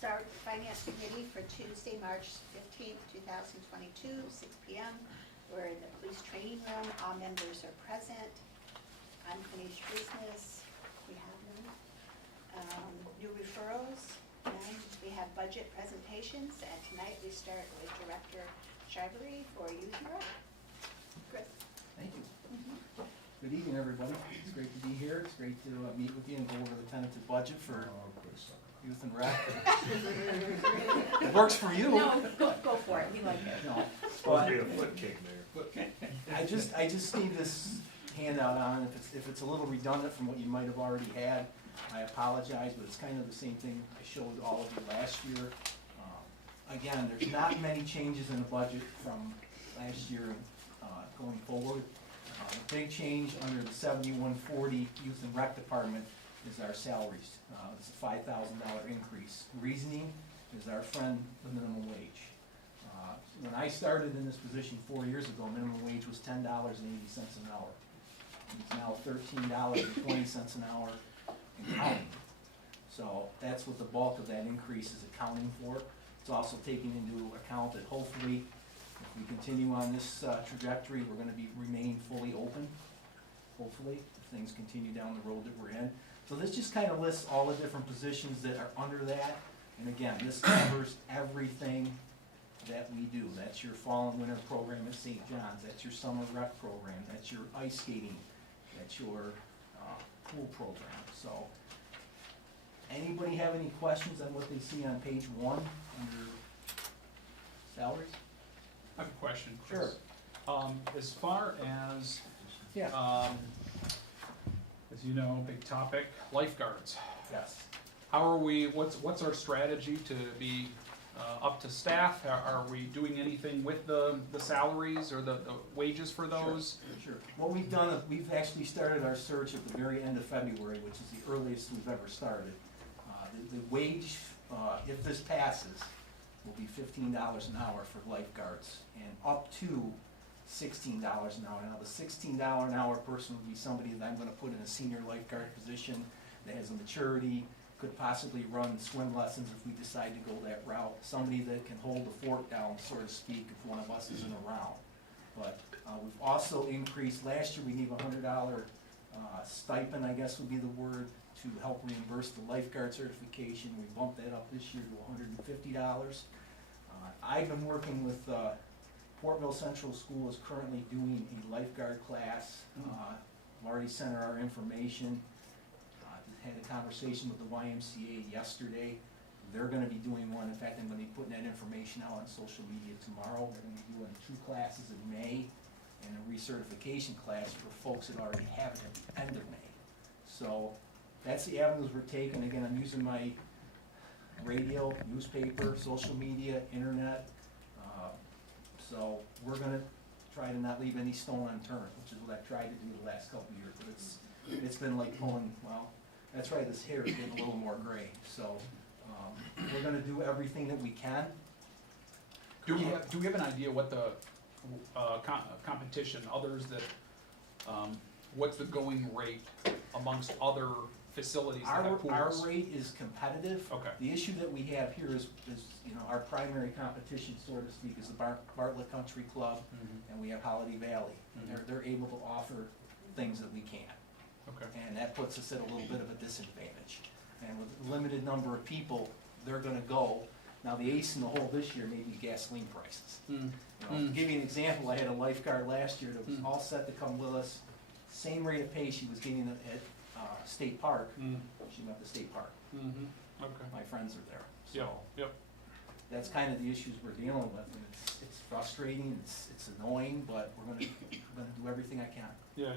start the Finance Committee for Tuesday, March 15th, 2022, 6 p.m. We're in the police training room. All members are present. Unfinished business, we have none. New referrals, none. We have budget presentations, and tonight we start with Director Shivery for Youth and Rec. Chris. Thank you. Good evening, everybody. It's great to be here. It's great to meet with you and go over the tentative budget for Youth and Rec. It works for you. No, go for it. We like it. No, Supposed to be a foot king there. I just need this handout on. If it's a little redundant from what you might have already had, I apologize, but it's kind of the same thing I showed all of you last year. Again, there's not many changes in the budget from last year going forward. The big change under the 7140 Youth and Rec Department is our salaries. It's a $5,000 increase. Reasoning is our friend, the minimum wage. When I started in this position 4 years ago, minimum wage was $10.80 an hour. It's now $13.20 an hour and counting. So that's what the bulk of that increase is accounting for. It's also taking into account that hopefully, if we continue on this trajectory, we're gonna remain fully open, hopefully, if things continue down the road that we're in. So this just kind of lists all the different positions that are under that. And again, this covers everything that we do. That's your fall and winter program at St. John's, that's your summer rec program, that's your ice skating, that's your pool program. So, anybody have any questions on what they see on page 1 under salaries? I have a question, Chris. Sure. As far as, Yeah. as you know, big topic, lifeguards. Yes. How are we, what's our strategy to be up to staff? Are we doing anything with the salaries or the wages for those? Sure. What we've done is we've actually started our search at the very end of February, which is the earliest we've ever started. The wage, if this passes, will be $15 an hour for lifeguards and up to $16 an hour. Now, the $16 an hour person would be somebody that I'm gonna put in a senior lifeguard position that has a maturity, could possibly run swim lessons if we decide to go that route. Somebody that can hold the fort down, so to speak, if one of us isn't around. But we've also increased, last year we gave a $100 stipend, I guess would be the word, to help reimburse the lifeguard certification. We bumped that up this year to $150. I've been working with Portville Central School is currently doing a lifeguard class. I've already sent her our information. Had a conversation with the YMCA yesterday. They're gonna be doing one. In fact, I'm gonna be putting that information out on social media tomorrow. They're gonna be doing 2 classes in May and a recertification class for folks that already have it at the end of May. So that's the avenues we're taking. Again, I'm using my radio, newspaper, social media, internet. So we're gonna try to not leave any stone unturned, which is what I've tried to do the last couple of years. But it's been like pulling, well, that's right, this hair is getting a little more gray. So we're gonna do everything that we can. Do we have an idea what the competition, others that, what's the going rate amongst other facilities that have pools? Our rate is competitive. Okay. The issue that we have here is you know, our primary competition, so to speak, is the Bartlett Country Club, and we have Holiday Valley. They're able to offer things that we can't. Okay. And that puts us at a little bit of a disadvantage. And with a limited number of people, they're gonna go. Now, the ace in the hole this year may be gasoline prices. You know, to give you an example, I had a lifeguard last year that was all set to come with us. Same rate of pay she was getting at State Park. She went to State Park. Okay. My friends are there. Yep, So yep. that's kind of the issues we're dealing with. And it's frustrating, it's annoying, but we're gonna do everything I can. Yeah.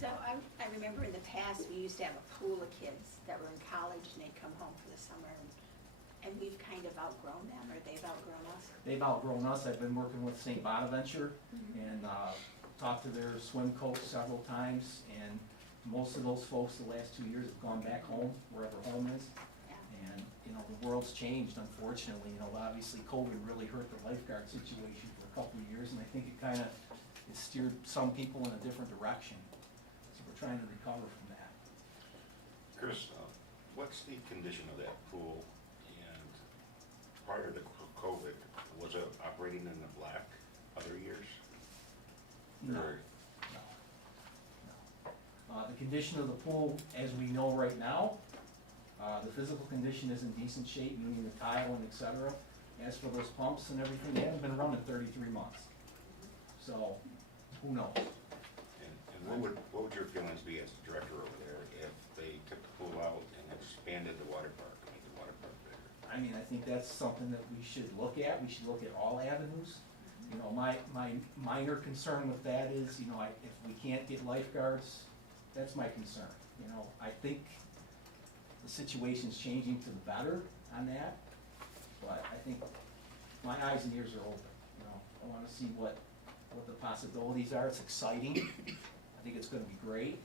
So I remember in the past, we used to have a pool of kids that were in college and they'd come home for the summer, and we've kind of outgrown them, or they've outgrown us. They've outgrown us. I've been working with St. Bonaventure and talked to their swim coach several times, and most of those folks the last 2 years have gone back home, wherever home is. Yeah. And, you know, the world's changed, unfortunately. You know, obviously COVID really hurt the lifeguard situation for a couple of years, and I think it kind of steered some people in a different direction. So we're trying to recover from that. Chris, what's the condition of that pool, prior to COVID, was it operating in the black other years? No, Or- no. The condition of the pool, as we know right now, the physical condition is in decent shape, meaning the tile and et cetera. As for those pumps and everything, they haven't been running 33 months. So, who knows? And what would your feelings be as the director over there if they took the pool out and expanded the water park, and made the water park bigger? I mean, I think that's something that we should look at. We should look at all avenues. You know, my minor concern with that is, you know, if we can't get lifeguards, that's my concern. You know, I think the situation's changing to the better on that, but I think my eyes and ears are open, you know. I wanna see what the possibilities are. It's exciting. I think it's gonna be great,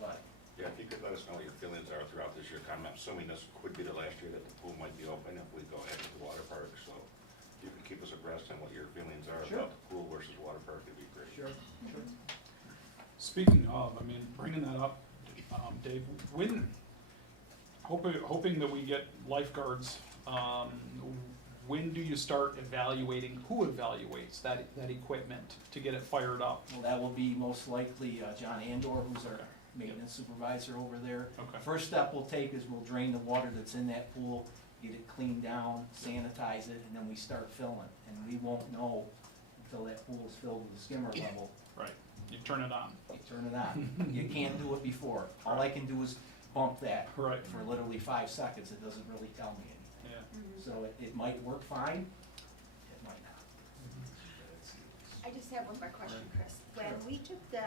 but Yeah, if you could let us know what your feelings are throughout this year, I'm assuming this could be the last year that the pool might be open if we go ahead with the water park, so if you could keep us abreast on what your feelings are Sure. about the pool versus water park, it'd be great. sure. Speaking of, I mean, bringing that up, Dave, hoping that we get lifeguards, when do you start evaluating, who evaluates that equipment to get it fired up? Well, that will be most likely John Andor, who's our maintenance supervisor over there. Okay. First step we'll take is we'll drain the water that's in that pool, get it cleaned down, sanitize it, and then we start filling. And we won't know until that pool is filled with the skimmer level. Right, you turn it on. You turn it on. You can't do it before. All I can do is bump that Right. for literally 5 seconds. It doesn't really tell me anything. Yeah. So it might work fine, it might not. I just have one more question, Chris. When Sure. we took the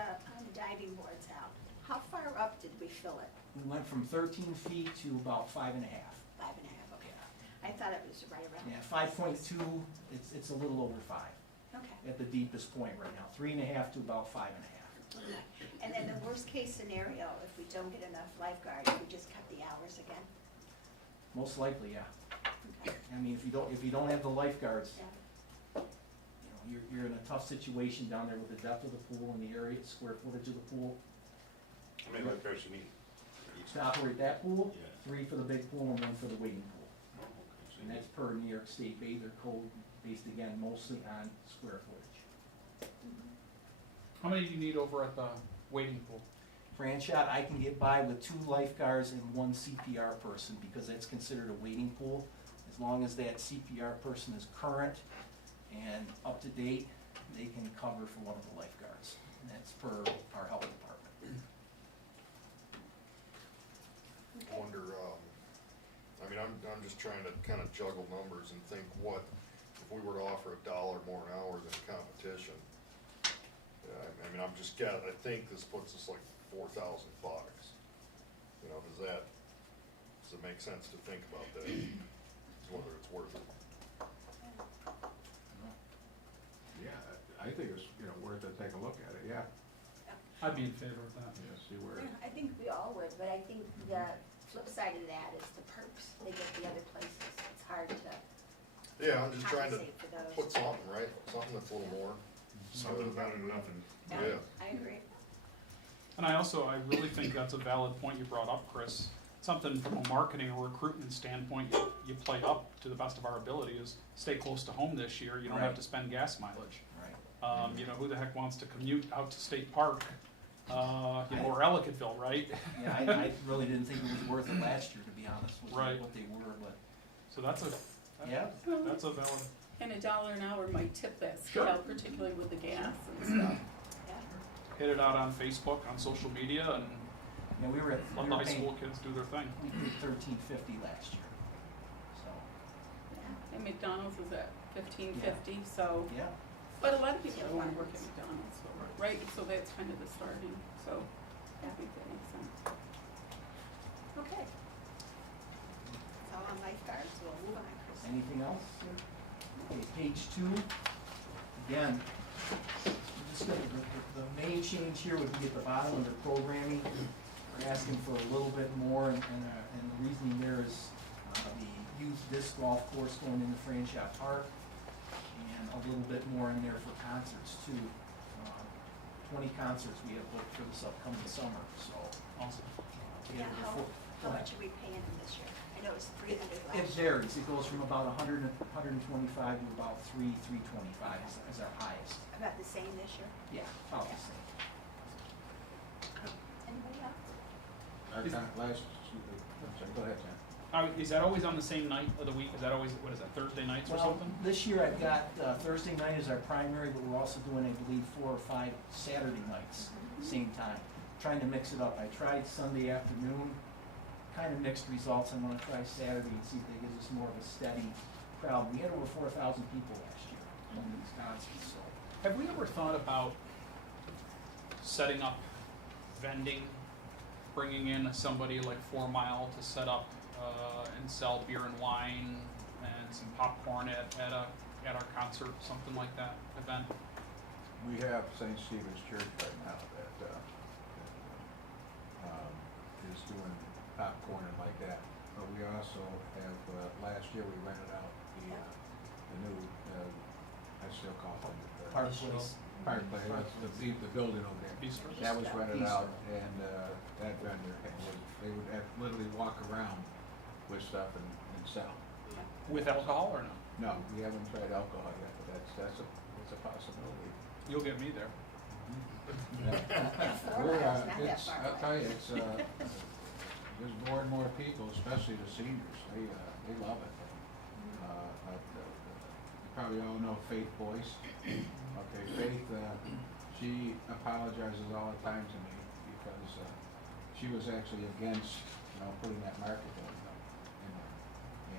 diving boards out, how far up did we fill it? We went from 13 feet to about 5.5. 5.5, okay. I thought it was right around. Yeah, 5.2, it's a little over 5 Okay. at the deepest point right now. 3.5 to about 5.5. Okay. And then the worst case scenario, if we don't get enough lifeguards, we just cut the hours again? Most likely, yeah. Okay. I mean, if you don't have the lifeguards, Yeah. you know, you're in a tough situation down there with the depth of the pool and the area, square footage of the pool. How many lifeguards you need? To operate that pool, Yeah. 3 for the big pool and 1 for the wading pool. Oh, okay, so you And that's per New York State Bather Code, based again mostly on square footage. How many do you need over at the wading pool? Franchot, I can get by with 2 lifeguards and 1 CPR person, because that's considered a wading pool. As long as that CPR person is current and up to date, they can cover for 1 of the lifeguards. And that's per our health department. Okay. Wonder, I mean, I'm just trying to kind of juggle numbers and think what, if we were to offer $1 more an hour than competition. I mean, I'm just I think this puts us like $4,000. You know, does it make sense to think about that, whether it's worth it? Yeah, I think it's, you know, worth it, take a look at it, yeah. I'd be in favor of that. Yeah, see where, Yeah, I think we all would, but I think the flip side of that is the perks they get the other places. It's hard to Yeah, I'm just trying to compensate for those. put something, right, something that's a little more. something better than nothing. Yeah. I agree. And I really think that's a valid point you brought up, Chris. Something from a marketing or recruitment standpoint, you play up to the best of our ability is stay close to home this year. You don't have Right. to spend gas mileage. Right. You know, who the heck wants to commute out to State Park, you know, or Ellicottville, right? Yeah, I really didn't think it was worth it last year, to be honest with Right. what they were, but, So that's yeah. that's a valid, And $1 an hour might tip that Sure. scale, particularly with the gas and stuff. Yeah. hit it out on Facebook, on social media, and Yeah, we were let the high paying, school kids do their thing. we paid $13.50 last year. So, Yeah. And McDonald's is at $15.50, so, yeah, but a lot of people wanna work at McDonald's, so, right, so that's kind of the starting, so I think that makes sense. Okay. That's all on lifeguards. We'll move on, Chris. anything else? Okay, page 2, again, just the main change here would be at the bottom under programming. We're asking for a little bit more, and the reasoning there is the youth disc golf course going into Franchot Park, and a little bit more in there for concerts too. 20 concerts we have booked for this upcoming summer, so. Awesome. we Yeah, have how go ahead. much are we paying them this year? I I know it was 300 It last year. varies, it goes from about 100, 125 to about 325 is our highest. About the same this year? Yeah, about the Okay. same. Anybody else? Our last, I'm sorry, go ahead, Sam. Is that always on the same night of the week? Is that always, what is that, Thursday nights or Well, something? this year I've got Thursday night is our primary, but we're also doing, I believe, 4 or 5 Saturday nights, same time. Trying to mix it up. I tried Sunday afternoon, kind of mixed results. I'm gonna try Saturday and see if they give us more of a steady crowd. We had over 4,000 people last year in these concerts, so. Have we ever thought about setting up vending, bringing in somebody like 4 Mile to set up and sell beer and wine and some popcorn at our concert, something like that event? We have St. Stephen's Church right now that is doing popcorn and like that. But we also have, last year we rented out the new, I still call it the Park Place. Park Place, the building over there. Bistro? That was rented out, Bistro. and that vendor, they would have literally walk around with stuff and sell. With alcohol or no? No, we haven't tried alcohol yet, but that's a possibility. You'll get me there. We're, Not that it's, far I'll away. tell you, it's, there's more and more people, especially the seniors, they love it. You probably all know Faith Boyce. Okay, Faith, she apologizes all the time to me because, she was actually against, putting that market in there.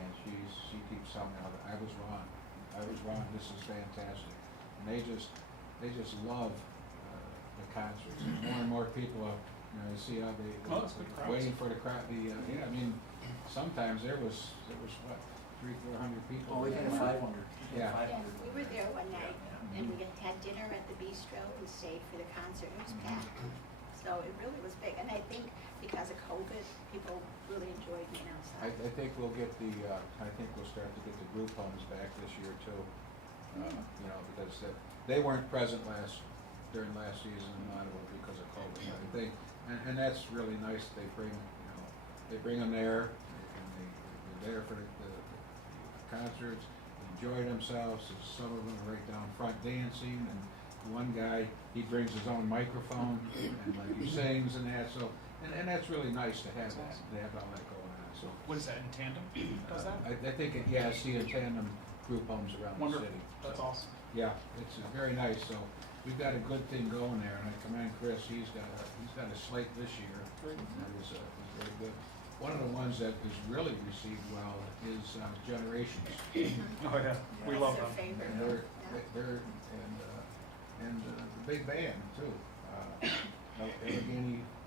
And she keeps telling me, I was wrong, this is fantastic. And they just love, the concerts. More and more people, you see how they, Oh, it's good crowds. waiting for the crowd, yeah, I mean, sometimes there was what, 300-400 people. Oh, we had 500. We Yeah. had Yeah, 500. we were there one night, Yeah. and we had dinner at the bistro, we stayed for the concert, it was packed. So it really was big, and I think because of COVID, people really enjoyed being I outside. think we'll get I think we'll start to get the group homes back this year too. Because they weren't present during last season in Ottawa because of COVID. I think, and that's really nice, they bring them there, and they're there for the concerts, enjoy themselves. Some of them are right down front dancing, and one guy, he brings his own microphone, and like he sings and that, so, and that's really nice to have that, to have all that going on, so. What is that, in tandem? Does that? I think, I see in tandem group homes around the Wonderful. city. That's so, awesome. Yeah, it's very nice, so we've got a good thing going there, and I commend Chris, he's got a slate this year. Great. That is very good. One of the ones that is really received well is Generations. Oh, yeah, we love That's them. their favorite. And they're, and the big band too.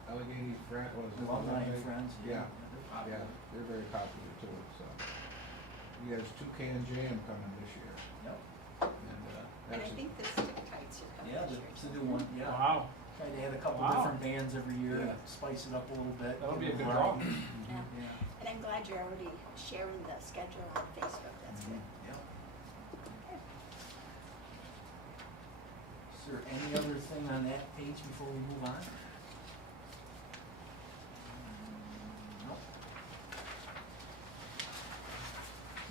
Allegheny Friends, what is it? Alumni and friends. Yeah, They're popular. yeah, they're very popular too, so. He has Toucan Jam coming this year, Yep. and And I that's, think the stick tights are coming Yeah, this it's year. a new one, yeah. Wow, Try to add a couple Wow. different bands every year, Yeah. spice it up a little bit. that'll be a give good it draw. variety. Yeah. Yeah. And I'm glad you're already sharing the schedule on Facebook, that's good. Yep. Is there any other thing on that page before we move on? Nope.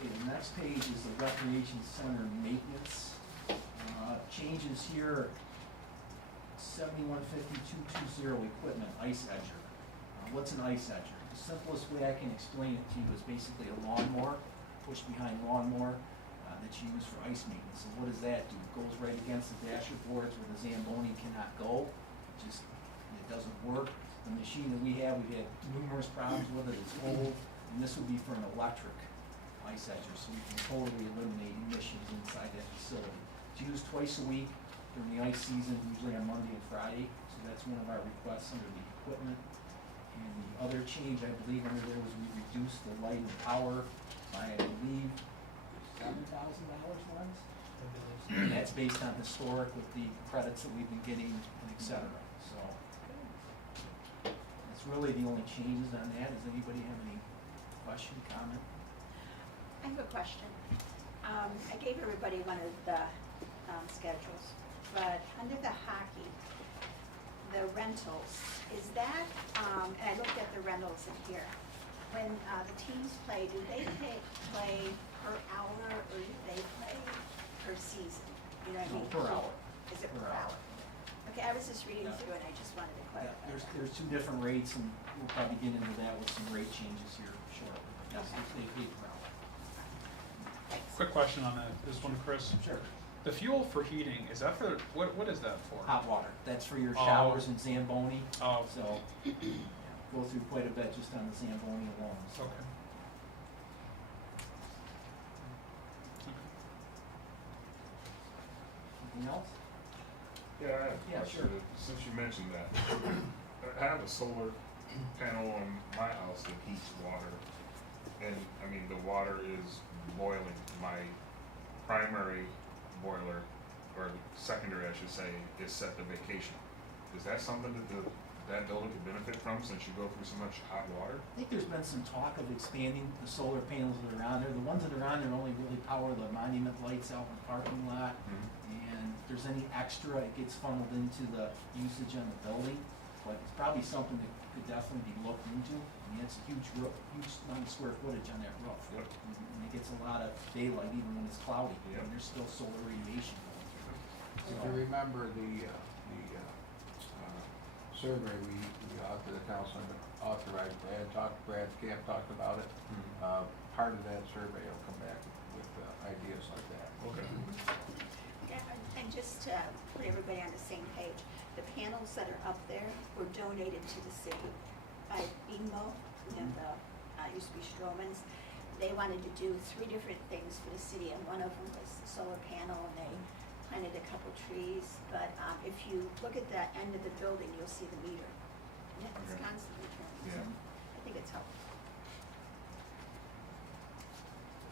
Okay, the next page is the recreation center maintenance. Changes here, 7150-220 equipment, ice edger. What's an ice edger? The simplest way I can explain it to you is basically a lawnmower, push behind lawnmower, that you use for ice maintenance. And what does that do? It goes right against the dasher boards where the Zamboni cannot go. It doesn't work. The machine that we have, we've had numerous problems with it, it's old, and this would be for an electric ice edger, so we can totally eliminate emissions inside that facility. It's used twice a week during the ice season, usually on Monday and Friday, so that's one of our requests under the equipment. And the other change, I believe, under there was we reduced the light and power by, I believe, $7,000, Lens? And that's based on historic with the credits that we've been getting, and et cetera, so. That's really the only changes on that. Does anybody have any question, comment? I have a question. I gave everybody one of the schedules, but under the hockey, the rentals, is that, and I looked at the rentals in here, when the teams play, do they play per hour or do they play per season? You know what I mean? Per hour. Is it Per per hour. hour? Okay, I was just reading Yeah. through it, I just wanted to Yeah, clarify. there's two different rates, and we'll probably get into that with some rate changes here shortly. Yes, they pay per hour. Thanks. Quick question on that, this one, Chris. Sure. The fuel for heating, is that for, what is that for? Hot water, that's for your Oh. showers and Zamboni, Oh, so, yeah, go through quite a bit just on the Zamboni alone, so. okay. Anything else? Yeah, I have a Yeah, question. sure. Since you mentioned that, I have a solar panel on my house that heats water. And, I mean, the water is boiling. My primary boiler, or secondary, I should say, is set to vacation. Is that something that that building could benefit from since you go through so much hot water? I think there's been some talk of expanding the solar panels that are on there. The ones that are on there only really power the monument lights out in the parking lot. And if there's any extra, it gets funneled into the usage on the building. But it's probably something that could definitely be looked into. I mean, it's a huge roof, huge amount of square footage on that roof. Yep. And it gets a lot of daylight even when it's cloudy. Yep. And there's still solar radiation going through. If you remember the survey we out to the council and authorized, Brad Camp talked about it. Part of that survey will come back with ideas like that. Okay. Yeah, and just to put everybody on the same page, the panels that are up there were donated to the city by BMO and used to be Stroman's. They wanted to do 3 different things for the city, and one of them was the solar panel, and they planted a couple trees. But if you look at that end of the building, you'll see the meter. And it's Okay. constantly turning, so Yeah. I think it's helpful.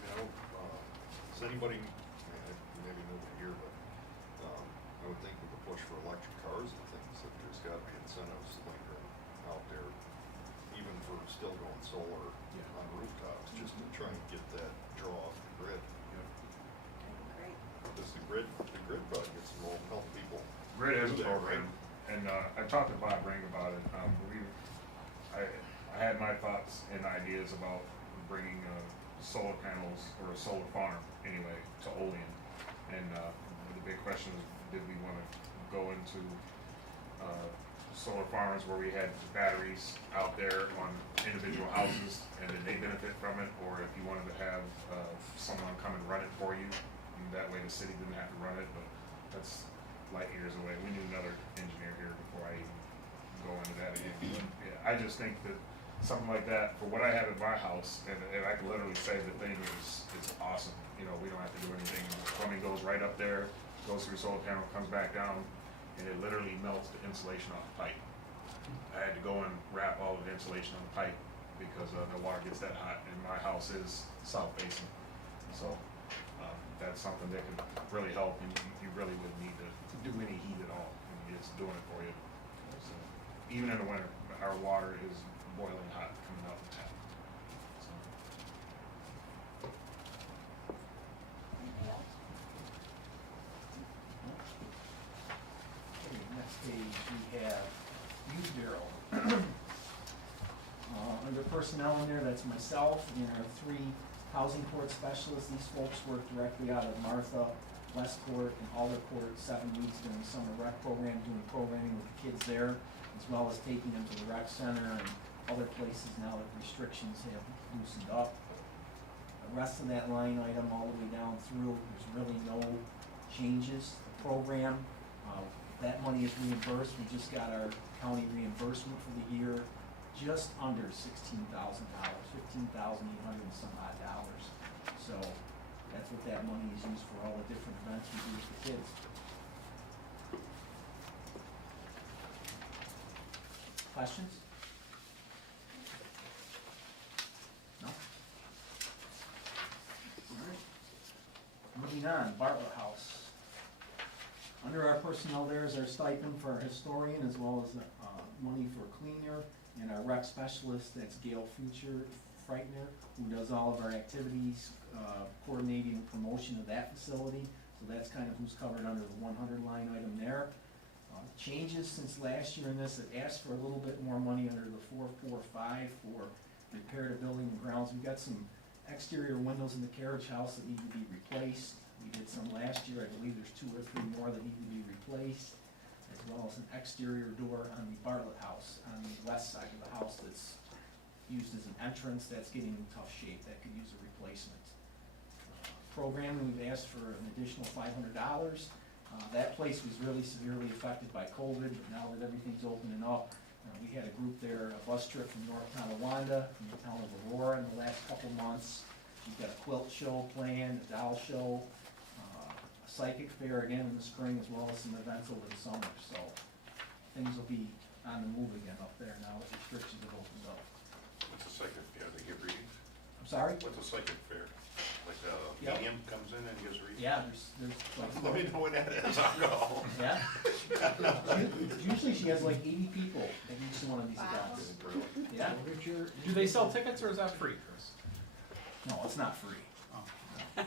You know, does anybody, maybe nobody here, but, I would think we could push for electric cars and things, that there's gotta be incentives lingering out there, even for still going solar Yeah. on rooftops, just to try and get that draw off the grid. Great. Because the grid budgets will help people. Grid has a do that, program, right? and I talked to Bob Ring about it. I had my thoughts and ideas about bringing solar panels or a solar farm anyway to Olean. And the big question is, did we want to go into solar farms where we had batteries out there on individual houses and did they benefit from it? Or if you wanted to have someone come and run it for you, and that way the city didn't have to run it, but that's light years away. We need another engineer here before I even go into that again. But yeah, I just think that something like that, for what I have in my house, and I can literally say the thing is awesome. You know, we don't have to do anything. The plumbing goes right up there, goes through the solar panel, comes back down, and it literally melts the insulation off the pipe. I had to go and wrap all of the insulation on the pipe because the water gets that hot, and my house is south facing. So that's something that could really help, and you really wouldn't need to do any heat at all. I mean, it's doing it for you. So, even in the winter, our water is boiling hot coming out the tap. So, Anything else? Okay, next page, we have youth bureau. Under personnel in there, that's myself and our 3 housing court specialists. These folks work directly out of Martha, Westport, and Alder Court 7 weeks during the summer rec program, doing programming with the kids there, as well as taking them to the rec center and other places now that restrictions have loosened up. The rest of that line item all the way down through, there's really no changes. The program, that money is reimbursed. We just got our county reimbursement for the year, just under $16,000, $15,800 and some odd dollars. So that's what that money is used for, all the different events we do with the kids. Questions? No? All right. Moving on, Bartlett House. Under our personnel there is our stipend for our historian as well as money for cleaner and our rec specialist, that's Gail Frightner, who does all of our activities, coordinating promotion of that facility. So that's kind of who's covered under the 100 line item there. Changes since last year in this, it asked for a little bit more money under the 445 for repair the building and grounds. We've got some exterior windows in the carriage house that need to be replaced. We did some last year, I believe there's 2 or 3 more that need to be replaced, as well as an exterior door on the Bartlett house, on the west side of the house that's used as an entrance, that's getting in tough shape, that could use a replacement. Programming, we've asked for an additional $500. That place was really severely affected by COVID, but now that everything's opening up, we had a group there, a bus trip from North Tonawanda, from the town of Aurora in the last couple months. We've got a quilt show planned, a doll show, a psychic fair again in the spring, as well as some events over the summer, so things will be on the move again up there now that restrictions have opened up. What's a psychic fair? They give readings? I'm sorry? What's a psychic fair? Like a Yep. medium comes in and gives readings? Yeah, there's Let like, me know when that is, I'll go. yeah. Usually she has like 80 people at each one of these Wow. events. Yeah, Look at your. Do they sell tickets or is that free, Chris? no, it's not free. Your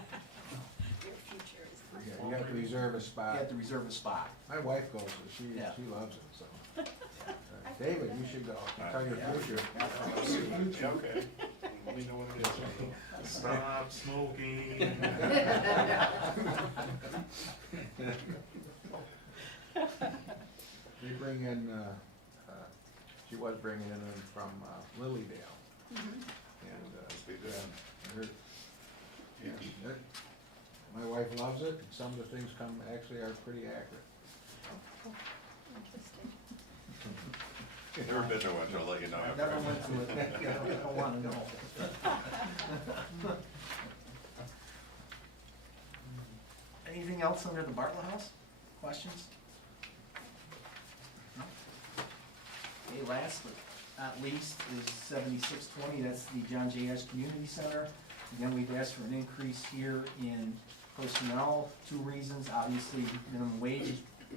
future is. Yeah, you have to reserve a You spot. have to reserve a spot. My wife goes, she Yeah. loves it, so. David, you should go, tell your Yeah. future. Yeah, okay. Let me know when it is. Stop smoking. They bring in, she was bringing in from Lilydale, and, Be good. my wife loves it, and some of the things actually are pretty accurate. Interesting. Never been to one, so I'll let you know. I after. never went to it, I don't wanna know. Anything else under the Bartlett House? Questions? No? Okay, last but not least is 7620, that's the John J. Ash Community Center. Again, we've asked for an increase here in personnel, 2 reasons, obviously minimum wage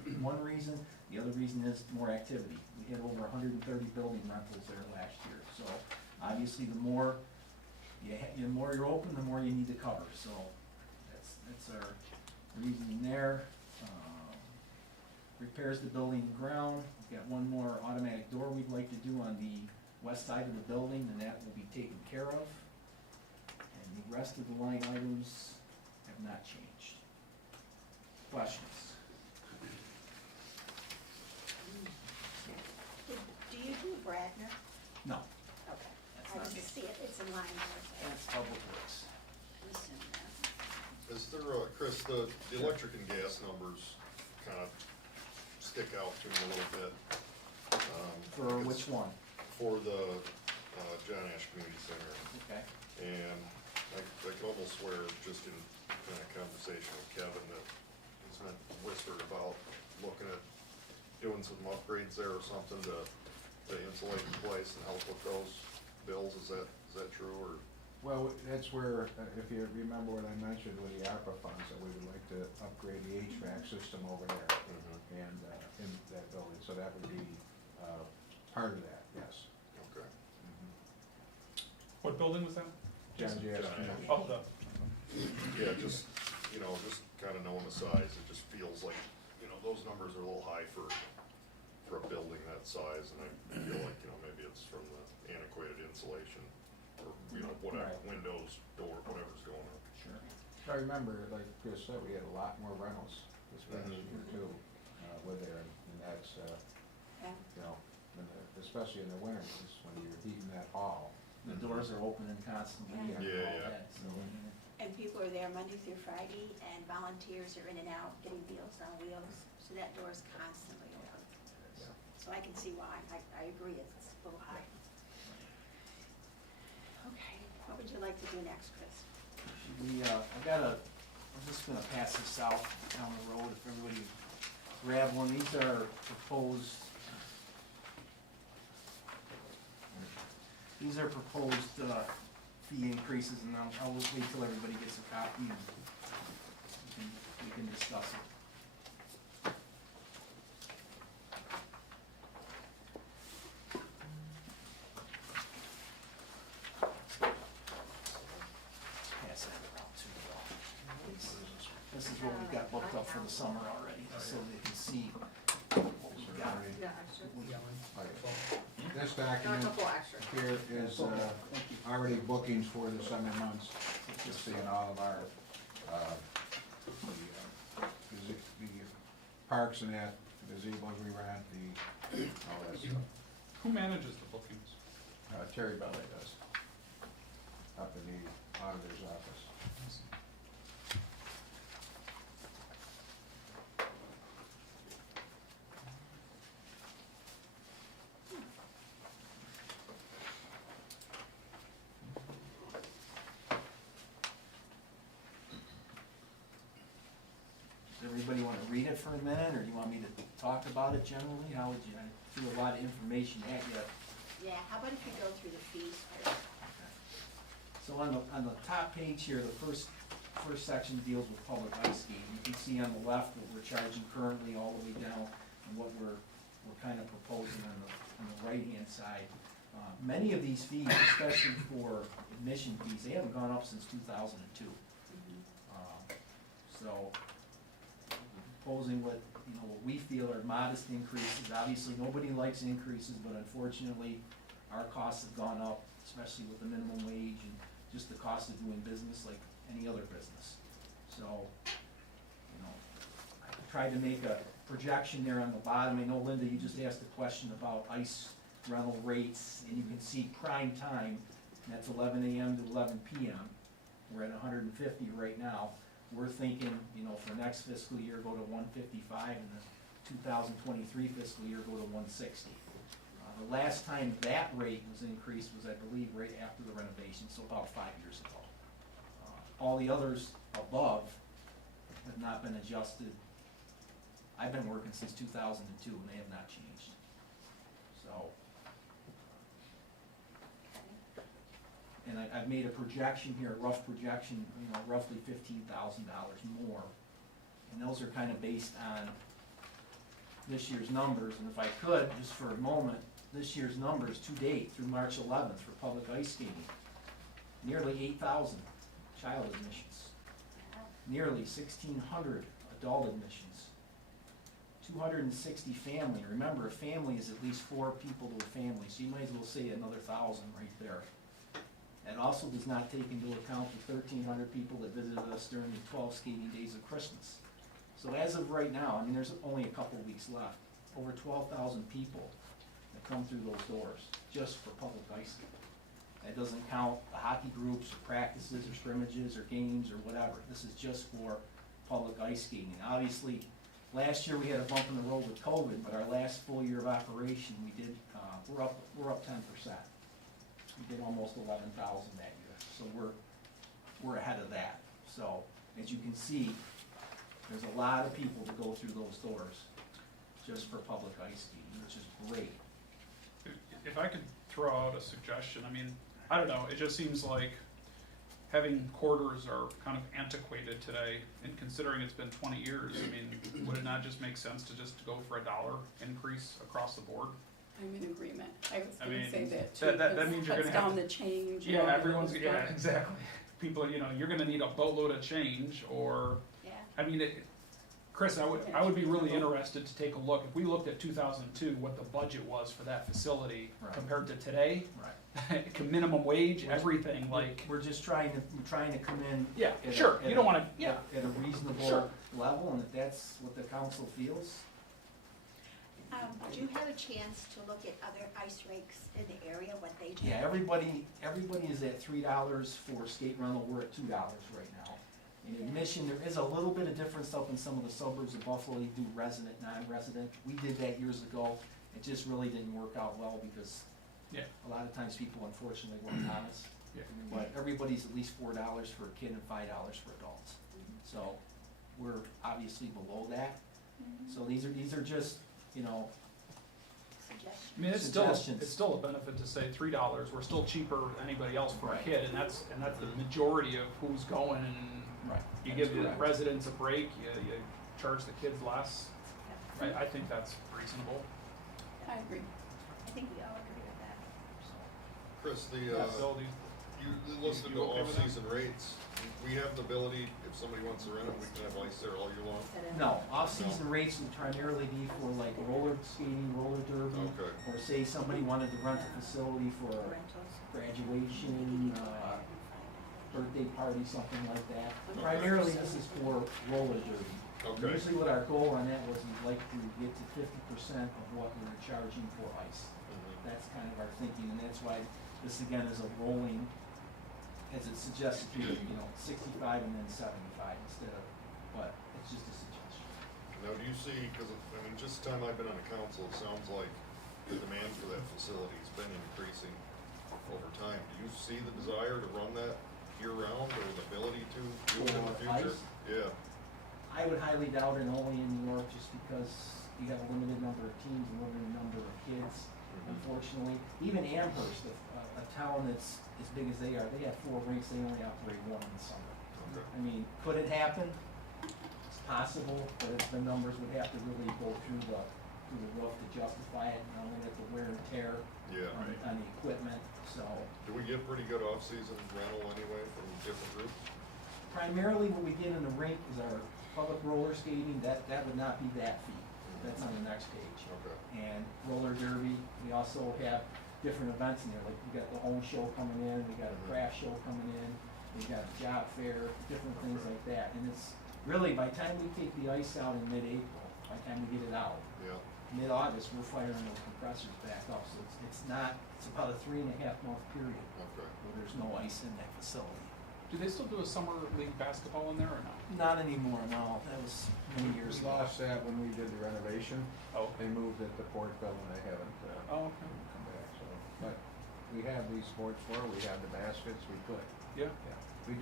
is one reason, the other reason is more activity. We had over 130 building rentals there last year, so obviously the more the more you're open, the more you need to cover, so that's our reasoning there. Repairs the building and ground, we've got one more automatic door we'd like to do on the west side of the building, and that will be taken care of. And the rest of the line items have not changed. Questions? Do you do Bradner? No, Okay. That's I not didn't me. see it, it's in line there. that's Public Works. I'm assuming that. Is there, Chris, the electric and gas numbers kind of stick out to me a little bit. For It's which one? For the, John Ash Community Center. Okay. And I could almost swear, just in kind of conversation with Kevin, that he's been whispered about looking at doing some upgrades there or something to insulate the place and help with those bills. Is that true, or? Well, that's where, if you remember what I mentioned with the ARPA funds, that we would like to upgrade the HVAC system over there and, in that building, so that would be, part of that, yes. Okay. What building was that? John J. Ash John Community. Ash. Oh, the, Yeah, just kind of knowing the size, it just feels like, those numbers are a little high for a building that size, and I feel like, maybe it's from the antiquated insulation, or, whatever, Right. windows, door, whatever's going on. Sure. I remember, like Chris said, we had a lot more rentals this past Mhm. year too, with there, and that's, Yeah. especially in the winter, is when you're heating that hall. The doors are opening constantly and all Yeah. that, so. And people are there Monday through Friday, and volunteers are in and out getting Meals on Wheels, so that door is constantly open. Yeah. So I can see why, I agree, it's a little high. Okay, what would you like to do next, Chris? I'm just gonna pass this out down the road if everybody grab one. These are proposed. These are proposed, fee increases, and I'll wait till everybody gets a copy and we can discuss it. Pass that around too, though. This is what we've got booked up for the summer already, so they can see what we've got. Oh, yeah. this Got a document couple extra. here is, already bookings for the summer months. You'll see in all of our, the parks and that, gazebos we rent, all that stuff. Who manages the bookings? Terry Belly does, up in the auditor's office. Does everybody wanna read it for a minute, or do you want me to talk about it generally? How would you, I threw a lot of information at you. Yeah, how about if you go through the fees first? So on the top page here, the first section deals with public ice skating. You can see on the left what we're charging currently all the way down, and what we're kind of proposing on the right-hand side. Many of these fees, especially for admission fees, they haven't gone up since 2002. So, we're proposing what we feel are modest increases. Obviously, nobody likes increases, but unfortunately, our costs have gone up, especially with the minimum wage and just the cost of doing business like any other business. So, I tried to make a projection there on the bottom. I know, Linda, you just asked a question about ice rental rates, and you can see prime time, and that's 11 a.m. to 11 p.m. We're at 150 right now. We're thinking, for next fiscal year, go to 155, and the 2023 fiscal year, go to 160. The last time that rate was increased was, I believe, right after the renovation, so about 5 years ago. All the others above have not been adjusted. I've been working since 2002, and they have not changed. So, and I've made a projection here, a rough projection, roughly $15,000 more. And those are kind of based on this year's numbers, and if I could, just for a moment, this year's numbers to date through March 11th for public ice skating. Nearly 8,000 child admissions, nearly 1,600 adult admissions, 260 family. Remember, a family is at least 4 people to a family, so you might as well say another 1,000 right there. That also does not take into account the 1,300 people that visited us during the 12 skating days of Christmas. So as of right now, there's only a couple weeks left, over 12,000 people that come through those doors just for public ice skating. That doesn't count the hockey groups, or practices, or scrimmages, or games, or whatever. This is just for public ice skating. And obviously, last year we had a bump in the road with COVID, but our last full year of operation, we did, we're up 10%. We did almost 11,000 that year, so we're ahead of that. So, as you can see, there's a lot of people that go through those doors just for public ice skating, which is great. If I could throw out a suggestion, I don't know, it just seems like having quarters are kind of antiquated today, and considering it's been 20 years, would it not just make sense to just go for $1 increase across the board? I'm in agreement. I was gonna mean, say that too, that because means you're cuts gonna have down the change. and Yeah, all that everyone's, other yeah, stuff. exactly. People, you're gonna need a boatload of change, or, Yeah. Chris, I would be really interested to take a look, if we looked at 2002, what the budget was for that facility Right. compared to today, Right. minimum wage, We're- everything, like, We're just trying to come in. yeah, at a- sure, at you a- don't wanna, yeah, At a reasonable Sure. level, and if that's what the council feels. Do you have a chance to look at other ice rinks in the area, what they do? Yeah, everybody is at $3 for skate rental, we're at $2 right now. In admission, there is a little bit of difference up in some of the suburbs of Buffalo, you do resident, non-resident. We did that years ago, it just really didn't work out well because yeah, a lot of times people unfortunately weren't honest. yeah. But everybody's at least $4 for a kid and $5 for adults. So we're obviously below that. So these are just, Suggestions? Suggestions. It's still a benefit to say $3, we're still cheaper than anybody else for a Right. kid, and that's the majority of who's going, and right. you that's give the correct. residents a break, you charge the kids less. I think that's reasonable. I agree. I think we all agree with that. Chris, Yeah, so You listed the You okay with that? off-season rates. We have the ability, if somebody wants to rent it, we can have ice there all year long. No, off-season rates would primarily be for like roller skating, roller derby. Okay. Or say somebody wanted to rent a facility for graduation, birthday party, something like that. Primarily, this is for roller derby. Okay. Usually what our goal on that was we'd like to get to 50% of what we were charging for ice. Mhm. That's kind of our thinking, and that's why this again is a rolling, as it suggests here, 65 and then 75 instead of, but it's just a suggestion. Now, do you see, because, I mean, just the time I've been on the council, it sounds like the demand for that facility has been increasing over time. Do you see the desire to run that year-round or the ability to do it in the For future? ice? Yeah, I would highly doubt in Olean, New York, just because you have a limited number of teams and limited number of kids, unfortunately. Even Amherst, a town that's as big as they are, they have 4 rinks, they only operate 1 in the summer. okay. I mean, could it happen? It's possible, but the numbers would have to really go through the roof to justify it, not only at the wear and tear Yeah. on the equipment, so. Do we get pretty good off-season rental anyway from different groups? Primarily what we get in the rink is our public roller skating, that would not be that fee, that's on the next page. Okay. And roller derby, we also have different events in there, like we got the home show coming in, we got a craft show coming in, we got a job fair, different things like that. And it's really, by the time we take the ice out in mid-April, by the time we get it out, Yeah. mid-August, we're firing those compressors back up, so it's about a 3.5 month period Okay. where there's no ice in that facility. Do they still do a summer league basketball in there or no? Not anymore, no, that was many years We ago. lost that when we did the renovation. Oh, They moved it to Port Building, they haven't, oh, okay. come back, so. But we have these sports for, we have the baskets, we could, Yeah, yeah. They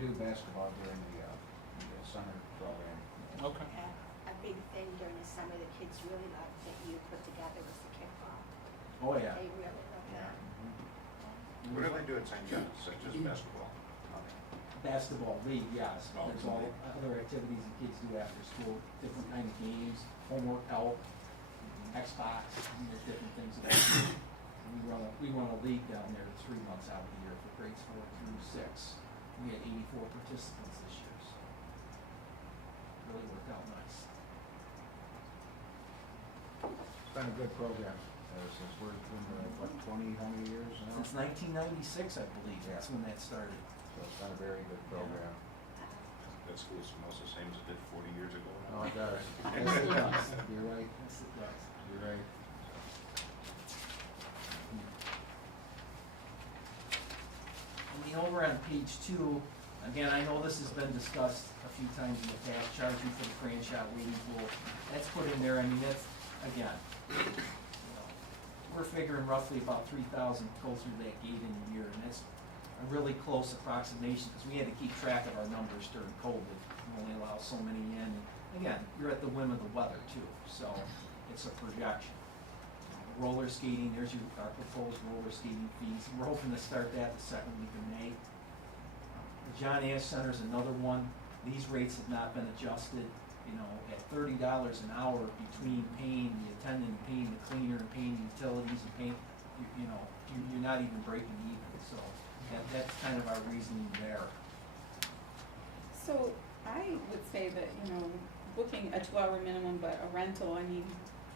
do basketball during the summer program. okay. A big thing during the summer the kids really loved that you put together was the kickball. Oh, yeah. They really loved Yeah. that. What do they do at St. John's, such as basketball? Basketball league, yes, Oh, there's all other activities the kids do after school, different kind of games, homework help, Xbox, and there's different things that we do. We run a league down there 3 months out of the year for grades 4 through 6. We had 84 participants this year, so really worked out nice. It's been a good program, since we're in, what, 20, how many years now? Since 1996, I believe, that's when that started. So it's been a very good program. That school's almost the same as it did 40 years ago. Oh, it does. Yes, it does. You're right, Yes, it does. you're right. I mean, over on page 2, again, I know this has been discussed a few times in the past, charging for the franchise waiting pool. That's put in there, I mean, that's, again, we're figuring roughly about 3,000 go through that gate in a year, and that's a really close approximation, because we had to keep track of our numbers during COVID. We only allow so many in, and again, you're at the whim of the weather too, so it's a projection. Roller skating, there's our proposed roller skating fees. We're hoping to start that the second week of May. The John Ash Center is another one. These rates have not been adjusted, at $30 an hour between paying the attendant, paying the cleaner, and paying utilities, and paying, you're not even breaking even. So that's kind of our reasoning there. So I would say that, booking a 2-hour minimum, but a rental, I mean,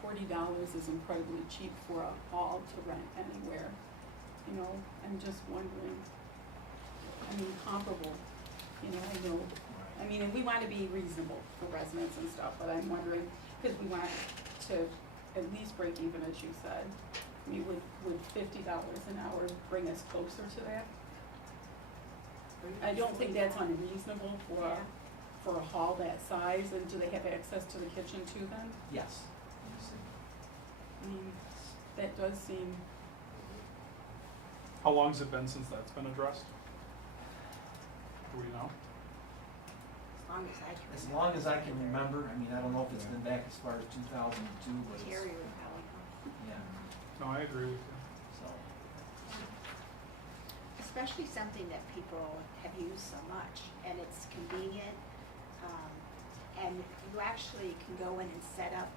$40 is incredibly cheap for a hall to rent anywhere. I'm just wondering, comparable, I mean, and we want to be reasonable for residents and stuff, but I'm wondering, because we want to at least break even, as you said. I mean, would $50 an hour bring us closer to that? I don't think that's unreasonable for a hall that size, and do they have access to the kitchen too then? Yes. I mean, that does seem, How long's it been since that's been addressed? Do we know? As long as I can. As long as I can remember, I mean, I don't know if it's been back as far as 2002, but it's, Terry would probably know. yeah, No, I agree with you. so. Especially something that people have used so much, and it's convenient, and you actually can go in and set up,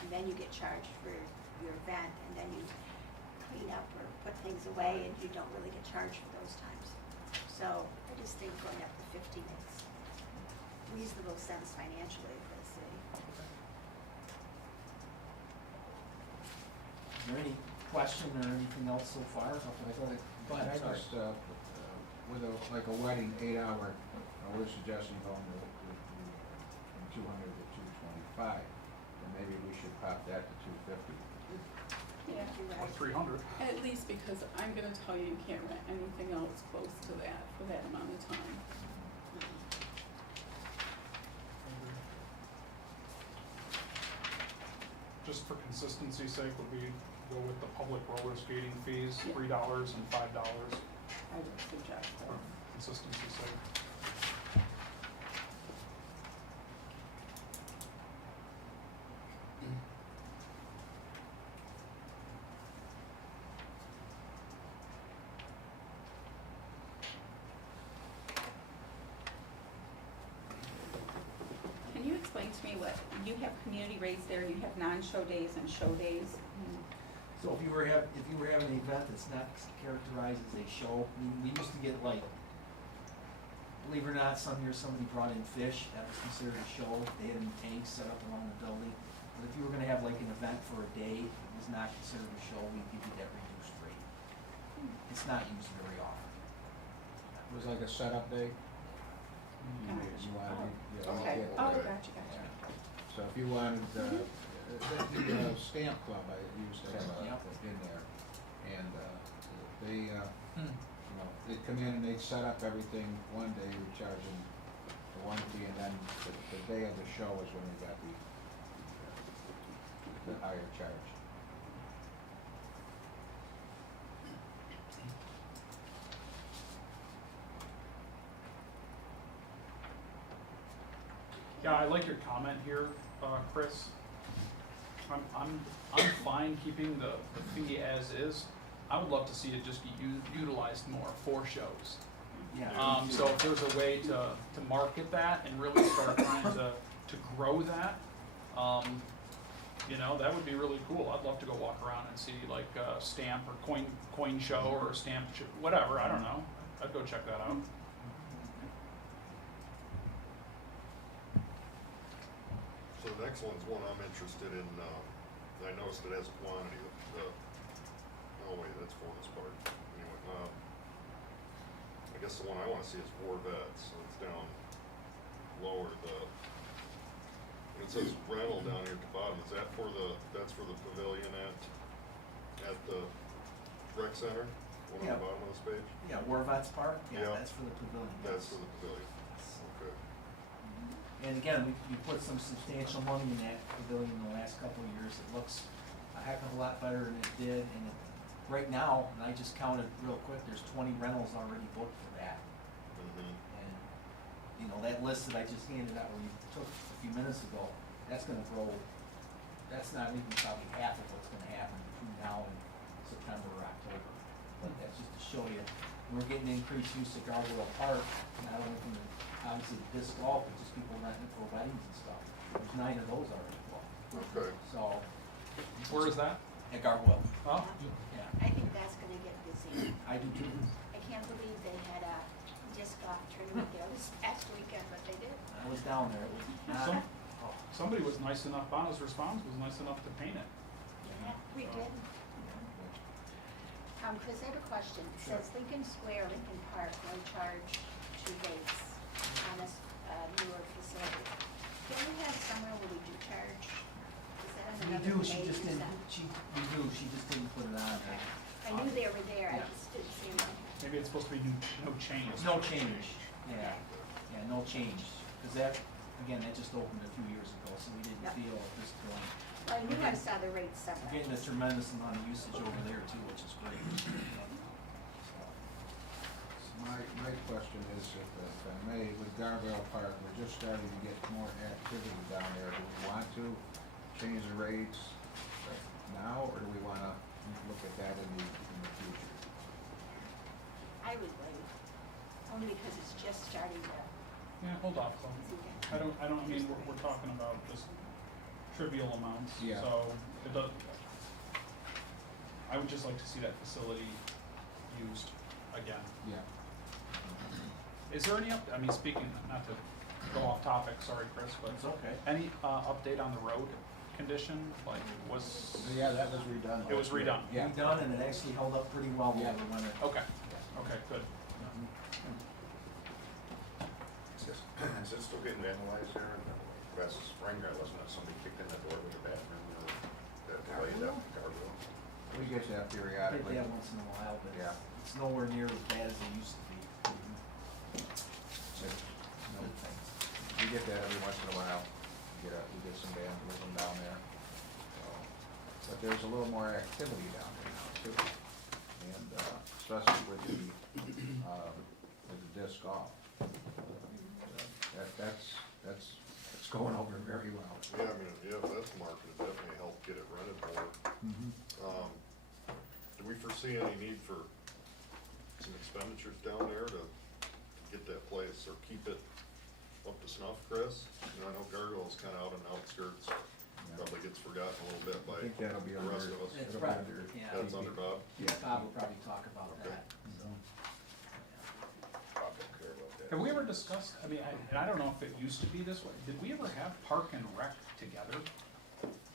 and then you get charged for your event, and then you clean up or put things away, and you don't really get charged for those times. So I just think going up to 50 makes reasonable sense financially for the city. Is there any question or anything else so far? Go But ahead, I sorry. just, with like a wedding 8-hour, we're suggesting going to from 200 to 225, and maybe we should pop that to 250. Yeah. You're Or right. 300. At least because I'm gonna tell you, you can't rent anything else close to that for that amount of time. Just for consistency's sake, would we go with the public roller skating fees, Yeah. $3 and $5 I would suggest for that. consistency's sake? Can you explain to me what, you have community rates there, you have non-show days and show days? So if you were having an event that's not characterized as a show, we used to get like, believe it or not, some years somebody brought in fish, that was considered a show, they had tanks set up around the building. But if you were gonna have like an event for a day, it was not considered a show, we'd give you that reduced rate. It's not used very often. It was like a setup day. You wanted, you know, Okay, get, oh, gotcha, gotcha. So if you wanted, the stamp club, I used to have Yep. in there, and, they, you know, they'd come in and they'd set up everything one day, we'd charge them the one fee, and then the day of the show is when we got the higher charge. Yeah, I like your comment here, Chris. I'm fine keeping the fee as is. I would love to see it just get utilized more for shows. Yeah. So if there's a way to market that and really start trying to grow that, you know, that would be really cool. I'd love to go walk around and see like a stamp or coin show or a stamp, whatever, I don't know. I'd go check that out. So the next one's one I'm interested in, I noticed it has a quantity of, oh wait, that's Forest Park, anyway, I guess the one I wanna see is Corvettes, so it's down lower, when it says rental down here at the bottom, is that that's for the pavilion at the rec center? One on Yeah. the bottom of this page? Yeah, Warvats Park, yeah, Yeah. that's for the pavilion. That's for the pavilion, okay. And again, we put some substantial money in that pavilion in the last couple of years. It looks a heck of a lot better than it did, and right now, and I just counted real quick, there's 20 rentals already booked for that. Mm-hmm. And, you know, that list that I just handed out, where you took a few minutes ago, that's gonna grow, that's not even probably half of what's gonna happen between now and September or October. But that's just to show you, we're getting increased use of Gargoyle Park, not only from the, obviously the disc golf, but just people renting for weddings and stuff. There's 9 of those already booked. Okay. So, Where is that? at Gargoyle, Oh, yeah, I think that's gonna get busy. I do too. I can't believe they had a disc golf tournament there this past weekend, but they did. I was down there, it was not, Some- somebody was nice enough, Bono's response was nice enough to paint it. Yeah, we did. Chris, I have a question. It says Lincoln Square, Lincoln Park, no charge to rates on this newer facility. Don't we have somewhere where we do charge? Is that on we another do, page? she just or didn't, something? she just didn't put it on there. I knew they were there, I Yeah. just didn't see them. Maybe it's supposed to be no change. There's no change, yeah, no change, cause that, again, that just opened a few years ago, so we didn't Yep. feel at this point. I knew I saw the rates We're somewhere. getting a tremendous amount of usage over there too, which is great. So my question is, if I may, with Gargoyle Park, we're just starting to get more activity down there. Do we want to change the rates now, or do we wanna look at that in the future? I would wait, only because it's just starting to. Yeah, hold off, though. I mean, we're talking about just trivial amounts, Yeah. so it does, I would just like to see that facility used again. Yeah. Is there any I mean, speaking, not to go off topic, sorry, Chris, but It's okay. any, update on the road condition? Like, was, Yeah, that was redone. it was last year. redone? Yeah. Redone, and it actually held up pretty well over Yeah. the winter. Okay, okay, good. Is it still getting vandalized there? Last spring, wasn't it, somebody kicked in the door with a bathroom, that way that guardrail? We get that Did periodically. that once in a while, but Yeah. it's nowhere near as bad as it used to be. It's- No thanks. We get that every once in a while. We get some vandalism down there. So, but there's a little more activity down there now too. And, especially with the disc golf. That's going over very well. Yeah, I mean, yeah, if that's marketed, definitely help get it rented more. Do we foresee any need for some expenditures down there to get that place or keep it up to snuff, Chris? You know, I know Gargoyle's kinda out on the outskirts, probably gets forgotten a little bit I by think that'll be the under. rest of us. It's it'll be right, under yeah. That's under Bob? Yeah. Bob will probably talk about Okay. that, so. Bob don't care about that. Have we ever discussed, I mean, and I don't know if it used to be this way, did we ever have park and rec together?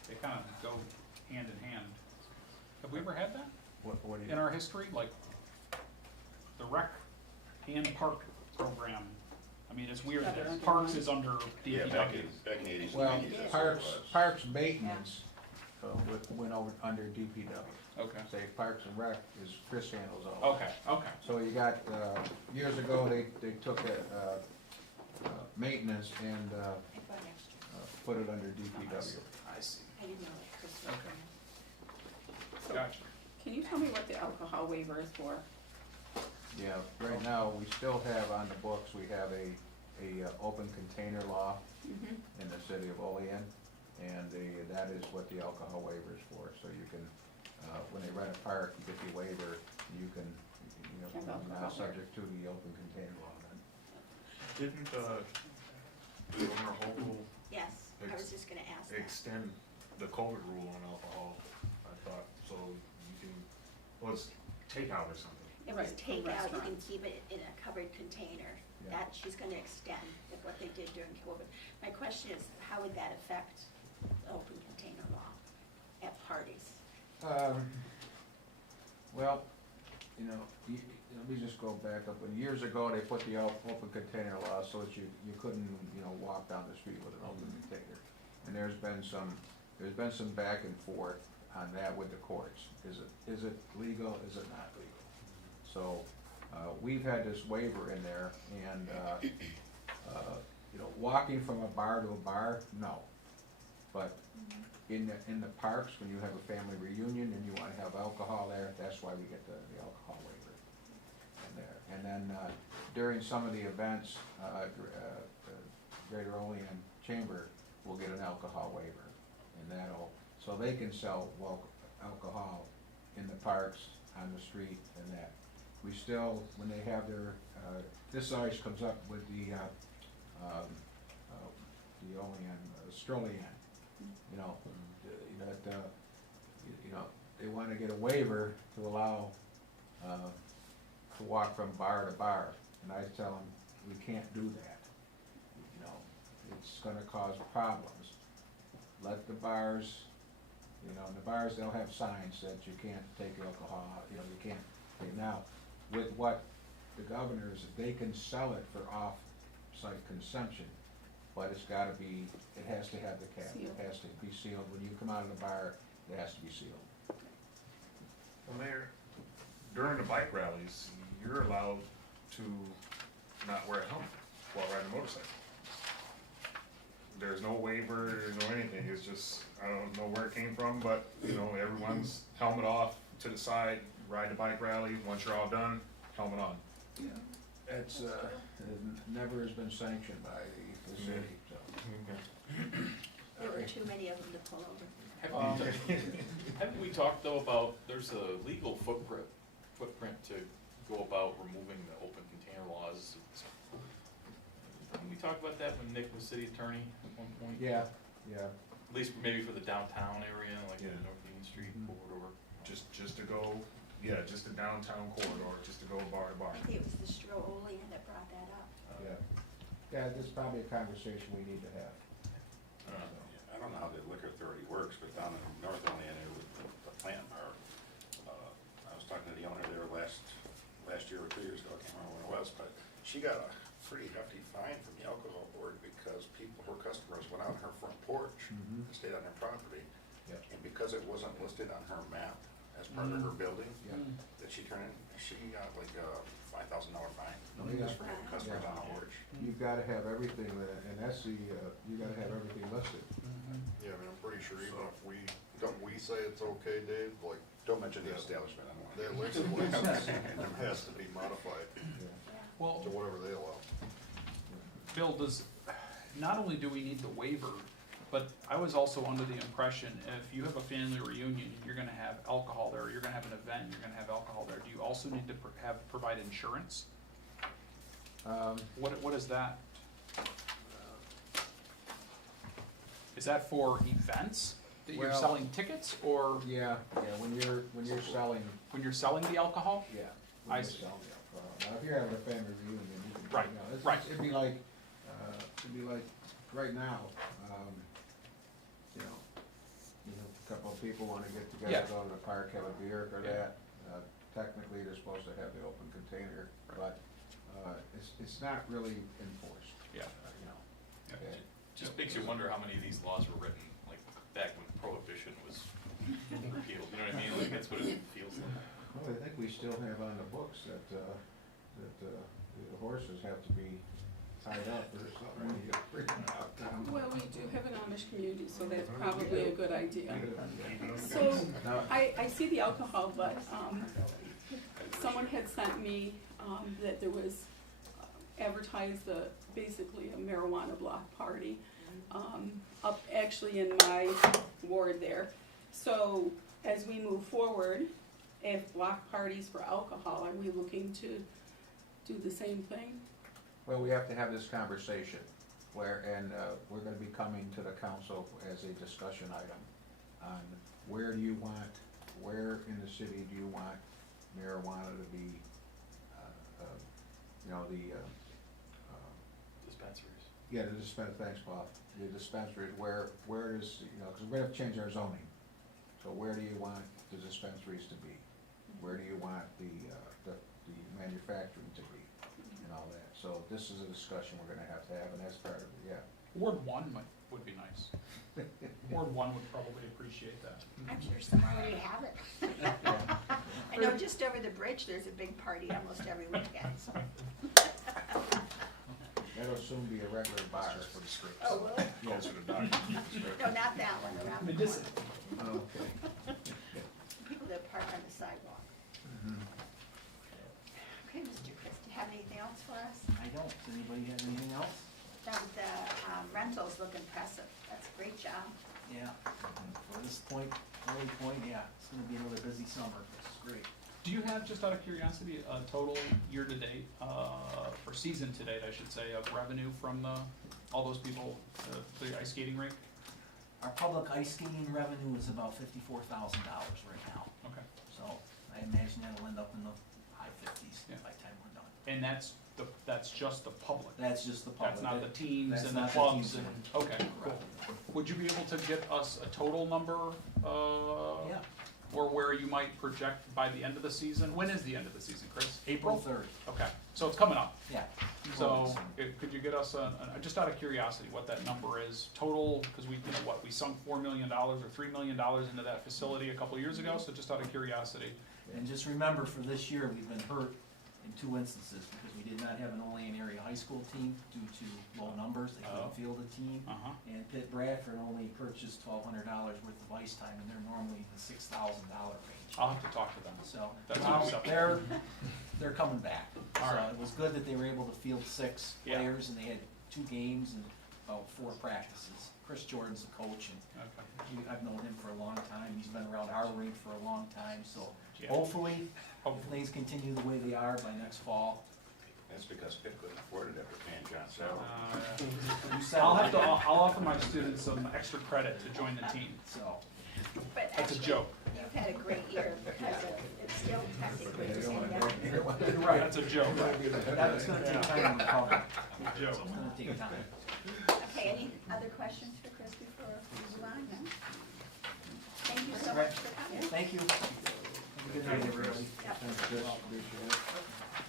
They kind of go hand in hand. Have we ever had that What do you? in our history, like the rec and park program? I mean, it's weird Together that under parks one. is under Yeah, back DPW. in the eighties and Well, nineties, that's what it was. parks maintenance, went over under DPW. Okay, Say Parks and Rec is Chris handles all. okay, okay, So you got, years ago, they took maintenance and, put it under DPW. I see, I didn't know that Chris was Okay. from- gotcha. Can you tell me what the alcohol waiver is for? Yeah, right now, we still have on the books, we have a open container law Mm-hmm. in the city of Olean, and that is what the alcohol waiver is for, so you can, when they rent a park, you get the waiver, you can, Have you're alcohol. not subject to the open container law then. Didn't, Governor Hochul Yes, I was just gonna ask that. extend the COVID rule on alcohol, I thought, so you can, well, it's takeout or something. It was Right, for takeout, you can restaurants. keep it in a covered container. Yeah. That she's gonna extend, like what they did during COVID. My question is, how would that affect the open container law at parties? Well, let me just go back up, and years ago, they put the open container law so that you couldn't, walk down the street with an open container. And there's been some back and forth on that with the courts. Is it legal, is it not legal? So, we've had this waiver in there, and, walking from a bar to a bar, no. But in the parks, when you have a family reunion and you wanna have alcohol there, that's why we get the alcohol waiver in there. And then, during some of the events, Greater Olean Chamber will get an alcohol waiver, and so they can sell alcohol in the parks, on the street, and that. We still, when they have their, this always comes up with the Olean, Strolian, they wanna get a waiver to allow, to walk from bar to bar, and I tell them, we can't do that. It's gonna cause problems. Let the bars, in the bars, they'll have signs that you can't take alcohol, you can't, now, with what the governors, they can sell it for off-site consumption, but it has to have the cap, it Sealed. has to be sealed, when you come out of the bar, it has to be sealed. Well, Mayor, during the bike rallies, you're allowed to not wear a helmet while riding a motorcycle. There's no waiver, there's no anything, it's just, I don't know where it came from, but, everyone's helmet off to the side, ride the bike rally, once you're all done, helmet on. Yeah. It's, it never has been sanctioned by the city, so. There were too many of them to pull over. Haven't we talked though about, there's a legal footprint to go about removing the open container laws? Didn't we talk about that when Nick was city attorney at one point? Yeah, yeah. At least maybe for the downtown area, like the Yeah. North Main Street Mhm. corridor. just to go, yeah, just the downtown corridor, just to go bar to bar. I think it was the Olean that brought that up. Yeah, yeah, this is probably a conversation we need to have. I don't know how the liquor authority works, but down in North Olean, with the plant bar, I was talking to the owner there last year or 2 years ago, I can't remember when it was, but she got a pretty hefty fine from the alcohol board because her customers went out on her front porch Mhm. and stayed on their property. Yep. And because it wasn't listed on her map as part of her building, Yeah. that she got like a $5,000 fine. Oh, yeah. Just for having customers on the porch. You've gotta have everything, and that's the, you gotta have everything listed. Yeah, I mean, I'm pretty sure even if don't we say it's okay, Dave, like, Don't mention the establishment, I don't want to. that liquor license has to be modified Yeah. Well, to whatever they allow. Bill, not only do we need the waiver, but I was also under the impression if you have a family reunion, you're gonna have alcohol there, you're gonna have an event, you're gonna have alcohol there, do you also need to provide insurance? What is that? Is that for events that you're Well- selling tickets, or Yeah, when you're selling, when you're selling the alcohol? yeah. I when you're see. selling alcohol. Now, if you're having a family reunion, you can, Right, you know, right. it'd be like, right now, a couple of people wanna get together, Yeah. go to the park, have a beer or Yeah. that. Technically, they're supposed to have the open container, but, it's not really enforced, Yeah. you know. Yeah, Okay. it just makes you wonder how many of these laws were written, like, back when prohibition was repealed, you know what I mean? Like, that's what it feels like. Well, I think we still have on the books that the horses have to be tied up or something when you bring them out down. Well, we do have an Amish community, so that's probably a good idea. So, Now, I see the alcohol, but, someone had sent me, that there was advertised basically a marijuana block party, up actually in my ward there. So, as we move forward, if block parties for alcohol, are we looking to do the same thing? well, we have to have this conversation and we're gonna be coming to the council as a discussion item on where in the city do you want marijuana to be, Dispensaries. yeah, thanks, Bob. The dispensaries, where is, cause we're gonna have to change our zoning. So where do you want the dispensaries to be? Where do you want the manufacturing to be and all that? So this is a discussion we're gonna have, and that's part of it, yeah. Ward 1 would be nice. Ward 1 would probably appreciate that. I'm sure some already have it. I know just over the bridge, there's a big party almost every weekend, so. That'll soon be a regular bar. Just for the strips. Oh, will it? Closer to document the strip. No, not that one, around the Medicinal. corner. Okay. People that park on the sidewalk. Mhm. Okay, Mr. Chris, do you have anything else for us? I don't. Does anybody have anything else? The rentals look impressive. That's a great job. Yeah. For this early point, yeah, it's gonna be another busy summer, which is great. Do you have, just out of curiosity, a total year-to-date, or season-to-date, I should say, of revenue from all those people, the ice skating rink? Our public ice skating revenue is about $54,000 right now, Okay. so I imagine that'll end up in the high 50s Yeah. by the time we're done. And that's just the public? That's just the public. That's not the teams That's and the not clubs teams and, okay, cool. Would you be able to get us a total number, Yeah, or where you might project by the end of the season? When is the end of the season, Chris? April 3rd, Okay, so it's coming up. yeah. So, could you get us just out of curiosity, what that number is total, because we sunk $4 million or $3 million into that facility a couple of years ago, so just out of curiosity. And just remember, for this year, we've been hurt in 2 instances, because we did not have an Olean area high school team due to low numbers, they Oh. couldn't field a team. Uh-huh, And Pitt Bradford only purchased $1,200 worth of ice time, and they're normally the $6,000 range. I'll have to talk to them. So, That's now acceptable. they're coming back. All So right. it was good that they were able to field 6 Yeah. players, and they had 2 games and about 4 practices. Chris Jordan's the coach, and Okay. I've known him for a long time, he's been around our rink for a long time, so Yeah. hopefully, if things continue the way they are by next fall. That's because Pitt couldn't afford it after paying John salary. You said I'll offer my students some extra credit to join the team. So, But That's a actually, joke. you've had a great year because of, it's still technically the same year. Right. That's a joke. That's gonna take time to recover. Joke. It's gonna take time. Okay, any other questions for Chris before we move on? No? Thank you so much for coming. Thank you. Have a good night, everybody. Yep. Thanks, Chris, appreciate it.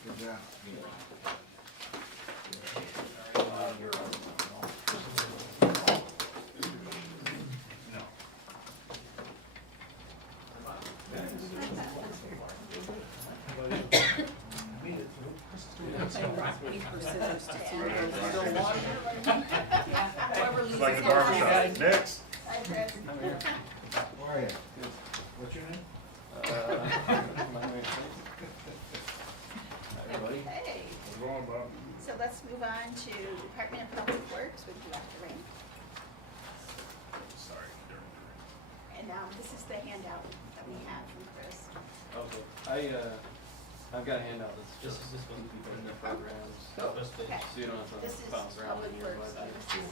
Good job. Play rock, paper, scissors to see who goes first. Yeah, whoever It's leaves like is the gonna barbershop, win. next. Bye, Chris. How are you? What's your name? Hey, What's going on, Bob? so let's move on to Department of Public Works with Director Rain. Sorry. And this is the handout that we had from Chris. Okay, I've got a handout that's just for the people in their programs. Okay. So you don't have This to is bounce around Public in your Works, budget. this is,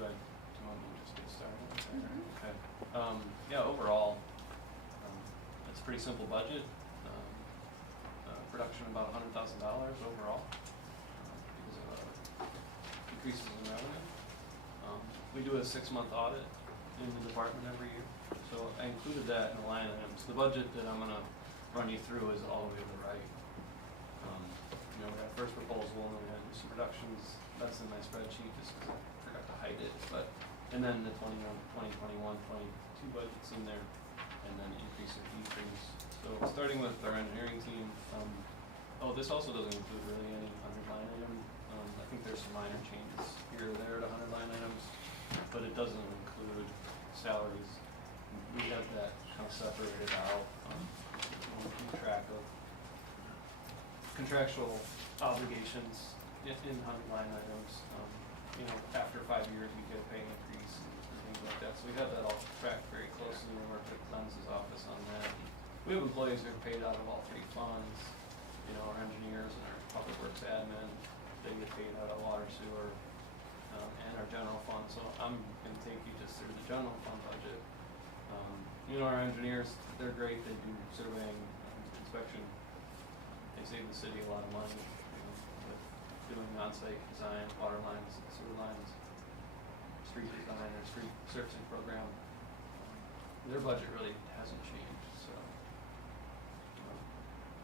Do you want me to just get started? Mhm. Okay, yeah, overall, it's a pretty simple budget. Production about $100,000 overall, because of, increases in revenue. We do a 6-month audit in the department every year, so I included that in the line items. The budget that I'm gonna run you through is all the way to the right. We had first proposal, and then we had some reductions, that's in my spreadsheet, just because I forgot to hide it, but, and then the 2021, 22 budget's in there, and then increase or decrease. So starting with our engineering team, this also doesn't include really any 100 line item. I think there's some minor changes here or there to 100 line items, but it doesn't include salaries. We have that kind of separated out, we'll keep track of contractual obligations in 100 line items. After 5 years, we get a pay increase and things like that. So we have that all tracked very closely. We work with Lenz's office on that. We have employees that are paid out of all 3 funds. Our engineers and our public works admin, they get paid out of water, sewer, and our general fund. So I'm gonna take you just through the general fund budget. Our engineers, they're great. They do surveying, inspection. They save the city a lot of money, with doing on-site design, water lines, sewer lines, street design, or street surfacing program. Their budget really hasn't changed, so.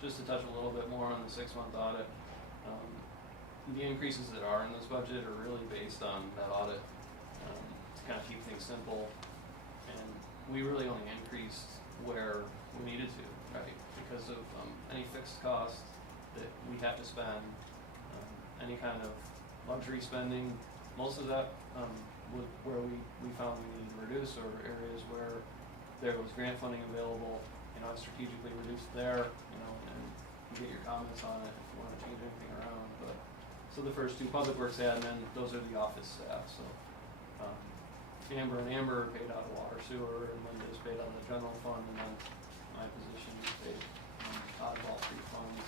Just to touch a little bit more on the 6-month audit, the increases that are in this budget are really based on that audit, to kind of keep things simple. And we really only increased where we needed to, right? Because of any fixed cost that we have to spend, any kind of luxury spending, most of that where we found we needed to reduce, or areas where there was grant funding available, I strategically reduced there, and you get your comments on it if you want to change anything around. But so the first 2, public works admin, those are the office staff. So Amber and Amber are paid out of water, sewer, and Linda is paid out of the general fund, and then my position is paid out of all 3 funds.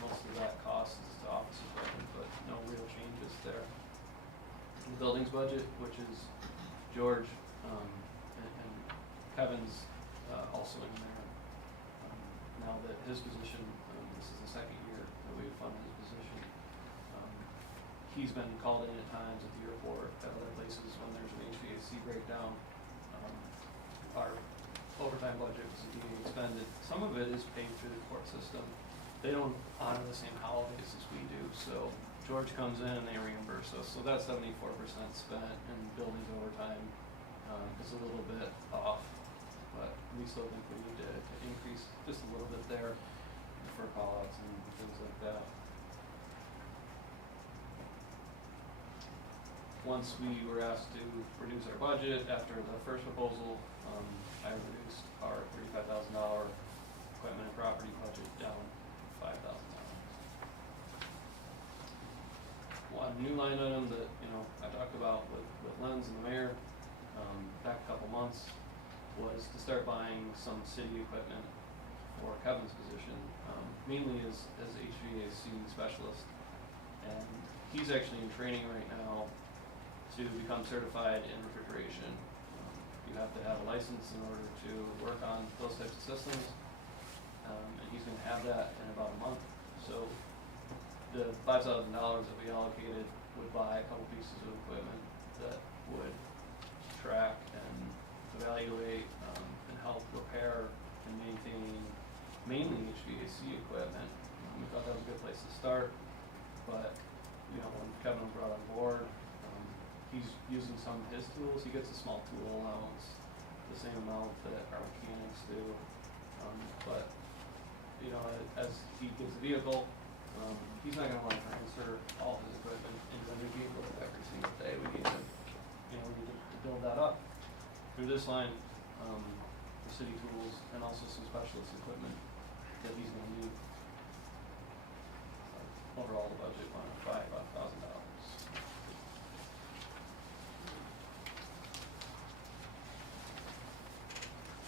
Most of that cost is to office equipment, but no real changes there. The buildings budget, which is George and Kevin's also in there. Now that his position, this is the 2nd year that we've funded his position. He's been called in at times at the airport, at other places when there's an HVAC breakdown. Our overtime budget was being expended. Some of it is paid through the court system. They don't honor the same holidays as we do, so George comes in and they reimburse us. So that 74% spent in buildings overtime is a little bit off, but we still think we need to increase just a little bit there for call-outs and things like that. Once we were asked to reduce our budget after the first proposal, I reduced our $35,000 equipment and property budget down $5,000. a new line item that, I talked about with Lenz and the mayor, back a couple months, was to start buying some city equipment for Kevin's position, mainly as HVAC specialist. And he's actually in training right now to become certified in refrigeration. You have to have a license in order to work on those types of systems, and he's gonna have that in about a month. So the $5,000 that we allocated would buy a couple pieces of equipment that would track and evaluate, and help repair and maintain mainly HVAC equipment. We thought that was a good place to start, but, when Kevin was brought on board, he's using some of his tools. He gets a small tool allowance, the same amount that our mechanics do. But, as he gets a vehicle, he's not gonna want to transfer all his equipment into a new vehicle every single day. We need to build that up through this line, the city tools, and also some specialist equipment that he's gonna need. Overall, the budget went up by about $1,000.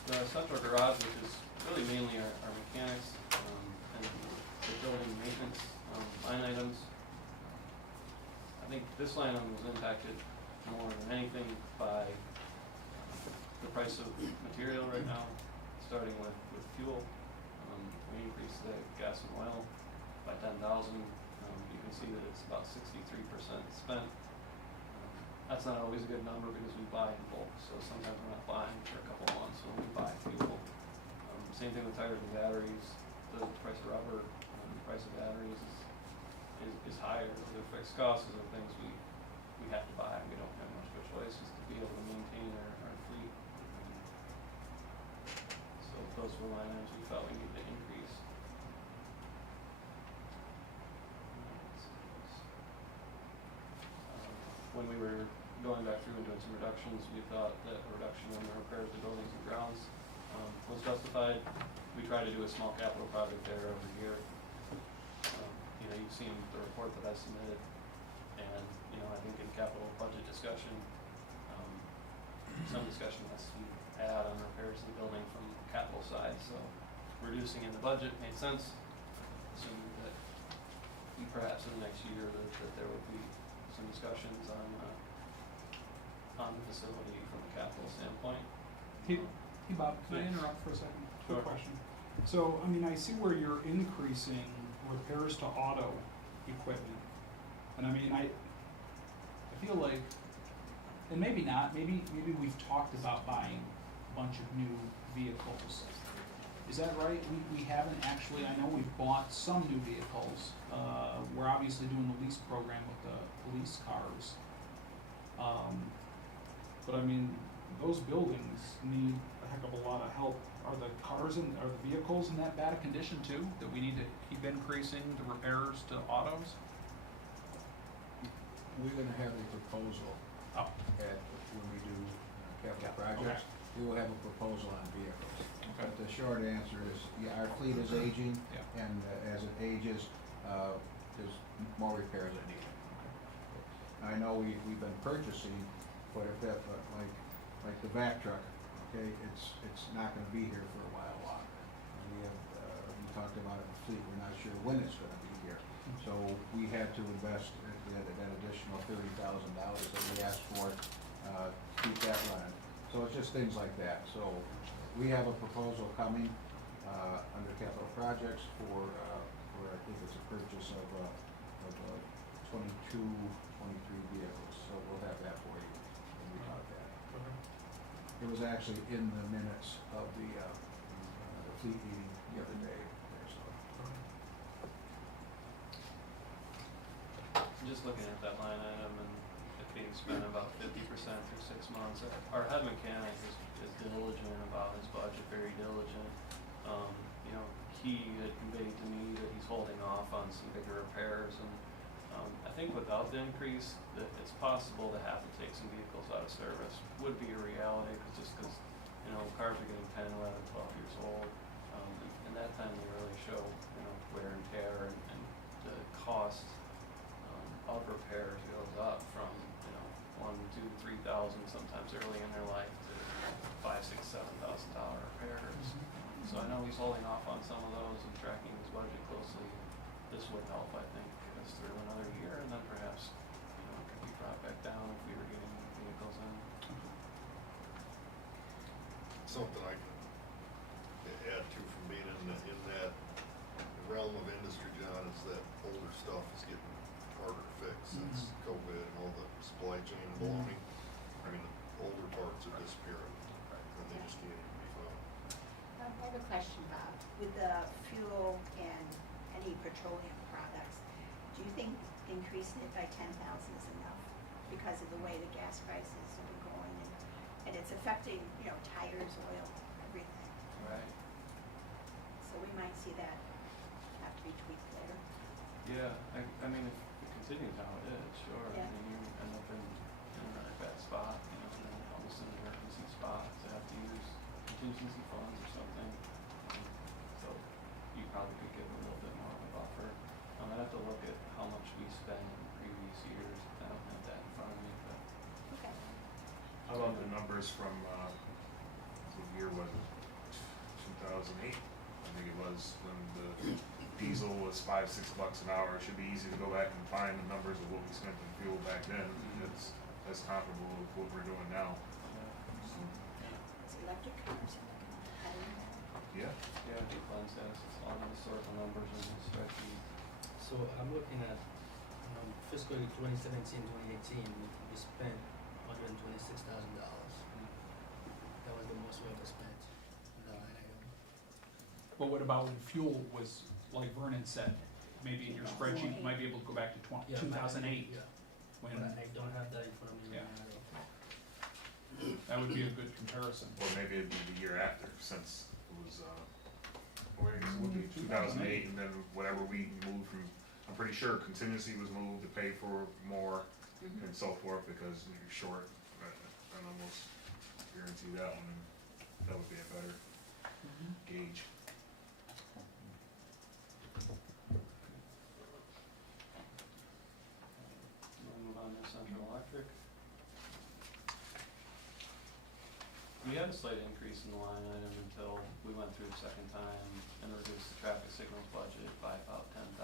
The central garage, which is really mainly our mechanics, and the building maintenance, line items. I think this line item was impacted more than anything by the price of material right now, starting with fuel. We increased the gas and oil by 10,000. You can see that it's about 63% spent. That's not always a good number because we buy in bulk, so sometimes we're not buying for a couple of months when we buy fuel. Same thing with tires and batteries. The price of rubber, the price of batteries is higher. The fixed costs are things we have to buy. We don't have much of a choice just to be able to maintain our fleet. So those were line items we felt we needed to increase. When we were going back through and doing some reductions, we thought that a reduction in the repairs to buildings and grounds was justified. We try to do a small capital project there every year. You've seen the report that I submitted, and I think in capital budget discussion, some discussion has to be had on repairs to the building from the capital side. So reducing in the budget made sense, assuming that perhaps in the next year that there would be some discussions on the facility from a capital standpoint. Hey Bob, can I interrupt for a second? Sure. Quick question. So, I see where you're increasing repairs to auto equipment. And I feel like, and maybe not, maybe we've talked about buying a bunch of new vehicles. Is that right? We haven't actually, I know we've bought some new vehicles. We're obviously doing the lease program with the police cars. But those buildings need a heck of a lot of help. Are the vehicles in that bad a condition too, that we need to keep increasing the repairs to autos? We're gonna have a proposal Oh, when we do capital Yeah, projects. We will have a proposal on vehicles. okay. But the short answer is, our fleet is aging, Yeah. and as it ages, there's more repairs that need. I know we've been purchasing, but if that, like the vac truck, okay, it's not gonna be here for a while longer. We talked about it in fleet, we're not sure when it's gonna be here. So we had to invest that additional $30,000 that we asked for, to keep that running. So it's just things like that. So we have a proposal coming, under capital projects for I think it's a purchase of 22, 23 vehicles. So we'll have that for you when we talk that. It was actually in the minutes of the fleet meeting the other day. Just looking at that line item and it being spent about 50% through 6 months, our head mechanic is diligent about his budget, very diligent. He had conveyed to me that he's holding off on some bigger repairs, and I think without the increase, that it's possible to have to take some vehicles out of service would be a reality, just because cars are getting 10, 11, 12 years old, and that time they really show wear and tear and the cost of repairs goes up from, you know, 1, 2, 3,000, sometimes early in their life to $5, $6, $7,000 repairs. So I know he's holding off on some of those and tracking his budget closely. This would help, I think, get us through another year, and then perhaps, you know, it could be brought back down if we were getting vehicles in. Something I can add to from being in that realm of industry, John, is that older stuff is getting harder to fix since COVID and all the supply chain baloney. I mean, the older parts are disappearing, and they just can't even be found. I have a question, Bob. With the fuel and any petroleum products, do you think increasing it by 10,000 is enough? Because of the way the gas prices have been going, and it's affecting, you know, tires, oil, everything. Right. So we might see that have to be tweaked later. Yeah, I mean, if it continues how it is, sure, Yeah. then you end up in a really bad spot, you know, and then almost an emergency spot to have to use contingency funds or something. So you probably could give a little bit more of a buffer. I'd have to look at how much we spent in previous years. I don't have that in front of me, but Okay. How about the numbers from, what year was it? 2008, I think it was, when the diesel was $5, $6 an hour. It should be easy to go back and find the numbers of what we spent in fuel back then. That's comparable with what we're doing now. So, It's electric cars, I don't know. yeah, yeah, I think Glenn says it's all the historical numbers in his spreadsheet. So I'm looking at fiscal year 2017, 2018, we spent $126,000. That was the most we ever spent in the line item. But what about when fuel was, like Vernon said, maybe in your spreadsheet, you might be able to go back to Yeah, 2008, Yeah, when, but I don't have that in front of me Yeah. right now. that would be a good comparison. or maybe it'd be the year after, since it was, or it would be 2008, and then whatever we moved from, I'm pretty sure contingency was moved to pay for more and so forth, because you're short. I can almost guarantee that one, and that would be a better gauge. We'll move on to Central Electric. We had a slight increase in the line item until we went through the second time and reduced the traffic signals budget by about 10,000.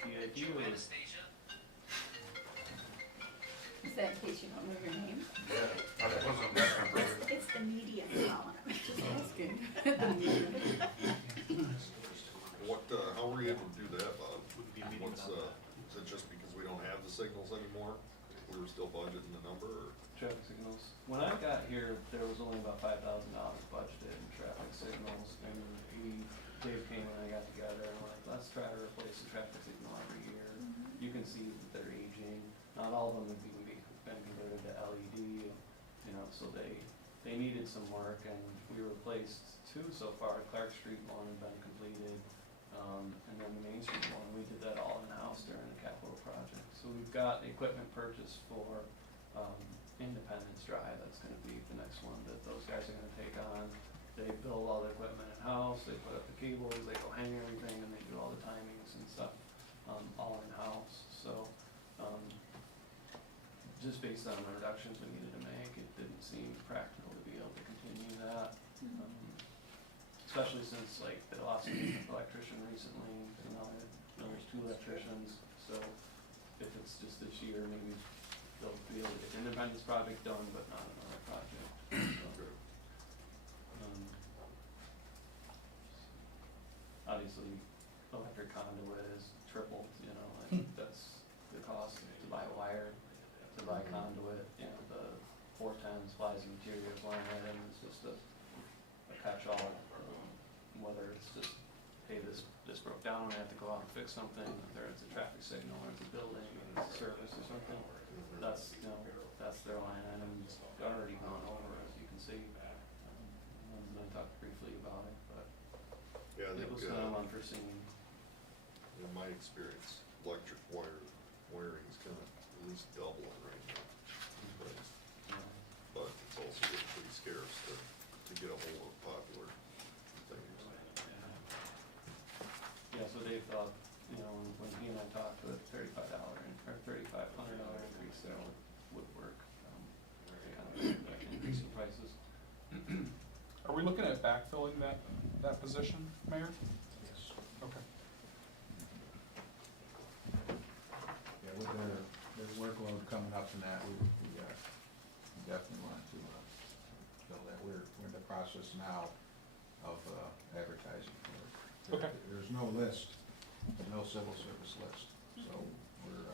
The idea was, Is that in case you don't know your name? Yeah, that wasn't that number. It's the median column. Just asking. What, how were you able to do that, Bob? What's, is it just because we don't have the signals anymore? We were still budgeting the number, or? traffic signals. When I got here, there was only about $5,000 budgeted in traffic signals, and Dave came and I got together and we're like, let's try to replace the traffic signal every year. You can see that they're aging. Not all of them have been converted to LED, you know, so they needed some work, and we replaced 2 so far. Clark Street one had been completed, and then the Main Street one, we did that all in-house during the capital project. So we've got equipment purchased for Independence Drive. That's gonna be the next one that those guys are gonna take on. They build all the equipment in-house, they put up the cables, they go hang everything, and they do all the timings and stuff, all in-house. So, just based on the reductions we needed to make, it didn't seem practical to be able to continue that. Especially since, like, they lost an electrician recently, you know, there's 2 electricians, so if it's just this year, maybe they'll be able to get the Independence project done, but not another project. So, obviously, electric conduit is tripled, you know, like, that's the cost to buy wire, to buy conduit, you know, the 410 supplies and materials line item is just a catch-all, whether it's just, hey, this broke down, I have to go out and fix something, whether it's a traffic signal, or it's a building, or it's a service or something, that's, you know, that's their line item, it's already gone over, as you can see. I talked briefly about it, but Yeah, I it was think, kind of unforeseen. in my experience, electric wiring is kind of at least doubling right now. But it's also getting pretty scarce to get a hold of popular things. Yeah, so Dave thought you know, when he and I talked, the $3,500 increase there would work, kind of increase in prices. Are we looking at backfilling that position, Mayor? Yes. Okay. Yeah, with their workload coming up and that, we definitely want to fill that. We're in the process now of advertising for it. Okay. There's no list, no civil service list, so we're,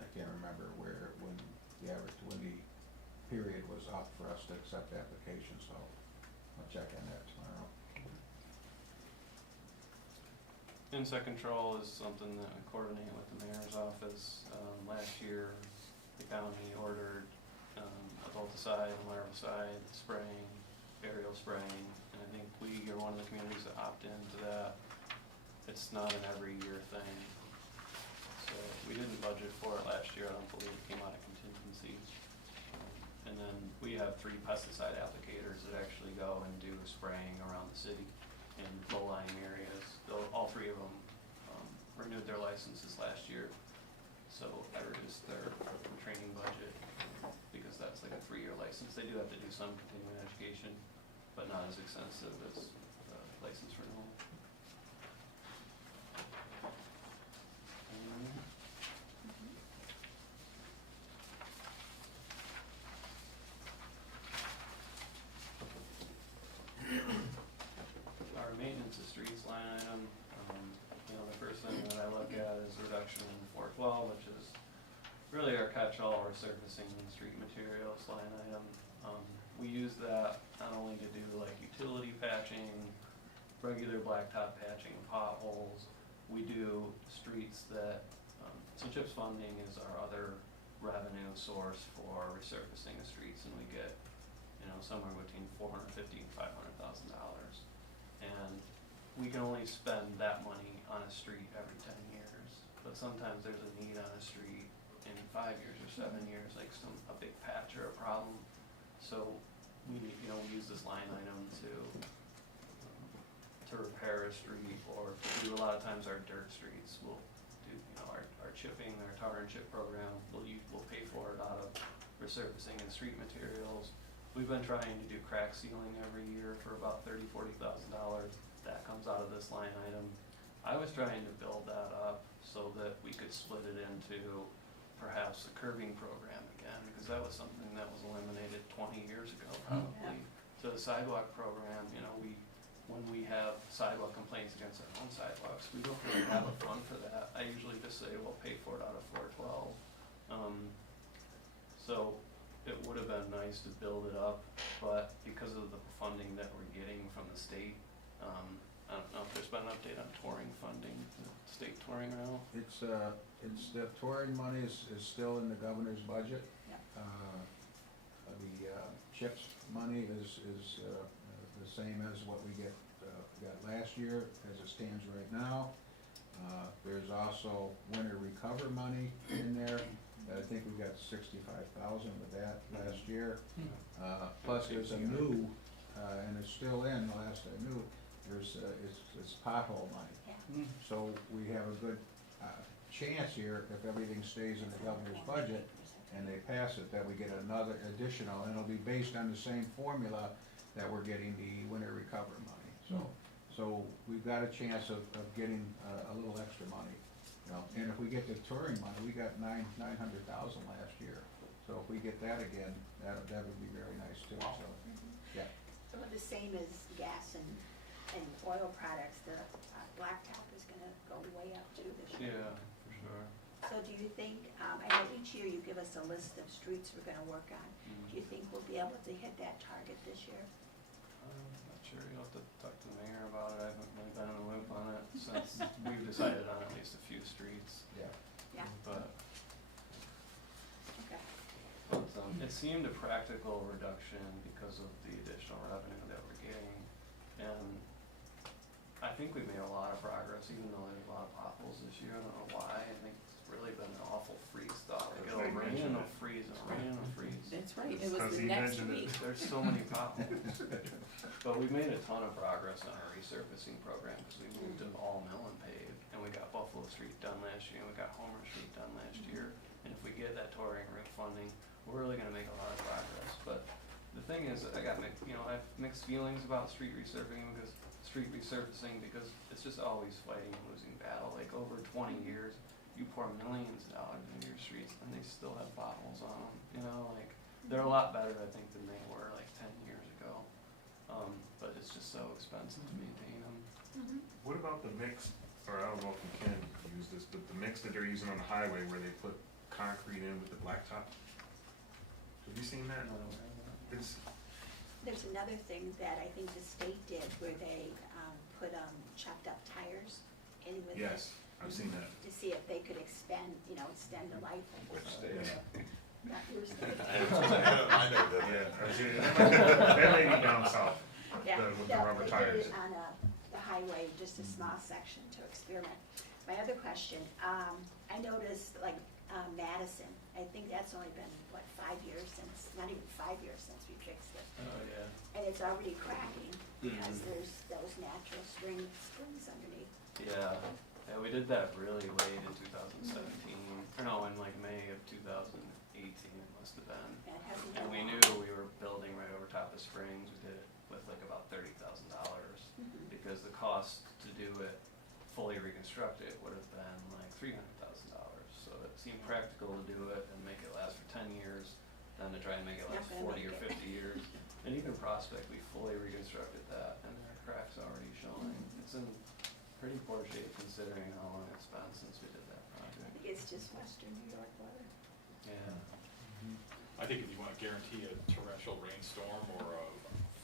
I can't remember when the period was up for us to accept applications, so I'll check on that tomorrow. Insect control is something that I coordinate with the mayor's office. Last year, the county ordered adulticide and larvicide spraying, aerial spraying, and I think we are one of the communities that opt into that. It's not an every year thing. So we didn't budget for it last year, I don't believe it came out of contingency. And then we have 3 pesticide applicators that actually go and do spraying around the city in low-lying areas. All 3 of them renewed their licenses last year, so I reduced their training budget because that's like a 3-year license. They do have to do some continuing education, but not as extensive as license renewal. Our maintenance of streets line item, you know, the first thing that I look at is reduction in 412, which is really our catch-all resurfacing and street materials line item. We use that not only to do like utility patching, regular blacktop patching of potholes. We do streets that, so CHIPS funding is our other revenue source for resurfacing of streets, and we get, you know, somewhere between $450,000 and $500,000. And we can only spend that money on a street every 10 years, but sometimes there's a need on a street in 5 years or 7 years, like a big patch or a problem. So we, you know, we use this line item to repair a street, or do a lot of times our dirt streets. We'll do, you know, our chipping, our tar and chip program, we'll pay for it out of resurfacing and street materials. We've been trying to do crack sealing every year for about $30,000-$40,000. That comes out of this line item. I was trying to build that up so that we could split it into perhaps a curbing program again, because that was something that was eliminated 20 years ago probably. So the sidewalk program, you know, when we have sidewalk complaints against our own sidewalks, we don't really have a fund for that. I usually just say, well, pay for it out of 412. So it would have been nice to build it up, but because of the funding that we're getting from the state, I don't know if there's been an update on touring funding, state touring now. It's the touring money is still in the governor's budget. Yeah. The CHIPS money is the same as what we got last year as it stands right now. There's also winter recover money in there. I think we got 65,000 with that last year. Plus there's a new, and it's still in, the last I knew, it's pothole money. Yeah. So we have a good chance here, if everything stays in the governor's budget and they pass it, that we get another additional, and it'll be based on the same formula that we're getting the winter recover money. So we've got a chance of getting a little extra money, you know. And if we get the touring money, we got $900,000 last year. So if we get that again, that would be very nice too, so, yeah. So the same as gas and oil products, the blacktop is gonna go way up too this year. Yeah, for sure. So do you think, I know each year you give us a list of streets we're gonna work on. Do you think we'll be able to hit that target this year? Not sure, you'll have to talk to the mayor about it. I haven't really been in the loop on it since we've decided on at least a few streets, Yeah. Yeah, but okay. it seemed a practical reduction because of the additional revenue that we're getting. And I think we made a lot of progress, even though there's a lot of potholes this year. I don't know why. I think it's really been an awful freeze thaw. Like it'll rain and it'll freeze and rain and it'll freeze. That's right, it Because was the he next mentioned it. week. There's so many potholes. But we've made a ton of progress on our resurfacing program, because we moved to all mill and pave, and we got Buffalo Street done last year, and we got Homer Street done last year. And if we get that touring roof funding, we're really gonna make a lot of progress. But the thing is, I got I have mixed feelings about street resurfacing, because it's just always fighting a losing battle. Like, over 20 years, you pour millions of dollars into your streets, and they still have potholes on them, you know, like, they're a lot better, I think, than they were like 10 years ago. But it's just so expensive to maintain them. What about the mix, or I don't know if you can use this, but the mix that they're using on the highway where they put concrete in with the blacktop? Have you seen that? It's, There's another thing that I think the state did where they put chopped up tires in with it. yes, I've seen that. To see if they could extend the life of Which it. state? Not your state. I know that. Yeah, I've seen it. That may be down south, Yeah, with the rubber they tires. did it on the highway, just a small section to experiment. My other question, I noticed like Madison, I think that's only been, 5 years since, not even 5 years since we fixed it. Oh, yeah. And it's already cracking because there's those natural springs underneath. Yeah, we did that really late in 2017, or no, in like May of 2018 it must have been. And it hasn't And been we long. knew we were building right over top of springs, we did it with like about $30,000, because the cost to do it, fully reconstruct it, would have been like $300,000. So it seemed practical to do it and make it last for 10 years, than to try and make it Not last gonna 40 or make it. 50 years. And even Prospect, we fully reconstructed that, and there are cracks already showing. It's in pretty poor shape considering how long it's been since we did that I project. think it's just western New York weather. Yeah. I think if you wanna guarantee a torrential rainstorm or a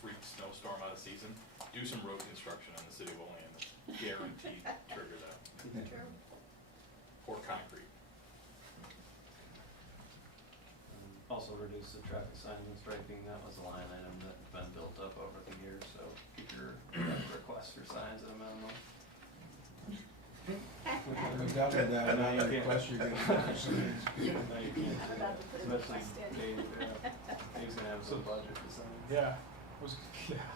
freak snowstorm out of season, do some road construction on the city of Olean. Guaranteed to trigger that. True. Pour concrete. Also reduce the traffic signs and striping, that was a line item that's been built up over the years, so keep your requests for signs at a minimum. We doubled that, now you request you're getting more signs. No, you can't I'm do about that, to put a especially request in. Dave, Dave's gonna have some budget for signs. Yeah, yeah.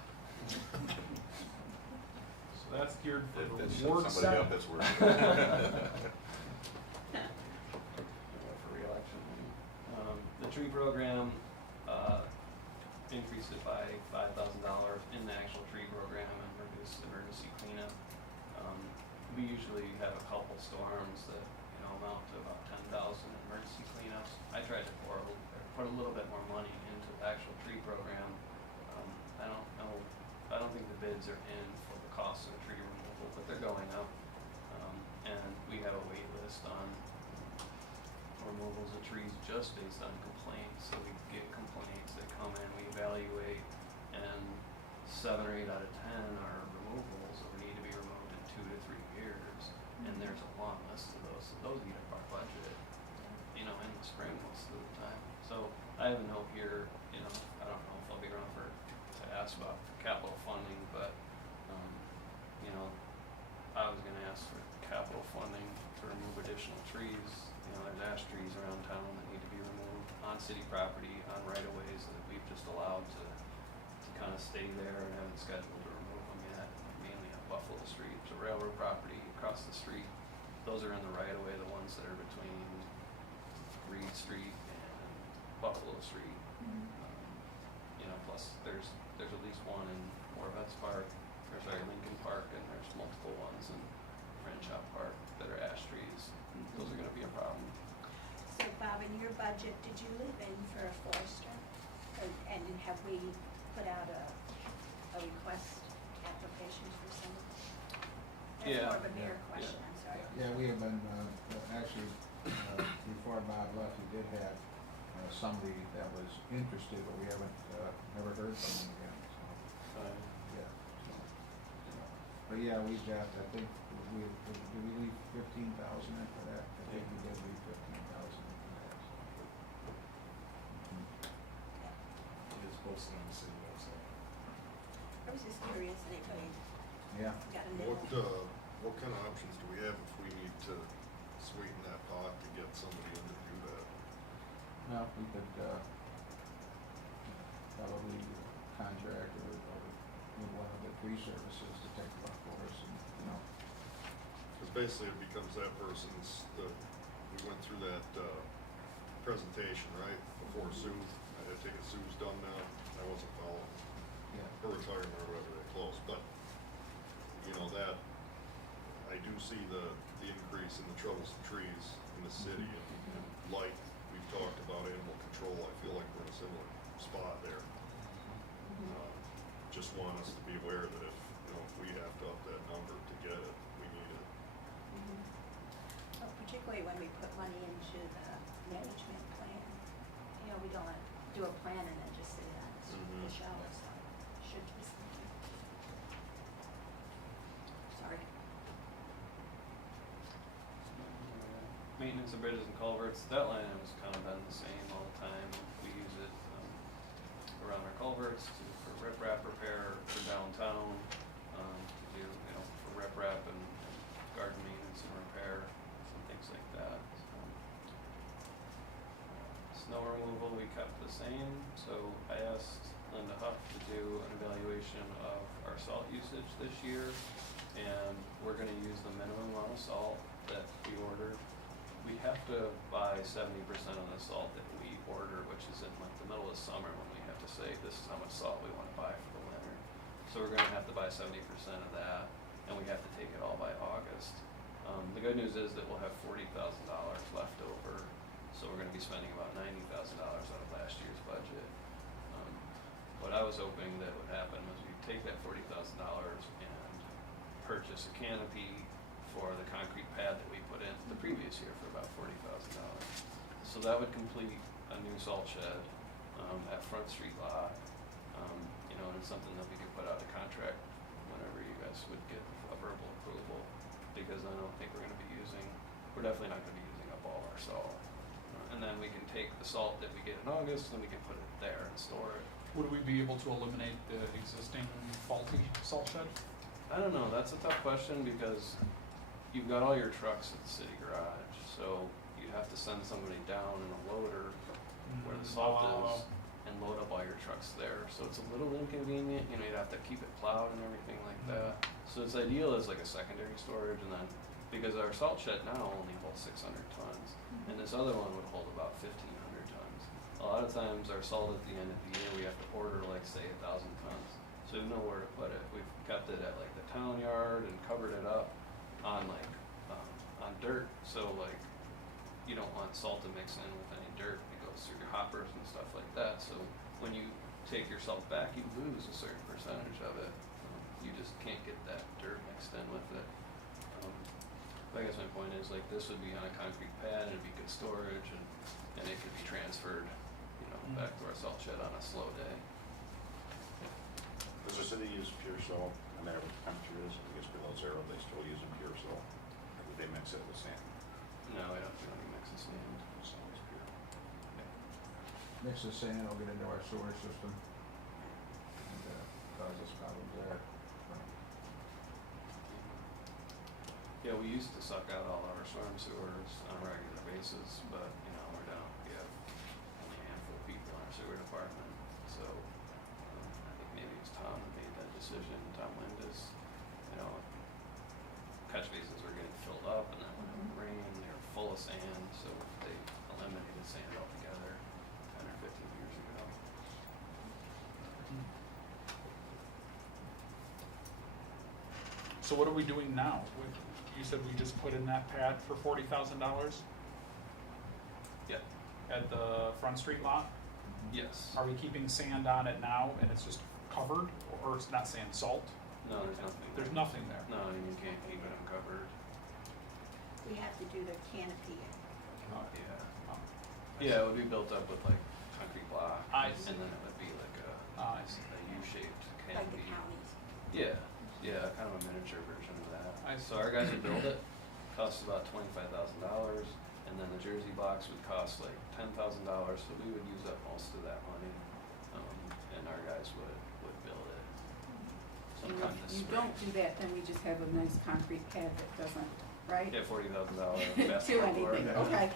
So that's geared for That the shut Ward somebody 7. up that's working. For reelection. The tree program, increased it by $5,000 in the actual tree program and reduced emergency cleanup. We usually have a couple storms that, amount to about 10,000 emergency cleanups. I tried to put a little bit more money into the actual tree program. I don't think the bids are in for the cost of tree removal, but they're going up. And we have a wait list on removals of trees just based on complaints. So we get complaints that come in, we evaluate, and 7 or 8 out of 10 are removals or need to be removed in 2 to 3 years. And there's a long list of those. So those eat up our budget, in the spring most of the time. So I have a note here, I don't know if I'll be around to ask about capital funding, but, I was gonna ask for capital funding to remove additional trees. There's ash trees around town that need to be removed on city property, on right-of-ways that we've just allowed to kind of stay there and haven't scheduled to remove them yet, mainly on Buffalo Street. It's a railroad property across the street. Those are in the right-of-way, the ones that are between Reed Street and Buffalo Street. Plus there's at least one in Corvettes Park, Lincoln Park, and there's multiple ones in Crenshaw Park that are ash trees. Those are gonna be a problem. So Bob, in your budget, did you leave in for a forester? And have we put out a request application for some? That's Yeah, more of a mayor yeah, question, I'm sorry. Yeah, we have been, actually, before Bob left, we did have somebody that was interested, but we haven't, never heard from him again, so, yeah. But yeah, we've got, I think, did we leave 15,000 in for that? I think we did leave 15,000 in for that, so. It is posted on the city website. I was just curious, anybody Yeah. got a minute? What kind of options do we have if we need to sweeten that pot to get somebody in to do that? No, we could, probably contract or with one of the tree services to take it up for us, and, you know. Cause basically it becomes that person's, we went through that, presentation, right, before Sue, I take it Sue's done now, I wasn't following her retirement or whatever they closed, but, you know, that, I do see the increase in the troublesome trees in the city, and like we've talked about animal control, I feel like we're in a similar spot there. Just want us to be aware that if, you know, if we have to up that number to get it, we need it. Well, particularly when we put money into the management plan, you know, we don't wanna do a plan and then just sit it on the Mhm. shelf, so should be something. Sorry. Maintenance of bridges and culverts, that line item has kind of been the same all the time. We use it around our culverts for riprap repair for downtown, to do, you know, for riprap and garden maintenance and repair, and things like that. Snow removal, we kept the same, so I asked Linda Huff to do an evaluation of our salt usage this year, and we're gonna use the minimum amount of salt that we ordered. We have to buy 70% of the salt that we order, which is in like the middle of summer when we have to say, this is how much salt we wanna buy for the winter. So we're gonna have to buy 70% of that, and we have to take it all by August. The good news is that we'll have $40,000 left over, so we're gonna be spending about $90,000 out of last year's budget. What I was hoping that would happen was we'd take that $40,000 and purchase a canopy for the concrete pad that we put in the previous year for about $40,000. So that would complete a new salt shed, at Front Street Lot. You know, and it's something that we could put out a contract whenever you guys would get a verbal approval, because I don't think we're definitely not gonna be using up all our salt. And then we can take the salt that we get in August, and we can put it there and store it. Would we be able to eliminate the existing faulty salt shed? I don't know, that's a tough question, because you've got all your trucks at the city garage, so you have to send somebody down in a loader where the salt is and load up all your trucks there, so it's a little inconvenient, you know, you'd have to keep it plowed and everything like that. So it's ideal as like a secondary storage, and then, because our salt shed now only holds 600 tons, and this other one would hold about 1,500 tons. A lot of times our salt at the end of the year, we have to order like, say, 1,000 tons, so we have nowhere to put it. We've kept it at like the town yard and covered it up on like, on dirt, so like, you don't want salt to mix in with any dirt, it goes through your hoppers and stuff like that, so when you take your salt back, you lose a certain percentage of it. You just can't get that dirt mixed in with it. I guess my point is, like, this would be on a concrete pad, and it'd be good storage, and it could be transferred, you know, back to our salt shed on a slow day. Does the city use pure salt, no matter what the temperature is, if it gets below zero, they still use pure salt? Or do they mix it with sand? No, I don't do any mix of sand. It's always pure. Mix the sand, it'll get into our sewer system and cause us problems there. Yeah, we used to suck out all our storm sewers on a regular basis, but, you know, we're down, we have only a handful of people in our sewer department, so, I think maybe it was Tom that made that decision, Tom Linda's, you know, catch basins were getting filled up, and then when it would rain, they were full of sand, so they eliminated sand altogether 10 or 15 years ago. So what are we doing now? You said we just put in that pad for $40,000 Yeah, at the Front Street lot? yes. Are we keeping sand on it now and it's just covered, or it's not sand, salt? No, there's nothing. There's nothing there. No, you can't keep it uncovered. We have to do the canopy. Oh, yeah. Oh, Yeah, it would be built up with like concrete block, I and see. then it would be like I see. a U-shaped Like canopy. the counties. Yeah, kind of a miniature version of that. I So see. our guys would build it, costs about $25,000, and then the Jersey box would cost like $10,000, so we would use up most of that money, and our guys would build it And sometime if this you spring. don't do that, then we just have a nice concrete pad that doesn't, right? Yeah, $40,000 Do basketball court. anything, okay.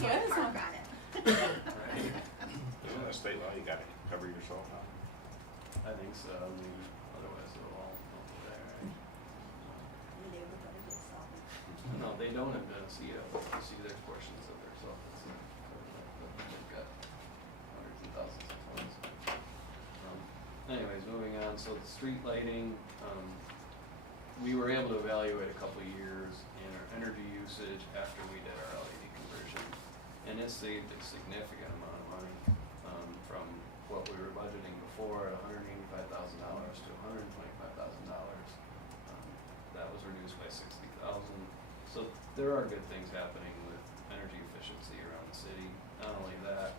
So that is Park not- on it. Right. Isn't that state law, you gotta cover your salt now? I think so, I mean, otherwise No, they don't have Geneseo, you see there's portions of their stuff that's in, but they've got hundreds and thousands of tons. Anyways, moving on, so the street lighting, we were able to evaluate a couple of years in our energy usage after we did our LED conversion. And it saved a significant amount of money, from what we were budgeting before at $185,000 to $125,000. That was reduced by 60,000. So there are good things happening with energy efficiency around the city. Not only that,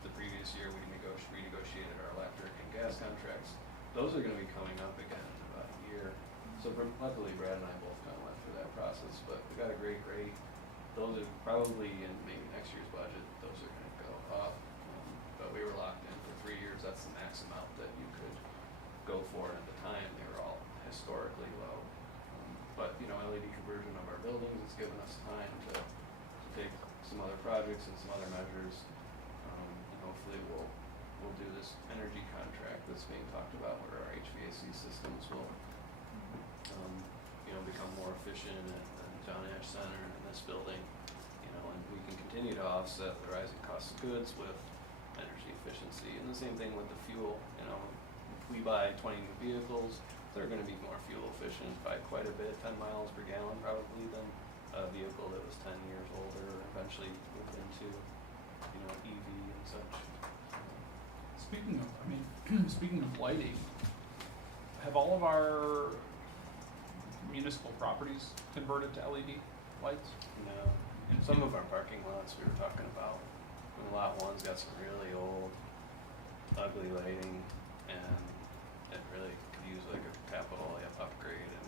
the previous year we renegotiated our electric and gas contracts. Those are gonna be coming up again in about a year. So luckily Brad and I both kind of went through that process, but we got a great rate. Those are probably in maybe next year's budget, those are gonna go up. But we were locked in for 3 years, that's the max amount that you could go for, and at the time, they were all historically low. But, LED conversion of our buildings has given us time to take some other projects and some other measures. And hopefully we'll do this energy contract that's being talked about where our HVAC systems will, become more efficient at the John Ash Center and in this building, and we can continue to offset the rising cost of goods with energy efficiency. And the same thing with the fuel, if we buy 20 new vehicles, they're gonna be more fuel efficient by quite a bit, 10 miles per gallon probably, than a vehicle that was 10 years older or eventually moved into, EV and such. Speaking of lighting, have all of our municipal properties converted to LED lights? No, some of our parking lots we were talking about, lot 1's got some really old, ugly lighting, and it really could use like a capital upgrade and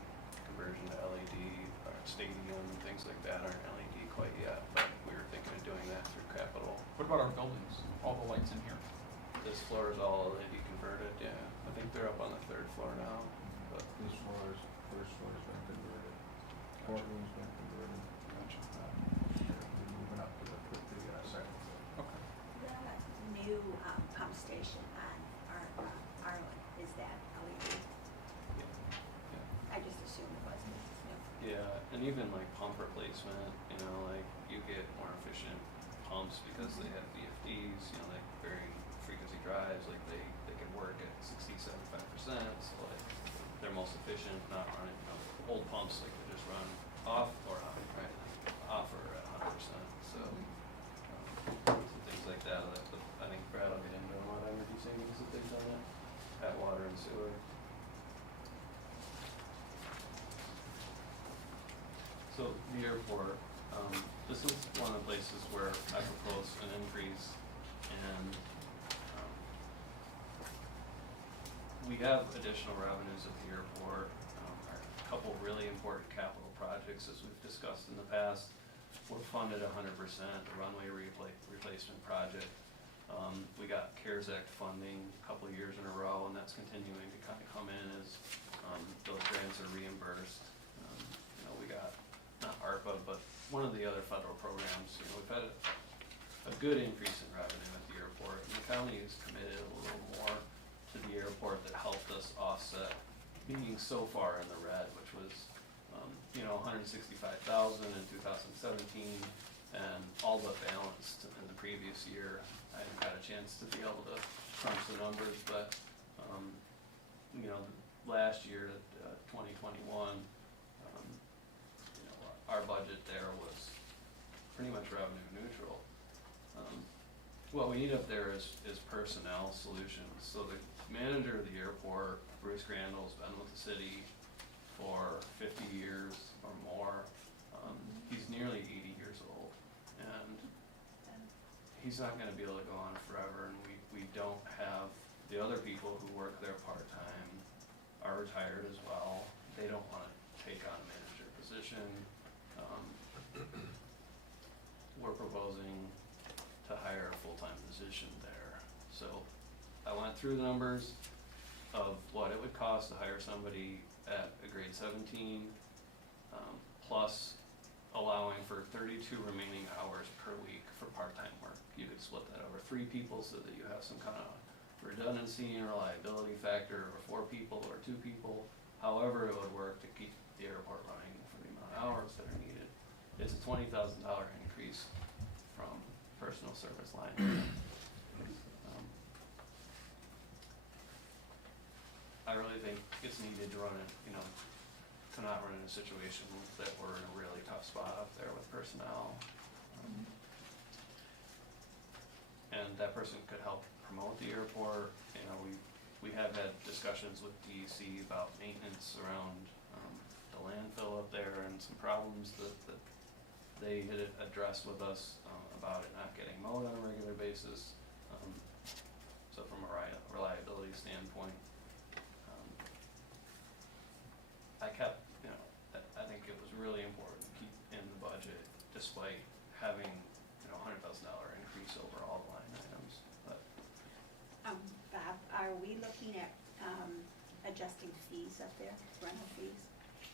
conversion to LED. Our stadium and things like that aren't LED quite yet, but we were thinking of doing that through capital. What about our buildings, all the lights in here? This floor is all LED converted, yeah. I think they're up on the 3rd floor now, but. This floor's, first floor's been converted, courtroom's been converted. We're moving up to the second floor. Okay. The new pump station on Arlen, is that LED? Yeah. I just assumed it wasn't. No. Yeah, and even like pump replacement, like you get more efficient pumps because they have VFDs, like varying frequency drives, like they can work at 60-75%, so like they're most efficient, not running, old pumps like they just run off or on, right? Off or at 100%, so things like that, I think Brad will get into a lot of energy savings that they've done at water and sewer. So the airport, this is one of the places where I propose an increase, and we have additional revenues at the airport. A couple really important capital projects, as we've discussed in the past, were funded 100%. The runway replacement project, we got CARES Act funding a couple of years in a row, and that's continuing to kind of come in as those grants are reimbursed. We got not ARPA, but one of the other federal programs. We've had a good increase in revenue at the airport, and the county is committed a little more to the airport that helped us offset being so far in the red, which was, $165,000 in 2017, and all but balanced in the previous year. I haven't got a chance to be able to crunch the numbers, but, last year, 2021, our budget there was pretty much revenue neutral. What we need up there is personnel solutions. So the manager of the airport, Bruce Crandall's been with the city for 50 years or more. He's nearly 80 years old, and he's not gonna be able to go on forever, and we don't have, the other people who work there part-time are retired as well. They don't wanna take on a manager position. We're proposing to hire a full-time position there. So I went through the numbers of what it would cost to hire somebody at a grade 17, plus allowing for 32 remaining hours per week for part-time work. You could split that over 3 people so that you have some kind of redundancy and reliability factor, or 4 people or 2 people, however it would work to keep the airport running for the amount of hours that are needed. It's a $20,000 increase from personal service line. I really think it's needed to run it, to not run in a situation that we're in a really tough spot up there with personnel. And that person could help promote the airport. We have had discussions with DEC about maintenance around the landfill up there and some problems that they had addressed with us about it not getting mowed on a regular basis. So from a reliability standpoint, I kept, I think it was really important to keep in the budget despite having, $100,000 increase over all the line items, but. Bob, are we looking at, adjusting fees up there, rental fees?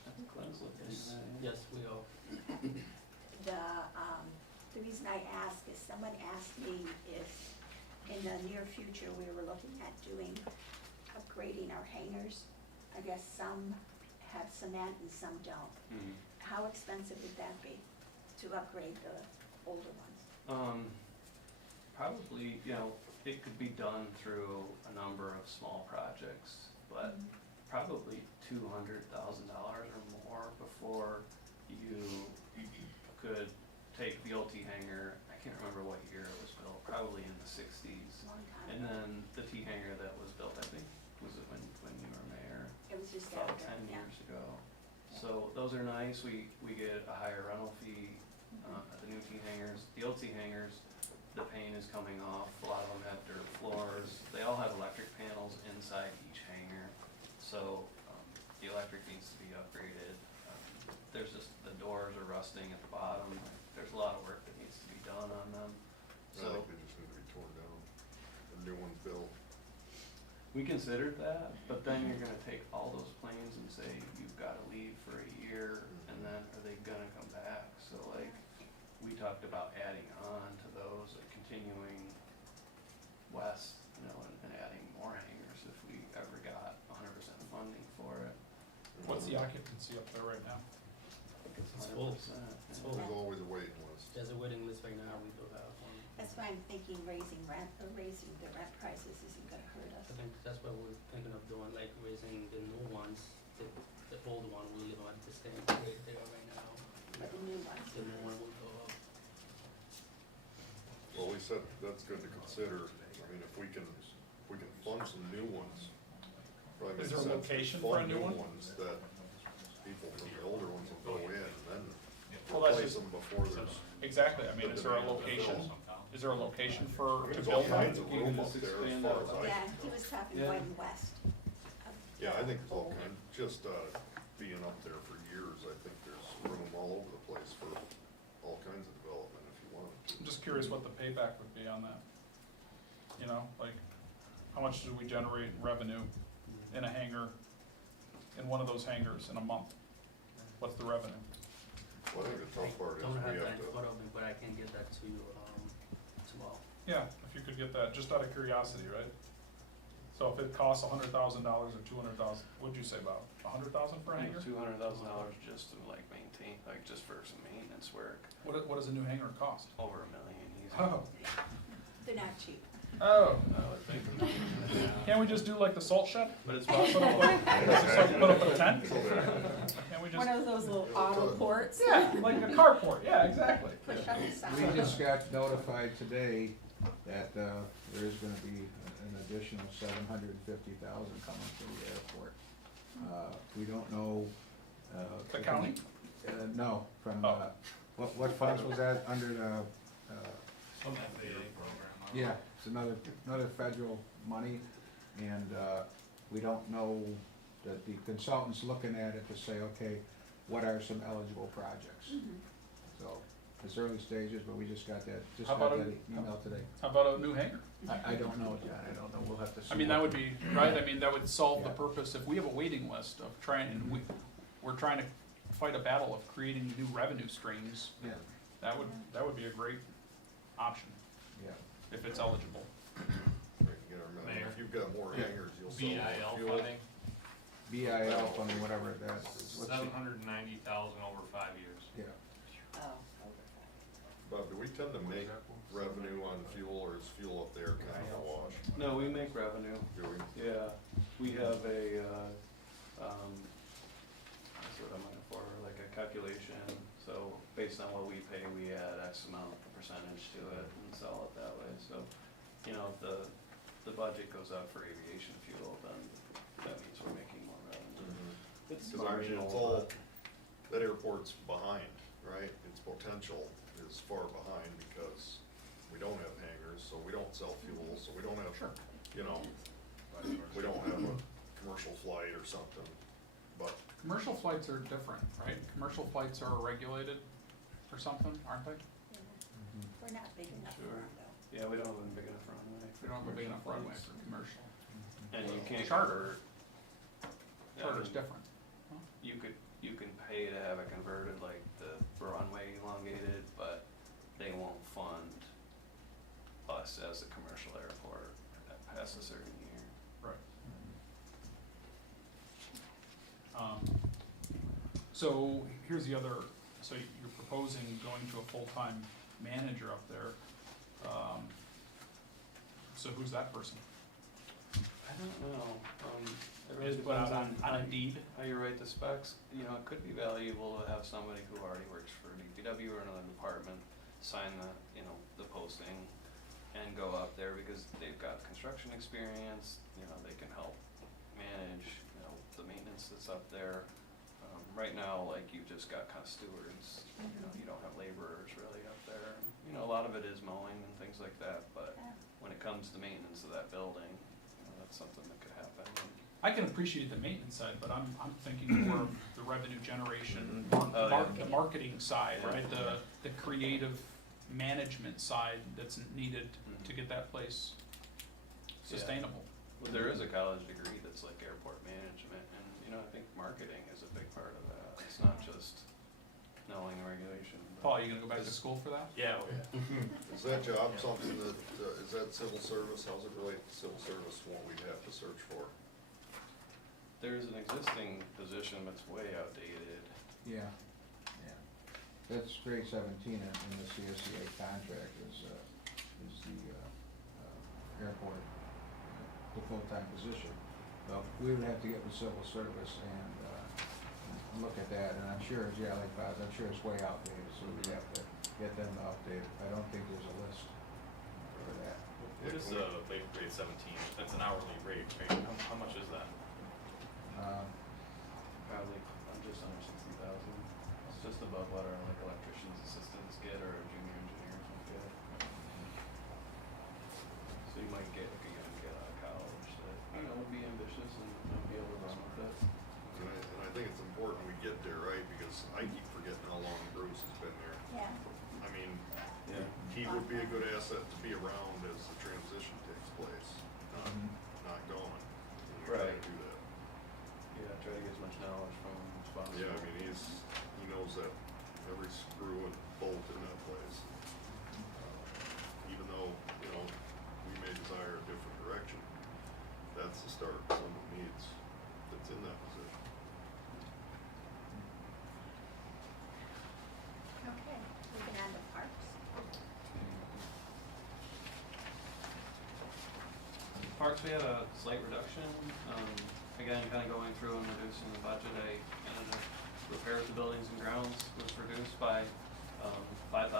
I think Glenn's looking at Yes, that. yes, we are. The reason I ask is someone asked me if in the near future we were looking at upgrading our hangars. I guess some have cement and some don't. Mhm. How expensive would that be to upgrade the older ones? Probably, it could be done through a number of small projects, but probably $200,000 or more before you could take the old T hangar. I can't remember what year it was built, probably in the 60s. Long time And ago. then the T hangar that was built, I think, was it when you were mayor? It was just About after, 10 yeah. years ago. So those are nice. We get a higher rental fee at the new T hangars. The old T hangars, the paint is coming off. A lot of them have dirt floors. They all have electric panels inside each hangar. So the electric needs to be upgraded. There's just, the doors are rusting at the bottom. There's a lot of work that needs to be done on them. I So think they just need to be torn down, a new one built. we considered that, but then you're gonna take all those planes and say, you've gotta leave for a year, and then are they gonna come back? So like, we talked about adding on to those, like continuing west, and adding more hangars if we ever got 100% funding for it. What's the occupancy up there right now? I think it's It's full. 100%. It's yeah. full. There's always a waiting list. There's a waiting list right now, we do have one. That's why I'm thinking raising the rent prices isn't gonna hurt us. I think that's what we're thinking of doing, like raising the new ones, the old one will leave at the same rate they are right now. But the new ones. The new one will go up. Well, we said that's good to consider. I mean, if we can fund some new ones, probably Is makes there a sense to location for a fund new one? ones that people from the older ones will go in and then Well, that's replace just- them before there's. Exactly, I mean, is there a location? Is there a location I for, mean, to there's all build one? kinds of You can room up just there as expand far that. as I Yeah, can he was tell. talking Yeah. going west. Yeah, I think it's all kind, just, being up there for years, I think there's room all over the place for all kinds of development if you wanted to. I'm just curious what the payback would be on that. Like, how much do we generate revenue in a hangar, in one of those hangars in a month? What's the revenue? Well, I think the tough part is Don't we have have that in to, front of me, but I can get that to you, tomorrow. Yeah, if you could get that, just out of curiosity, right? So if it costs $100,000 or 200,000, what'd you say, about 100,000 for a I think hangar? $200,000 just to like maintain, like just for some maintenance work, What does a new hangar cost? over $1 million easy. Oh, They're not cheap. oh, Yeah. can't we just do like the salt shed? But it's Put possible. up a tent? Can't we just, One of those little auto ports. yeah, like a carport, yeah, exactly. Push up the side. We just got notified today that, there is gonna be an additional $750,000 coming to the airport. We don't know, The county? No, from, Oh. what funds was that under the, Some FAA program. yeah, it's another federal money, and, we don't know, that the consultant's looking at it to say, okay, what are some eligible projects? So, it's early stages, but we just got that How about email today. How about a new hangar? I don't know, John, I don't know, we'll have to see. I mean, that what- would be, right, I mean, that would solve the Yeah. purpose, if we have a waiting list of trying, and we're trying to fight a battle of creating new revenue streams, Yeah, that would be a great option, yeah. if it's eligible. we can get our, Mayor. if you've got more Yeah. hangers, you'll sell more BIL fuel. funding, BIL funding, whatever that is. What's the- $790,000 over 5 years. Yeah. Oh, Bob, do we tend to make revenue on fuel, or is fuel up there kind of a wash? No, we make revenue. Do we? Yeah, we have a, what's what I'm looking for, like a calculation, so based on what we pay, we add X amount of percentage to it and sell it that way, so, you know, if the budget goes up for aviation fuel, then that means we're making more revenue. It's Because I mean, marginal, it's all, but- that airport's behind, right? Its potential is far behind because we don't have hangars, so we don't sell fuel, so we don't have, you know, we don't have a commercial flight or something, but Commercial flights are different, right? Commercial flights are regulated or something, aren't they? we're not big enough for Sure. them though. Yeah, we don't have a big enough runway. We don't have a big enough runway for commercial. And you can't Charter. convert. Charter's Um, different. You can pay to have it converted, like the runway elongated, but they won't fund us as a commercial airport past a certain year. Right. So here's the other, so you're proposing going to a full-time manager up there. So who's that person? I don't know, it really Just put out depends on on Indeed? how you write the specs. You know, it could be valuable to have somebody who already works for DPW or another department sign the, you know, the posting and go up there because they've got construction experience, you know, they can help manage, you know, the maintenance that's up there. Right now, like, you've just got kind of stewards, you know, you don't have laborers really up there. You know, a lot of it is mowing and things like that, but Yeah. when it comes to maintenance of that building, you know, that's something that could happen. I can appreciate the maintenance side, but I'm thinking more of the revenue generation, Oh, yeah. the marketing side, Yeah. right? The creative management side that's needed Mhm. to get that place sustainable. Well, there is a college degree that's like airport management, and, you know, I think marketing is a big part of that. It's not just knowing the regulation. but- Paul, you gonna go back to school for that? Yeah, oh yeah. is that job something that, is that civil service? How's it relate to civil service, what we'd have to search for? There's an existing position that's way outdated. Yeah, yeah. That's grade 17 in the CSEA contract is the airport, the full-time position. But we would have to get with civil service and look at that, and I'm sure, yeah, like Bob, I'm sure it's way outdated, so we'd have to get them to update it. I don't think there's a list for that. What is like grade 17? That's an hourly rate, right? How much is that? Probably just under 60,000. It's just above what our like electricians assistants get or our junior engineers would get. So you might get like a young kid out of college that, you know, would be ambitious and be able to run with it. And I think it's important we get there, right, because I keep forgetting how long Bruce has been there. Yeah, I mean, Yeah. he would be a good asset to be around as the transition takes place, not gone. And we gotta Right. do that. Yeah, try to get as much knowledge from him as possible. Yeah, I mean, he knows that every screw and bolt in that place. Even though, you know, we may desire a different direction, that's the start someone needs that's in that position. okay, moving on to parks. Parks, we had a slight reduction, again, kind of going through and reducing the budget, and the repairs to buildings and grounds was reduced by, 5,000.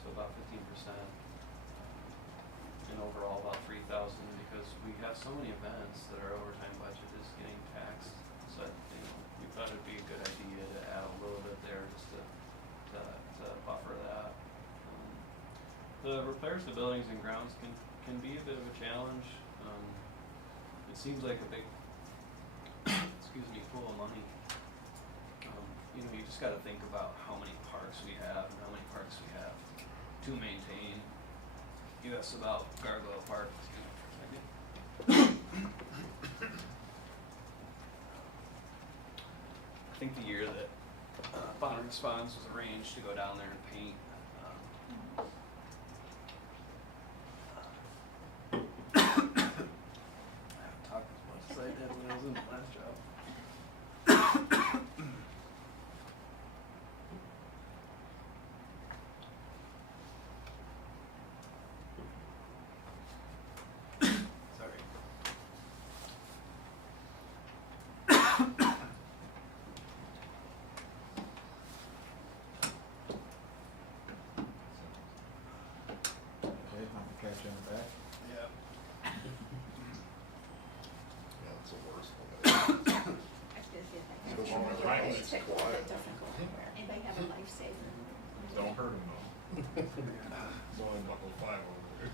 So about 15%. And overall about 3,000, because we have so many events that our overtime budget is getting taxed, so, you know, we thought it'd be a good idea to add a little bit there just to buffer that. The repairs to buildings and grounds can be a bit of a challenge. It seems like a big, excuse me, pool of money. You know, you just gotta think about how many parks we have and how many parks we have to maintain. You asked about Gargoyle Park. I think the year that Bond Response was arranged to go down there and paint, I haven't talked as much as I did. you in the back. Yeah. Yeah, it's the worst one. I feel like The that's one really that Ryan good. was quiet. It doesn't go anywhere. Anybody have a lifesaver? Don't hurt him though. It's only buckle 5 over there.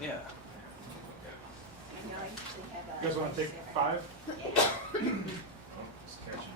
Yeah. I know, I usually have a. You guys wanna take lifesaver. 5? Yeah. Oh, it's catchy.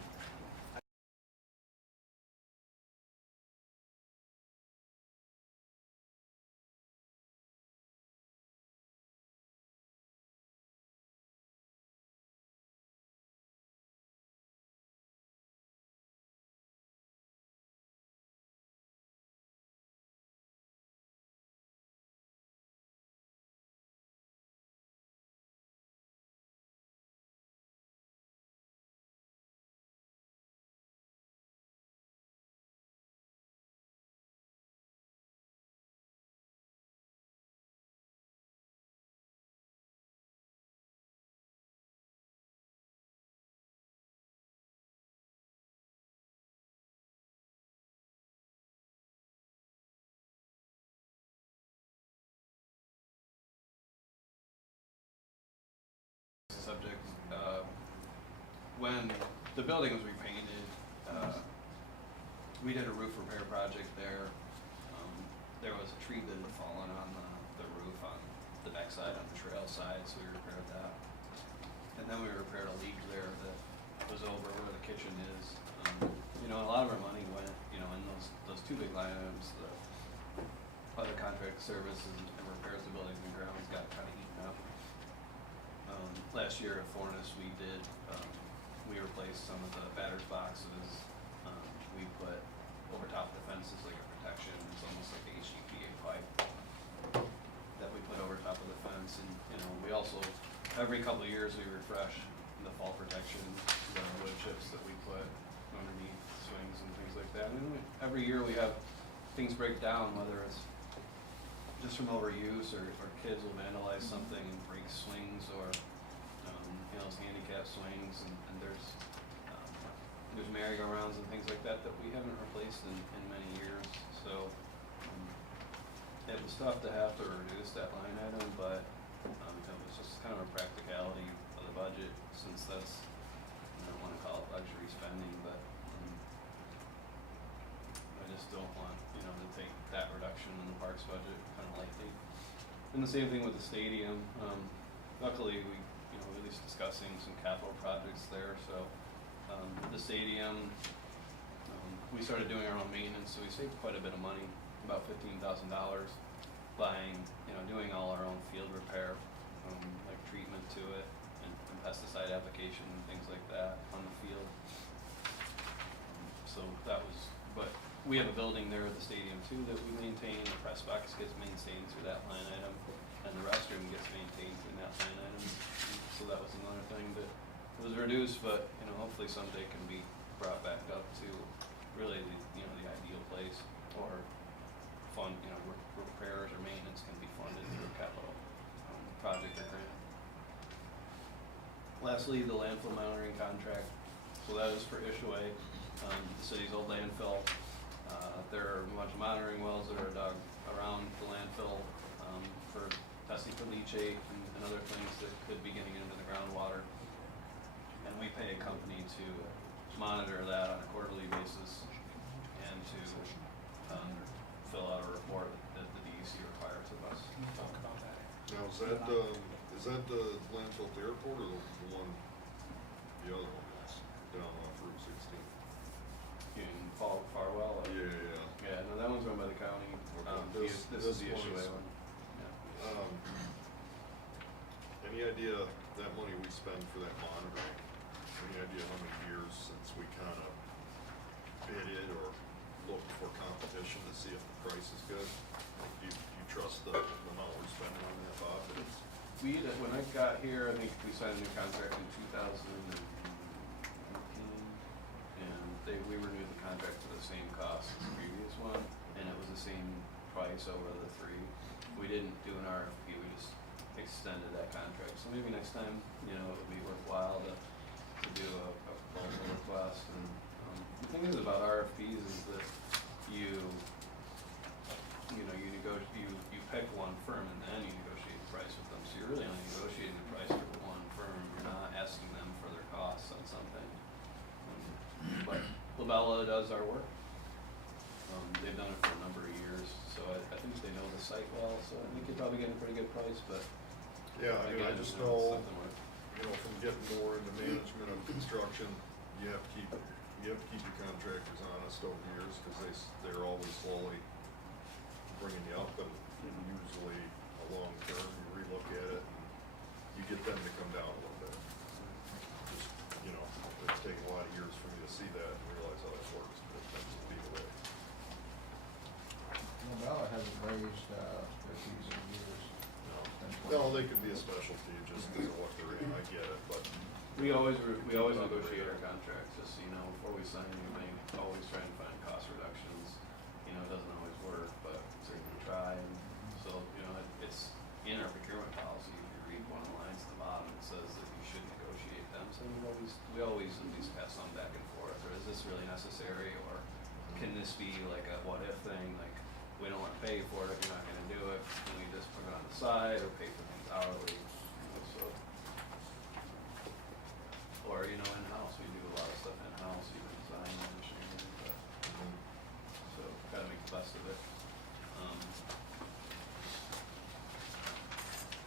Subject, when the building was repainted, we did a roof repair project there. There was a tree that had fallen on the roof on the backside, on the trail side, so we repaired that. And then we repaired a leak there that was over where the kitchen is. You know, a lot of our money went, you know, in those two big line items, the other contract services and repairs of buildings and grounds got kind of eaten up. Last year at Fornes, we replaced some of the batter's boxes. We put over top of the fences like a protection. It's almost like the HDPA pipe that we put over top of the fence. And, you know, we also, every couple of years, we refresh the fall protection, the wood chips that we put underneath swings and things like that. And every year we have things break down, whether it's just from overuse or kids will vandalize something and break swings, or you know, those handicap swings, and there's merry-go-rounds and things like that we haven't replaced in many years. So it was tough to have to reduce that line item, but it was just kind of a practicality of the budget, since that's, I don't want to call it luxury spending, but I just don't want, you know, to take that reduction in the parks budget kind of lightly. And the same thing with the stadium. Luckily, we, you know, we're at least discussing some capital projects there. So the stadium, we started doing our own maintenance, so we saved quite a bit of money, about $15,000, buying, you know, doing all our own field repair, like treatment to it and pesticide application and things like that on the field. So that was, but we have a building there at the stadium too that we maintain. The press box gets maintained through that line item, and the restroom gets maintained through that line item. So that was another thing that was reduced, but, you know, hopefully someday can be brought back up to really the, you know, the ideal place, or fund, you know, repairs or maintenance can be funded through a capital project or grant. Lastly, the landfill monitoring contract. So that is for Ishaway, the city's old landfill. There are a bunch of monitoring wells that are dug around the landfill for testing for leachate and other things that could be getting into the groundwater. And we pay a company to monitor that on a quarterly basis and to fill out a report that the DEC requires of us. Can we talk about that? Now, is that the landfill at the airport, or the one, the other one that's down off Route 16? In Farwell? Or? Yeah. Yeah, no, that one's run by the county. Okay. This is the This Ishaway one's- one. Yeah. Any idea that money we spend for that monitoring, any idea how many years since we kind of bid it or looked for competition to see if the price is good? Do you trust the amount we're spending on that, Bob? When I got here, I think we signed a new contract in 2019, and we renewed the contract for the same cost as the previous one, and it was the same price over the 3. We didn't do an RFP, we just extended that contract. So maybe next time, you know, it would be worthwhile to do a proposal request. And the thing is about RFPs is that you pick one firm and then you negotiate the price with them, so you're really only negotiating the price for one firm, you're not asking them for their costs on something. But Labella does our work. They've done it for a number of years, so I think they know the site well, so I think you're probably getting a pretty good price, but Yeah, I mean, I again, just you know, it's know, something where- from getting more into management of construction, you have to keep your contractors honest over the years, cause they're always slowly bringing you up, and usually a long term, you relook at it, and you get them to come down a little bit. Just, it's taken a lot of years for me to see that and realize how that works, but it tends to be the way. Novella hasn't raised, their fees in years. No, they could be a specialty just because of what they're in, I get it, but. We always negotiate our contracts, just so you know, before we sign anything, always try and find cost reductions. It doesn't always work, but certainly try, and so, it's in our procurement policy, if you read one of the lines at the bottom, it says that you should negotiate them, so we always at least pass some back and forth, or is this really necessary, or can this be like a what if thing, like, we don't wanna pay for it, you're not gonna do it, can we just put it on the side, or pay for things hourly, so. Or, in-house, we do a lot of stuff in-house, even design and engineering, but, so, gotta make the best of it.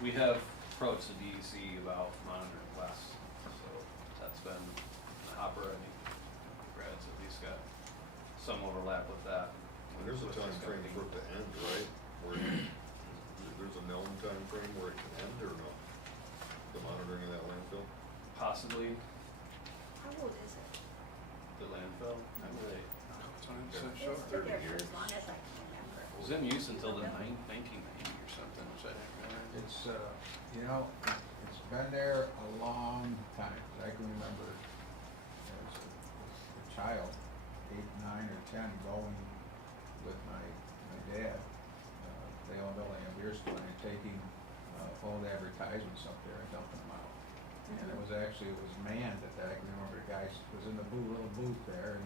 We have approached the DEC about monitoring less, so that's been the hopper, I think, Brad's at least got some overlap with that. There's a with time this frame company. for it to end, right? There's a known time frame where it can end or no? The monitoring of that landfill? Possibly How old is it? the landfill, I really, It's been there for as long as I can remember. it was in use until the 1990 or something, which I didn't remember. It's, it's been there a long time, 'cause I can remember as a child, 8, 9, or 10, going with my dad. They owned Olean beer store, and taking, old advertisements up there and dumping them out. And it was manned at that, I can remember the guy was in the little booth there, and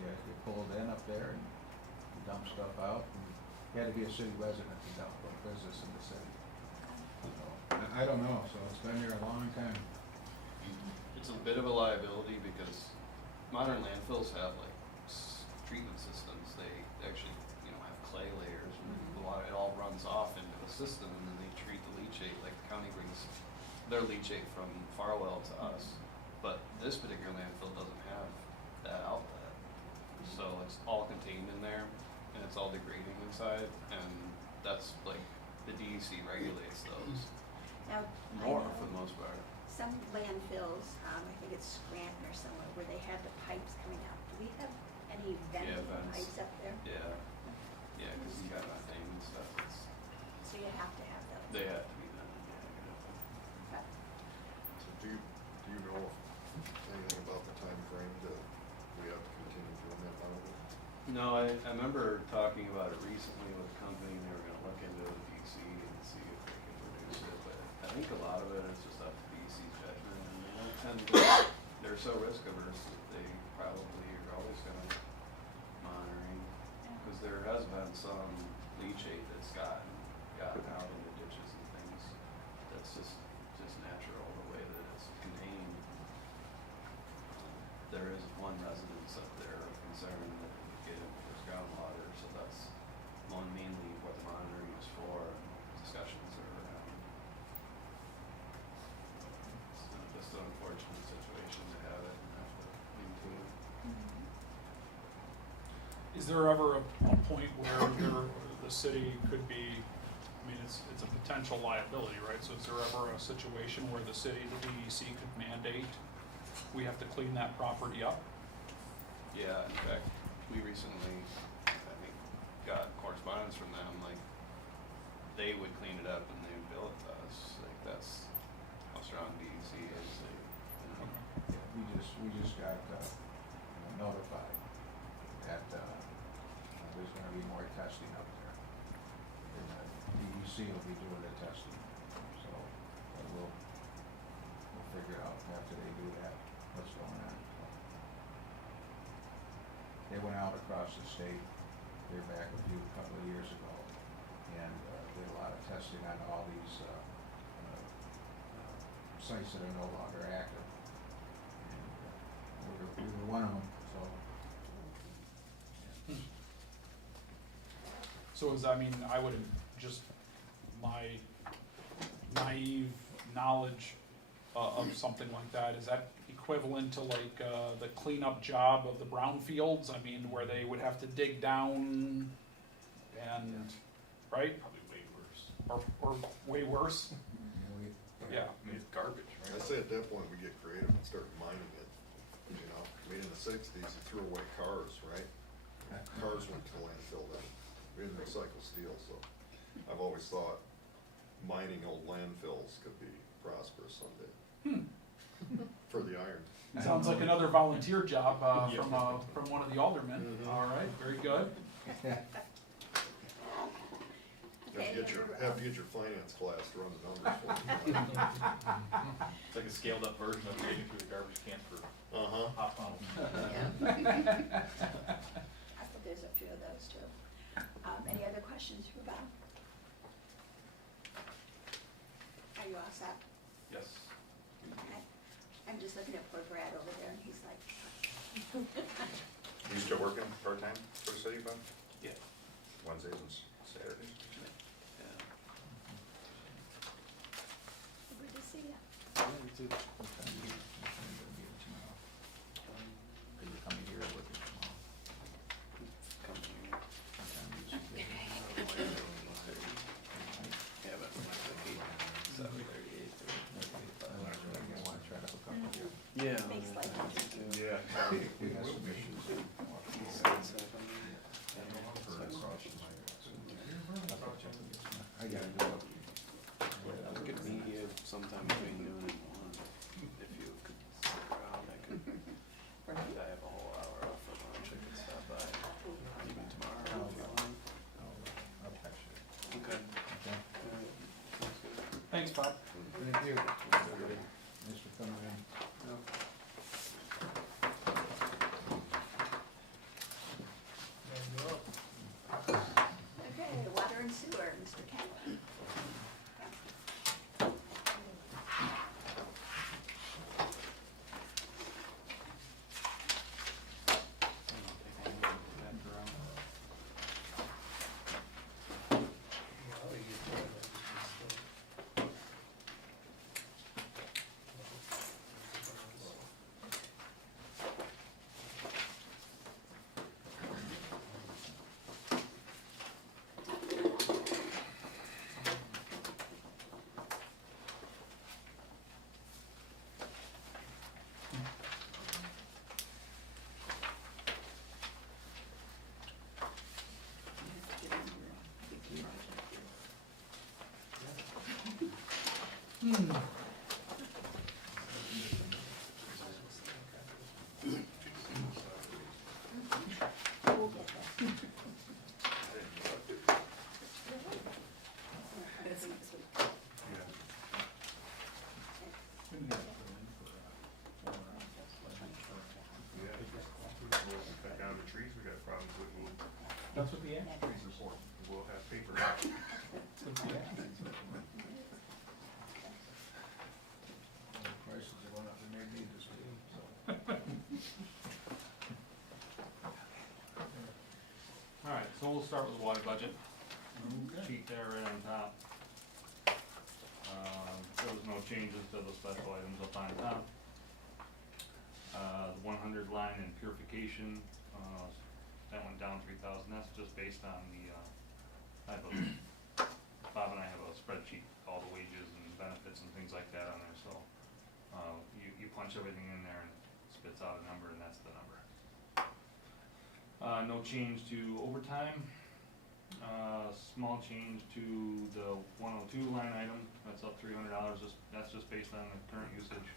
you pulled in up there and you dump stuff out, and you had to be a city resident to dump, or business in the city. So, I don't know, so it's been there a long time. It's a bit of a liability because modern landfills have like treatment systems. They actually, have clay layers and it all runs off into the system, and then they treat the leachate, like the county brings their leachate from Farwell to us. But this particular landfill doesn't have that outlet. So it's all contained in there and it's all degrading inside, and that's like, the DEC regulates those Now, I more know for the most part. some landfills, I think it's Scranton or somewhere, where they have the pipes coming out. Do we have any venting vents. pipes up there? Yeah, cause you got methane and stuff, So you have to have those. they have to be done, yeah. Okay. So do you know anything about the time frame that we have to continue doing that monitoring? No, I remember talking about it recently with a company, and they were gonna look into the DC and see if they could reduce it, but I think a lot of it is just up to DC's judgment, and they don't tend to, they're so risk averse that they probably are always gonna be monitoring. Cause there has been some leachate that's gotten out into ditches and things, that's just natural, the way that it's contained. There is one residence up there concerned that it would get into his groundwater, so that's mainly what the monitoring is for, and discussions are around. It's just an unfortunate situation to have it and have to maintain it. Is there ever a point where the city could be, it's a potential liability, right? So is there ever a situation where the city, the DEC could mandate, we have to clean that property up? Yeah, in fact, we recently, I think, got correspondence from them, like, they would clean it up and they would bill it to us, like, that's how strong DEC is, they, Yeah, we just got, notified that, there's gonna be more testing up there. And, DEC will be doing the testing, so, we'll figure out after they do that, what's going on, so. They went out across the state, there back couple of years ago, and did a lot of testing on all these sites that are no longer active. And we were one of them, so. So is, I mean, I would just, my naive knowledge of something like that, is that equivalent to like the cleanup job of the brownfields? I mean, where they would have to dig down and, right? Probably way worse. Or way worse? Yeah. I mean, it's garbage, I right? say at that point, we get creative and start mining it, you know, I mean, in the sixties, you threw away cars, right? Cars went to landfill then, we didn't recycle steel, so I've always thought mining old landfills could be prosperous someday. For the iron. Sounds like another volunteer job Yeah. from one of the aldermen. Mhm. All right, very good. Okay, Have to get your finance class to run the numbers for you. It's like a scaled up version of digging through the garbage can for Uh-huh. hot bottles. Yeah. I thought there's a few of those too. Any other questions for Bob? Are you all set? Yes. Okay. I'm just looking at poor Brad over there and he's like, You still working part-time for the city, Bob? Yeah. Wednesdays and Saturdays? good to see you. Yeah. Makes life easier. Yeah. We have some issues. I gotta do it. We could meet you sometime between noon and 1, if you could stick around, I could, I have a whole hour off for lunch, I could stop by, even tomorrow if you want. I'll catch you. Okay. Okay? Alright, sounds good. Thanks, Bob. Thank you. Thanks for coming in. Okay, water and sewer, Mr. Kent. We'll get there. That's next week. Cut down the trees, we got problems with, That's what the act. trees report, we'll have paper. Prices are going up, they may need this week, so. Alright, so we'll start with the water budget. Sheet there right on top. There was no changes to the special items up on top. The 100 line in purification, that went down 3,000, that's just based on the, Bob and I have a spreadsheet, all the wages and benefits and things like that on there, so, you punch everything in there and it spits out a number, and that's the number. No change to overtime. Small change to the 102 line item, that's up $300, that's just based on the current usage.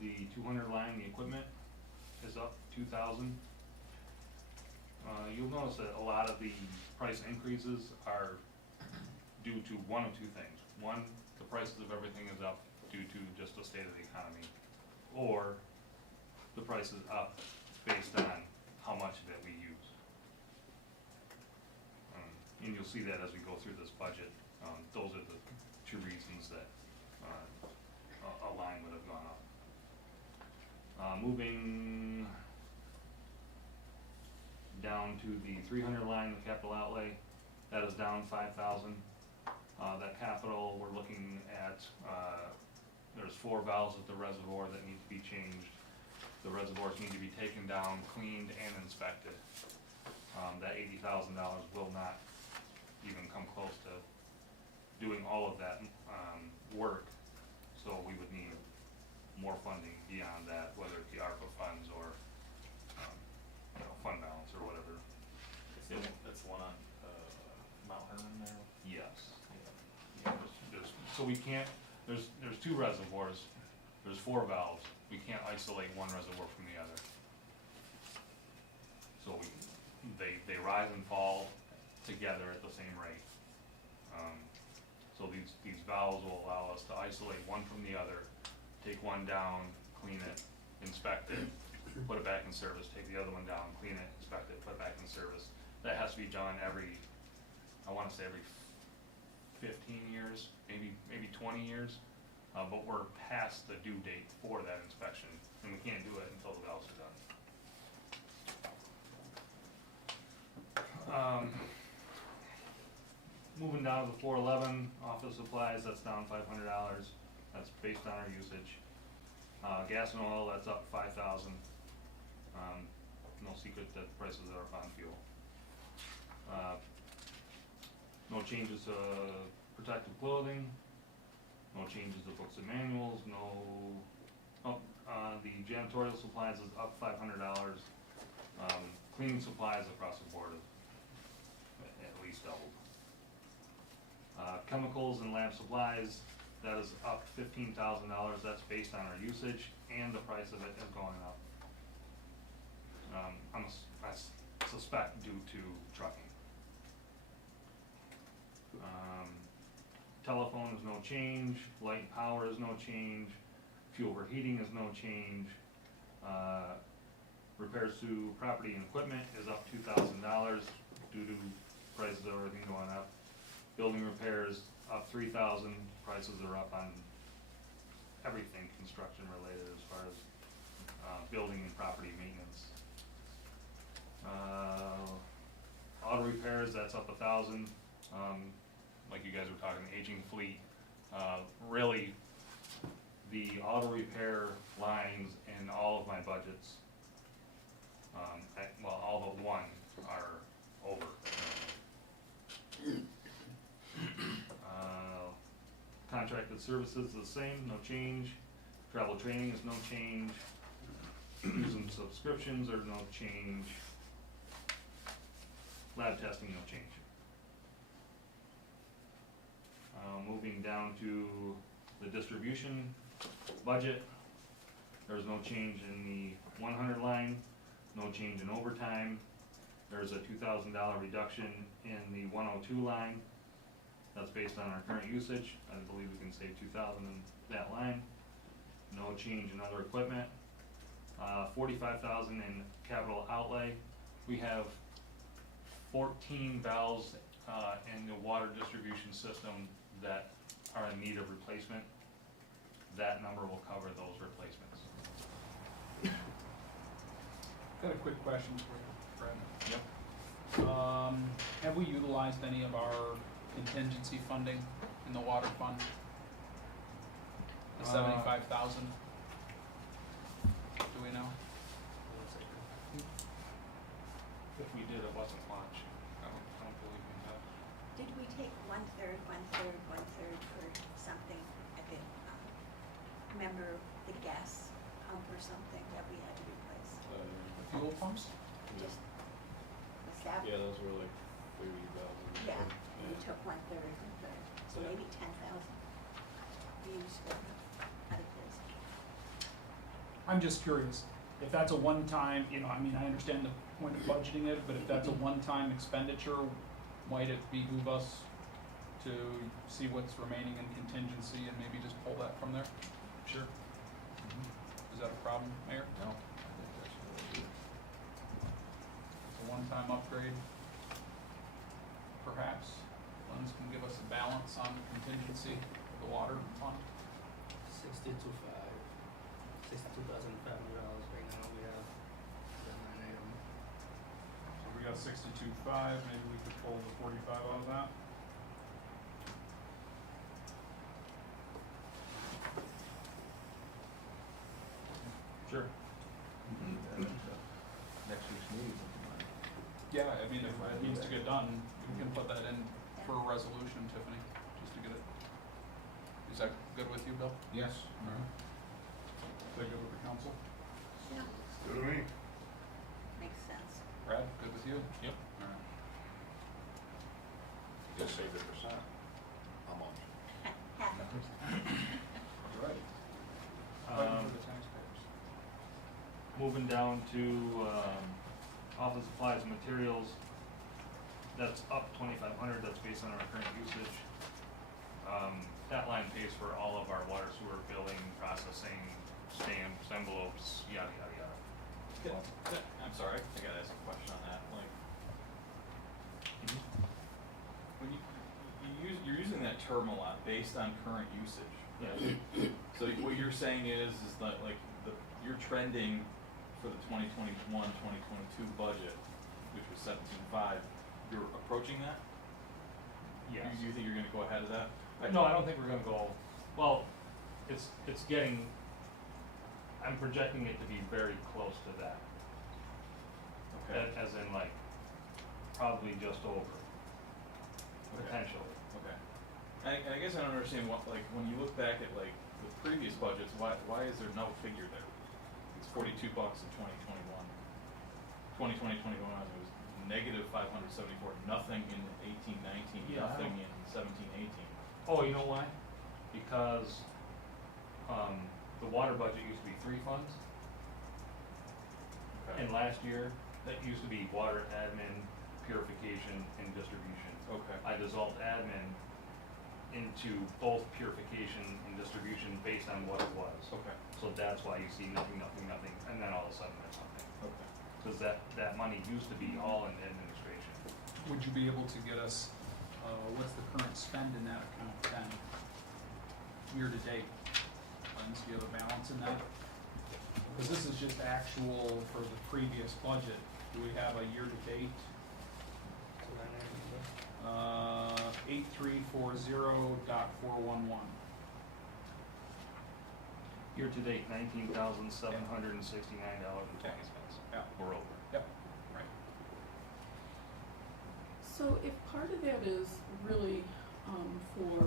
The 200 line, the equipment, is up 2,000. You'll notice that a lot of the price increases are due to one of two things. One, the prices of everything is up due to just the state of the economy, or the price is up based on how much of it we use. and you'll see that as we go through this budget. Those are the two reasons that, a line would have gone up. Moving down to the 300 line, the capital outlay, that is down 5,000. That capital, we're looking at, there's 4 valves at the reservoir that need to be changed. The reservoirs need to be taken down, cleaned, and inspected. That $80,000 will not even come close to doing all of that, work. So we would need more funding beyond that, whether it be ARPA funds or, fund balance or whatever. That's the one on, Mount Herman there? Yes. Yeah, so we can't, there's 2 reservoirs, there's 4 valves, we can't isolate one reservoir from the other. So they rise and fall together at the same rate. So these valves will allow us to isolate one from the other, take one down, clean it, inspect it, put it back in service, take the other one down, clean it, inspect it, put it back in service. That has to be done every, I wanna say every 15 years, maybe 20 years. But we're past the due date for that inspection, and we can't do it until the valves are done. Moving down to the 411, office supplies, that's down $500, that's based on our usage. Gas and oil, that's up 5,000. No secret that prices are up on fuel. No changes to protective clothing, no changes to books and manuals, the janitorial supplies is up $500. Cleaning supplies across the board is at least doubled. Chemicals and lab supplies, that is up $15,000, that's based on our usage, and the price of it is going up. I suspect due to trucking. Telephone is no change, light and power is no change, fuel for heating is no change. Repairs to property and equipment is up $2,000 due to prices of everything going up. Building repairs up $3,000, prices are up on everything construction related as far as building and property maintenance. Auto repairs, that's up $1,000. Like you guys were talking, aging fleet. Really, the auto repair lines in all of my budgets, well, all but one are over. Contracted services the same, no change. Travel training is no change. Using subscriptions are no change. Lab testing, no change. Moving down to the distribution budget, there's no change in the 100 line, no change in overtime. There's a $2,000 reduction in the 102 line. That's based on our current usage. I believe we can save $2,000 in that line. No change in other equipment. $45,000 in capital outlay. We have 14 valves in the water distribution system that are in need of replacement. That number will cover those replacements. Got a quick question for you, Brad. Yep. Have we utilized any of our contingency funding in the water fund? The 75,000? Do we know? If we did, it wasn't much. I don't believe we have. Did we take 1/3 for something at the, remember the gas pump or something that we had to replace? Fuel pumps? Just, was that? Yeah, those were like 30,000. Yeah, we took 1/3, so maybe 10,000 we used for out of this. I'm just curious, if that's a one-time, I mean, I understand the point of budgeting it, but if that's a one-time expenditure, might it behoove us to see what's remaining in contingency and maybe just pull that from there? Sure. Is that a problem, Mayor? No, I think that's a good idea. It's a one-time upgrade, perhaps Lens can give us a balance on contingency of the water fund. 62,500 right now we have that line item. So we got 62.5, maybe we could pull the 45 out of that. Sure. Next week's meeting with the money. Yeah, I mean, if it needs to get done, we can put that in for a resolution, Tiffany, just to get it. Is that good with you, Bill? Yes. Is that good with the council? Yeah, Good to me. makes sense. Brad, good with you? Yep. Alright. Just save the percent. How much? Half a percent. Right. Um, For the taxpayers. Moving down to, office supplies and materials, that's up 2,500, that's based on our current usage. That line pays for all of our water sewer billing, processing, stamps, envelopes, yada, yada, yada. I'm sorry, I gotta ask a question on that, like, when you're using that term a lot, based on current usage. Yeah. So what you're saying is that like, you're trending for the 2021-2022 budget, which was 17.5, you're approaching that? Yes. You think you're gonna go ahead of that? No, I don't think we're gonna go, well, it's getting, I'm projecting it to be very close to that. Okay. As in like, probably just over, Okay. potentially. Okay. And I guess I don't understand what, like, when you look back at like the previous budgets, why is there no figure there? It's $42 in 2021. 2020, 2021, it was negative 574, nothing in 18, 19, Yeah, I nothing don't- in 17, 18. Oh, you know why? Because, the water budget used to be 3 funds, Okay. and last year, that used to be water admin, purification, and distribution. Okay. I dissolved admin into both purification and distribution based on what it was. Okay. So that's why you see nothing, and then all of a sudden there's nothing. Okay. Cause that money used to be all in administration. Would you be able to get us, what's the current spend in that account then? Year to date? Lens, do you have a balance in that? Because this is just actual for the previous budget. Do we have a year to date? So line item number. 8340.411. Year to date, $19,769.20. Yeah. We're over. Yep, right. So if part of that is really, for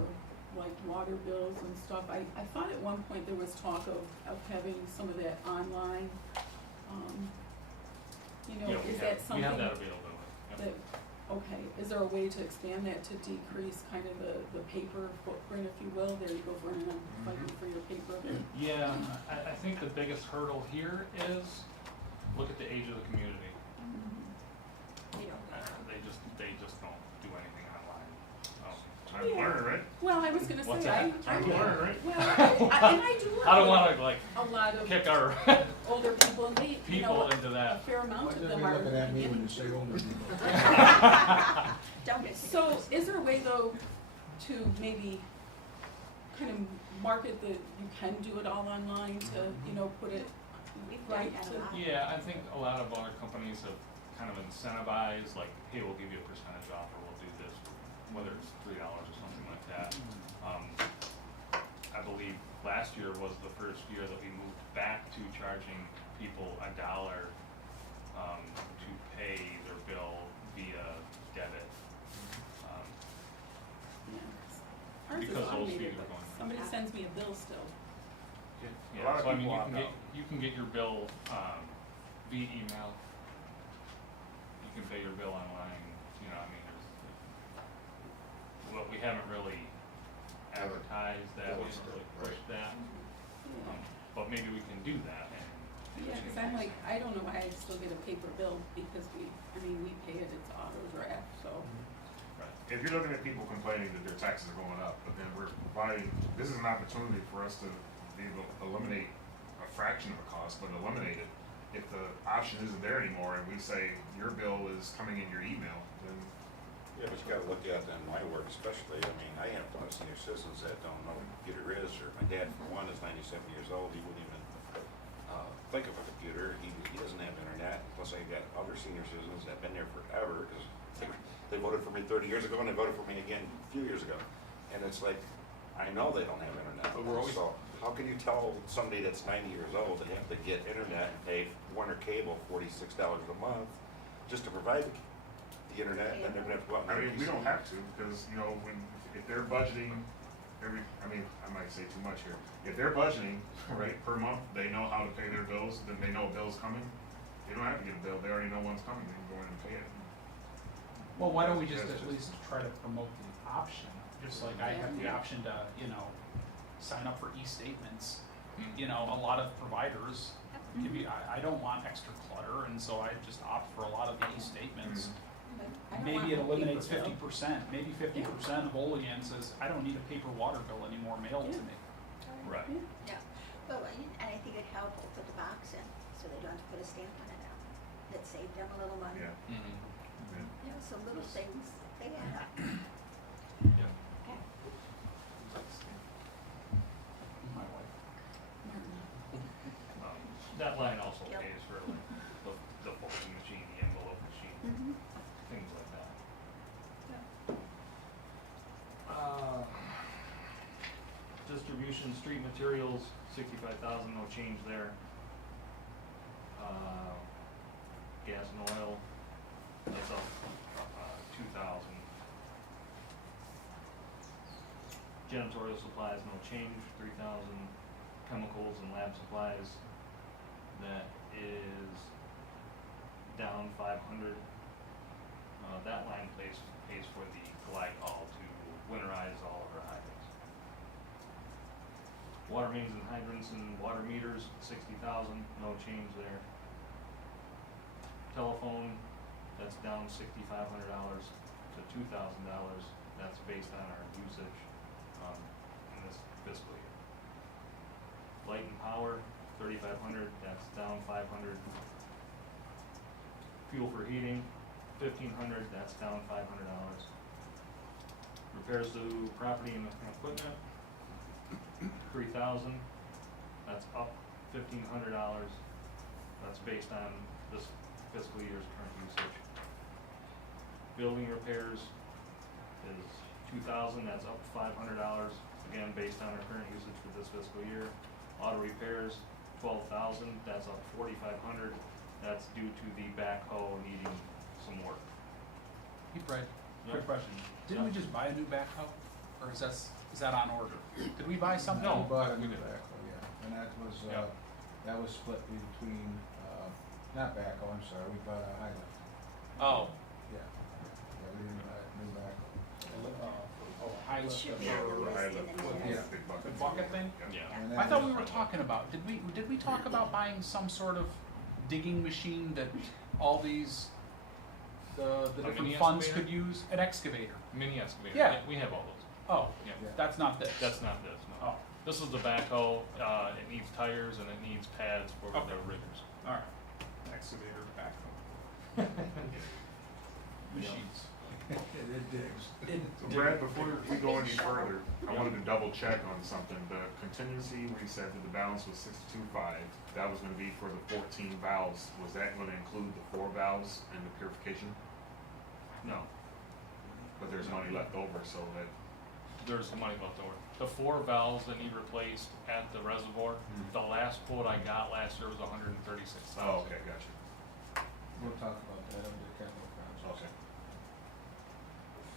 like water bills and stuff, I thought at one point there was talk of having some of that online, Yeah, is that something? We have that availability. Yep. That, okay, is there a way to expand that to decrease kind of the paper footprint, if you will? There you go, Vernon, fighting for your paper. Yeah, I think the biggest hurdle here is, look at the age of the community. We don't They just don't do anything online. Time to learn, right? Well, I was gonna What's say, that? Time to learn, right? well, and I do work I don't with wanna like a lot of kick our older people, and they, people into a that. fair amount Why of are them they are. looking at me when you say older people? Don't get sick. So is there a way though to maybe kind of market that you can do it all online to, put it We've done right that to? a lot. Yeah, I think a lot of other companies have kind of incentivized, like, hey, we'll give you a percentage off, or we'll do this, whether it's $3 or something like that. I believe last year was the first year that we moved back to charging people $1 to pay their bill via debit. Yeah, 'cause ours is Because those automated, fees are but going. somebody sends me a bill still. A lot of Yeah, so I mean, people opt out. you can get your bill, via email. You can pay your bill online, I mean, well, we haven't really advertised that, we haven't really pushed that, Yeah. but maybe we can do that and. Yeah, cause I'm like, I don't know why I still get a paper bill, because we pay it, it's auto draft, so. Right. If you're looking at people complaining that their taxes are going up, but then we're providing, this is an opportunity for us to be able to eliminate a fraction of a cost, but eliminate it. If the option isn't there anymore and we say your bill is coming in your email, then Yeah, but you gotta look at in my work especially, I mean, I have a lot of senior citizens that don't know what a computer is, or my dad, for one, is 97 years old, he wouldn't even, think of a computer, he doesn't have internet, plus I got other senior citizens that have been there forever, cause they voted for me 30 years ago, and they voted for me again a few years ago, and it's like, I know they don't have internet, But we're always- so how can you tell somebody that's 90 years old they have to get internet and pay Warner Cable $46 a month just to provide the internet, and then they're gonna have to go out and. I mean, we don't have to, because, you know, if they're budgeting I might say too much here. If they're budgeting, right, per month, they know how to pay their bills, then they know a bill's coming. They don't have to get a bill, they already know one's coming, they can go in and pay it. Well, why don't we just That's at least try to promote the option, just like I have the Yeah. option to, sign up for e-statements. A lot of providers give you, I don't want extra clutter, and so I just opt for a lot of the e-statements. I don't Maybe it want a eliminates paper bill. 50%, maybe 50% of Olean says, I don't need a paper water bill anymore mailed to me. Right. Yeah, well, and I think it'd help to put the box in, so they don't have to put a stamp on it now. That saved them a little money. Yeah. You know, some little things, they add up. Yeah. Okay. My wife. That line also Yep. pays for like the folding machine, the envelope machine, Mhm. things like that. Yeah. Distribution, street materials, 65,000, no change there. Gas and oil, that's up, 2,000. Janitorial supplies, no change, 3,000. Chemicals and lab supplies, that is down 500. That line pays for the glycol to winterize all of our hydrants. Water mains and hydrants and water meters, 60,000, no change there. Telephone, that's down $6,500 to $2,000, that's based on our usage, in this fiscal year. Light and power, 3,500, that's down 500. Fuel for heating, 1,500, that's down $500. Repairs to property and equipment, 3,000, that's up $1,500. That's based on this fiscal year's current usage. Building repairs is 2,000, that's up $500, again, based on our current usage for this fiscal year. Auto repairs, 12,000, that's up 4,500, that's due to the backhoe needing some work. Hey Brad, Yeah. quick question, didn't we Yeah. just buy a new backhoe, or is that on order? Did we buy something? No. We bought a we new did. backhoe, yeah, and Yeah. that was split between, not backhoe, I'm sorry, we bought a Highlander, Oh, yeah. Yeah, we didn't buy a new backhoe. high It lift should of be on the the list in the Big minutes. bucket. The bucket thing? Yeah. Yeah. And I that thought was- we were talking about, did we talk about buying some sort of digging machine that all these, the A different mini funds excavator? could use, an excavator? Mini excavator, Yeah. we have all those. Oh, Yeah. Yeah. that's not this? That's not this, no. Oh, This is the backhoe, it needs tires and it needs pads for Okay. the riggers. alright, excavator backhoe. Machines. It digs. So Brad, before we go any further, I wanted to double check on something. The contingency, we said that the balance was 62.5. That was gonna be for the 14 valves. Was that gonna include the 4 valves and the purification? No, But there's money left over, so that, there's some money left over. The 4 valves that need replaced at the reservoir, the last quote I got last year was $136,000. oh, okay, gotcha. We'll talk about that under the capital projects. Okay.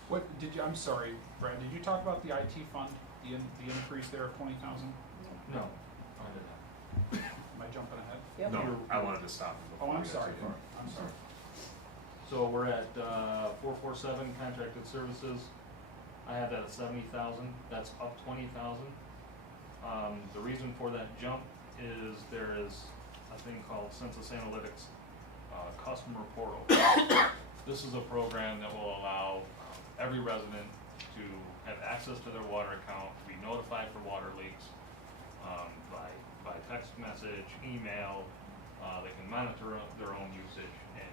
What, I'm sorry, Brad, did you talk about the IT fund, the increase there of 20,000? No, I did not. Am I jumping ahead? Yep. No, I wanted to stop it before Oh, I'm we got sorry, too far. I'm sorry. So we're at 447 contracted services. I had that at 70,000. That's up 20,000. The reason for that jump is there is a thing called Census Analytics Customer Portal. This is a program that will allow every resident to have access to their water account, to be notified for water leaks by text message, email. They can monitor their own usage and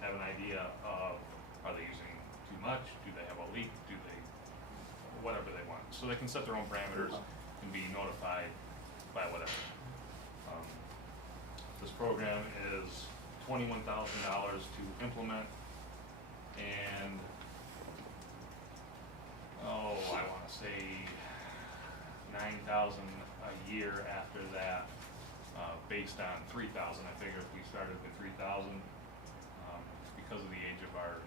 have an idea of, are they using too much, do they have a leak, do they, whatever they want. So they can set their own parameters and be notified by whatever. This program is $21,000 to implement, and, I wanna say 9,000 a year after that, based on 3,000. I figure if we started with 3,000, because of the age of our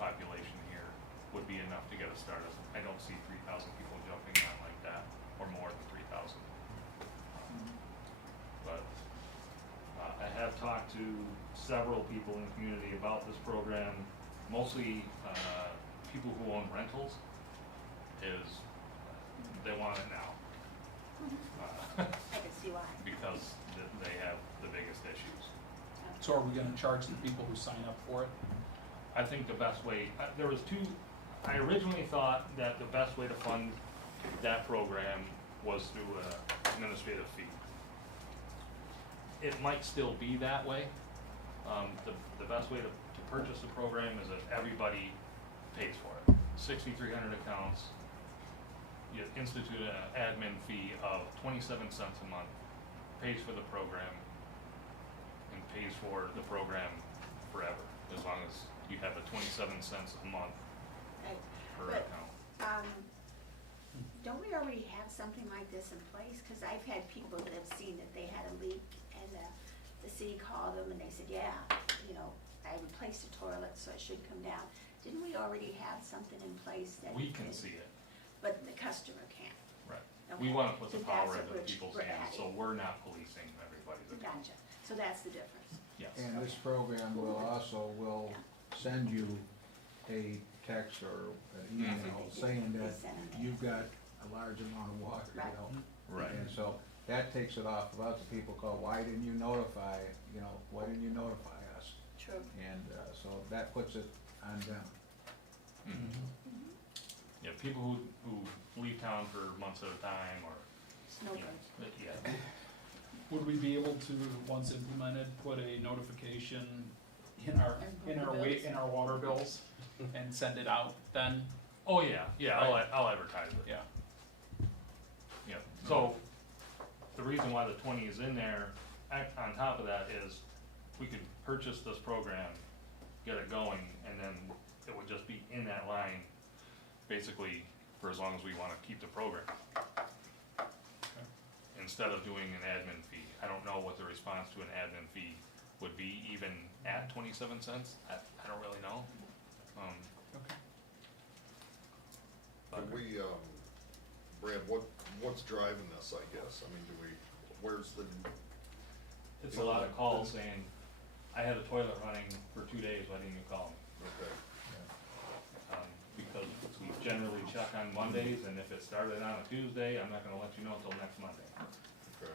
population here, would be enough to get us started. I don't see 3,000 people jumping on like that, or more than 3,000. But I have talked to several people in the community about this program, mostly people who own rentals, is they want it now. I can see why. Because they have the biggest issues. So are we gonna charge the people who sign up for it? I think the best way, I originally thought that the best way to fund that program was through an administrative fee. It might still be that way. The best way to purchase the program is that everybody pays for it. 6,300 accounts, you institute an admin fee of 27 cents a month, pays for the program, and pays for the program forever, as long as you have a 27 cents a month Right. per But, account. Don't we already have something like this in place? Cause I've had people that have seen that they had a leak and the city called them and they said, yeah, you know, I replaced the toilet, so it should come down. Didn't we already have something in place that? We can see it, But the customer can't? right. Okay. We wanna put the So power that's into what people's we're hands, so adding. we're not policing everybody's account. Gotcha, so that's the difference. Yes. And this program will send you a text or an email saying that you've got a large amount of water, you know? Right. And so that takes it off. Lots of people call, why didn't you notify us? True. And, so that puts it on them. Yeah, people who leave town for months at a time, or, you know, Snowbirds. yeah, Would we be able to, once implemented, put a notification in our water bills and send it out then? oh, yeah, I'll advertise it. Yeah. Yeah, so, the reason why the 20 is in there, on top of that, is we could purchase this program, get it going, and then it would just be in that line, basically, for as long as we wanna keep the program. Instead of doing an admin fee. I don't know what the response to an admin fee would be, even at 27 cents, I don't really know. Can we, Brad, what's driving this, I guess? I mean, where's the, It's a lot of calls saying, I had a toilet running for 2 days, why didn't you call me? okay, Because we generally check on Mondays, and if it started on a Tuesday, I'm not gonna let you know until next Monday. okay.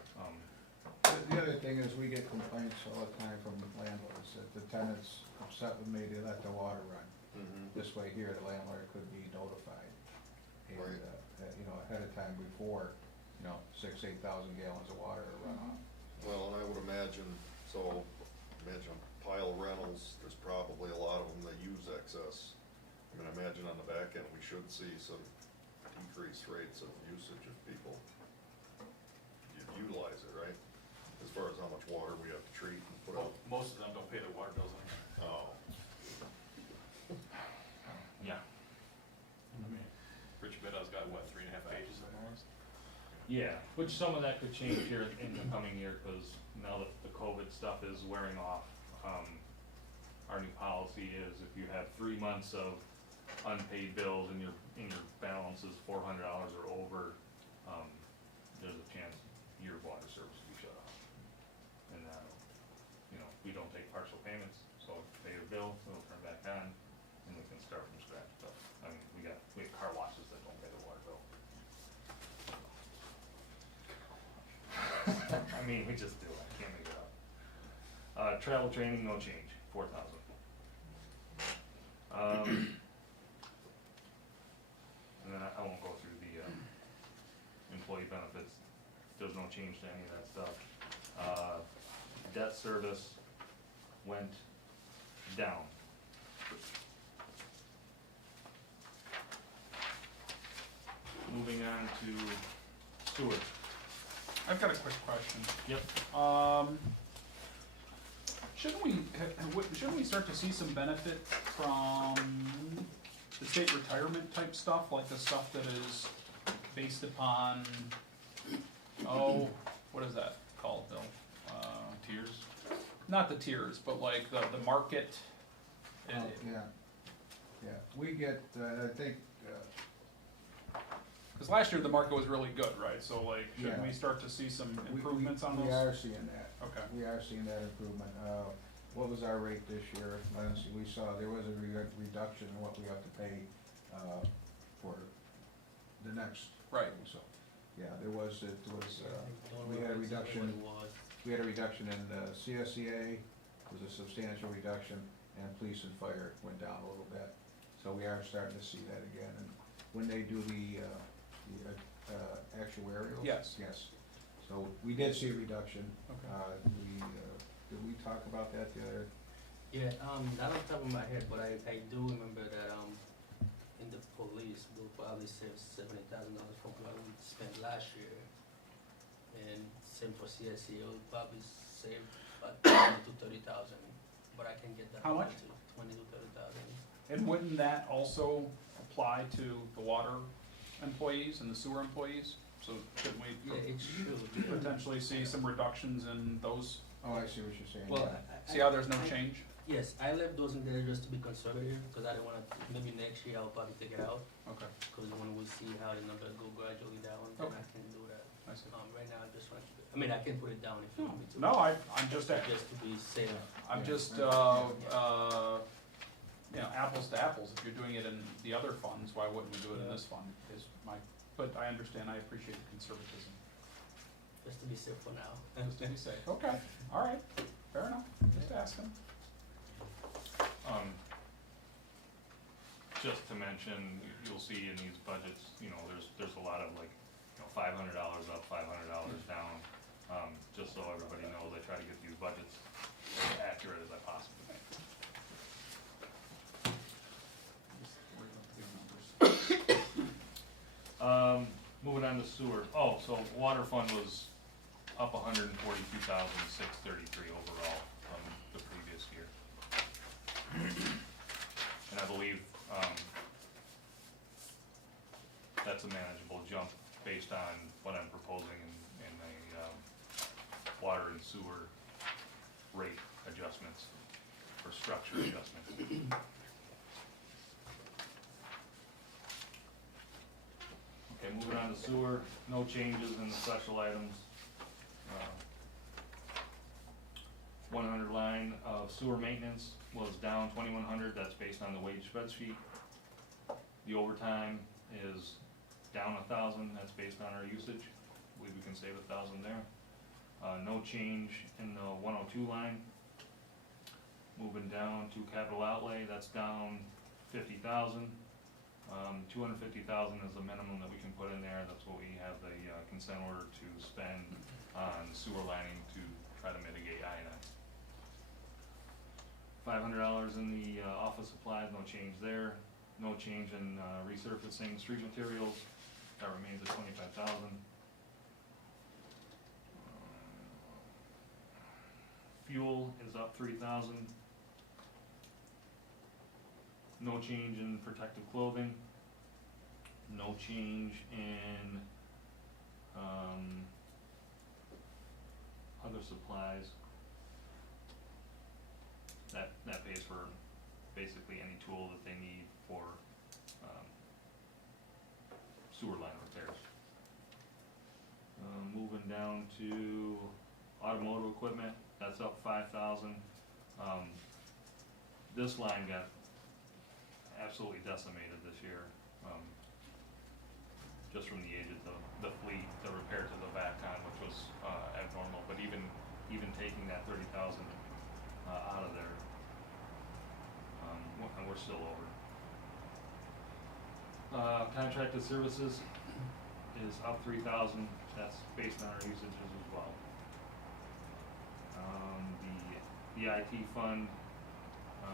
The other thing is, we get complaints all the time from landlords that the tenant's upset with me, they let the water run. Mm-hmm. This way here, the landlord could be notified. And, Right. you know, ahead of time before, 6,000-8,000 gallons of water are run off. Well, and I would imagine a pile of rentals, there's probably a lot of them that use excess. I mean, I imagine on the back end, we should see some decreased rates of usage if people utilize it, right? As far as how much water we have to treat and put out. Most of them don't pay their water bills anyway. Oh, Yeah. Rich Biddow's got, what, 3.5 pages of ours? Yeah, which some of that could change here in the coming year, cause now that the COVID stuff is wearing off, our new policy is if you have 3 months of unpaid bills and your balance is $400 or over, there's a chance your water service will be shut off. And we don't take partial payments, so if you pay your bill, it'll turn back on, and we can start from scratch. So, I mean, we have car washes that don't pay the water bill. I mean, we just do it, I can't make it up. Travel training, no change, 4,000. And then I won't go through the, employee benefits, there's no change to any of that stuff. Debt service went down. quick question. Yep. Shouldn't we start to see some benefit from the state retirement type stuff, like the stuff that is based upon, oh, what is that called, Bill? Tiers. Not the tiers, but like the market. Oh, yeah, yeah, we get, I think, Cause last year the market was really good, right? So like, shouldn't Yeah. we start to see some we- improvements on those? We are seeing that. Okay. We are seeing that improvement. What was our rate this year? Lindsay, we saw there was a reduction in what we have to pay, for the next. Right. So, yeah, there was, it was, Don't we had a remember exactly reduction. what it was. We had a reduction in CSEA, was a substantial reduction, and police and fire went down a little bit. So we are starting to see that again, and when they do the actuarial. Yes. Yes, so we did see a reduction. Okay. Did we talk about that the other? Yeah, not on top of my head, but I do remember that, in the police, we'll probably save $70,000 from what we spent last year. And same for CSE, we'll probably save about 20 to 30,000, but I can get that. How much? to 20 to 30,000. And wouldn't that also apply to the water employees and the sewer employees? So shouldn't we Yeah, it should. potentially see some reductions in those? Oh, I see what you're saying. Well, yeah. See how there's no change? Yes, I left those in there just to be conservative, because I didn't wanna, maybe next year I'll probably take it out, Okay, because when we see how the numbers go gradually down, then Okay. I can do that. I see. Right now, I just want to keep it, I mean, I can put it down if you want me to. No, I'm just, Just to be safe. I'm just, apples to apples, if you're doing it in the other funds, why wouldn't we do it in this fund, is my, but I understand, I appreciate the conservatism, Just to be safe for now. just to be safe, okay, all right, fair enough, just asking. Just to mention, you'll see in these budgets, there's a lot of like, $500 up, $500 down. Just so everybody knows, I try to get these budgets as accurate as I possibly can. Just worried about the big numbers. Moving on to sewer. Oh, so water fund was up 142,633 overall from the previous year. And I believe, that's a manageable jump based on what I'm proposing in the water and sewer rate adjustments or structure adjustments. Okay, moving on to sewer, no changes in the special items. 100 line of sewer maintenance was down 2,100, that's based on the wage spreadsheet. The overtime is down 1,000, that's based on our usage. I believe we can save 1,000 there. No change in the 102 line. Moving down to capital outlay, that's down 50,000. 250,000 is the minimum that we can put in there. That's what we have the consent order to spend on sewer lining to try to mitigate I&I. $500 in the office supplies, no change there. No change in resurfacing street materials. That remains at 25,000. Fuel is up 3,000. No change in protective clothing. No change in other supplies. That pays for basically any tool that they need for sewer line repairs. Moving down to automotive equipment, that's up 5,000. This line got absolutely decimated this year, just from the age of the fleet, the repair to the VACCON, which was abnormal, but even taking that 30,000 out of there, and we're still over. Contracted services is up 3,000, that's based on our usages as well. The IT fund, I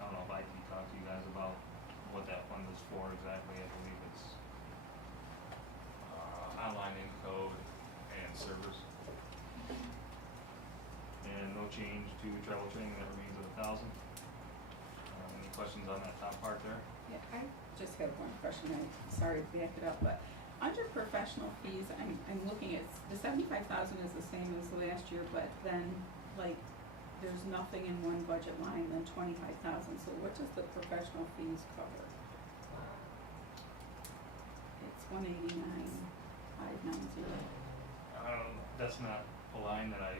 don't know if IT talked to you guys about what that fund is for exactly. I believe it's online encode and maintenance servers. And no change to travel training, that remains at 1,000. Any questions on that top part there? Yeah, I just have one question, I'm sorry to back it up, but under professional fees, I'm looking at, the 75,000 is the same as last year, but then, like, there's nothing in one budget line than 25,000, so what does the professional fees cover? It's 189,590. That's not a line that I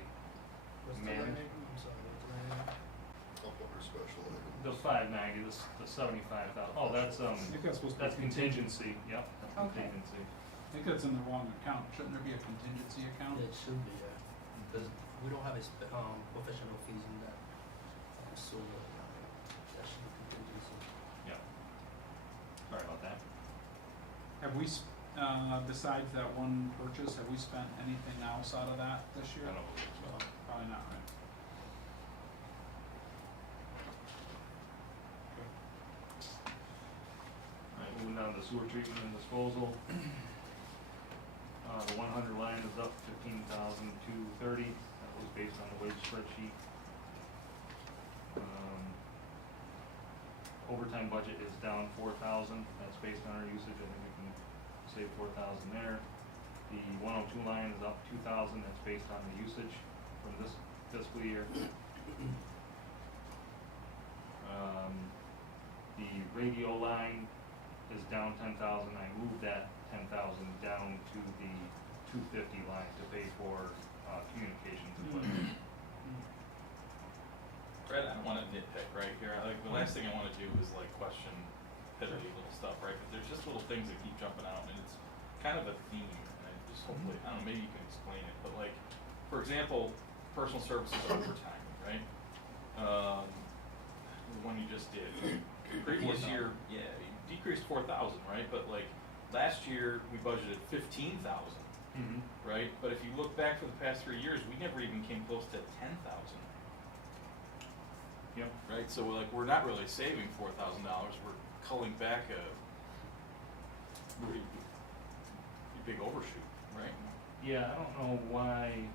What's the manage. line? I'm sorry, what's the line? Up under special items. The 590, the 75,000, oh, that's, I think that's supposed to that's be contingency, yep, that's Okay. contingency. I think that's in the wrong account. Shouldn't there be a contingency account? Yeah, it should be, yeah, because we don't have professional fees in that, so, that should be contingency. Yeah. Sorry about that. Have we, besides that one purchase, have we spent anything else out of that this year? I don't believe so. Probably not, right? Alright, moving down to sewer treatment and disposal. The 100 line is up 15,230, that was based on the wage spreadsheet. Overtime budget is down 4,000, that's based on our usage, I think we can save 4,000 there. The 102 line is up 2,000, that's based on the usage from this fiscal year. The radio line is down 10,000, I moved that 10,000 down to the 250 line to pay for communications equipment. Brad, I don't wanna nitpick right here, like, the last thing I wanna do is like question piddly little stuff, right? But there's just little things that keep jumping out, and it's kind of a theme, and I just hopefully, I don't know, maybe you can explain it, but like, for example, personal services overtime, right? The one you just did, previous year, yeah, you decreased 4,000, right? But like, last year, we budgeted 15,000, right? But if you look back for the past 3 years, we never even came close to 10,000. Yep. Right, so we're like, we're not really saving $4,000, we're culling back a pretty big overshoot, right? Yeah, I don't know why.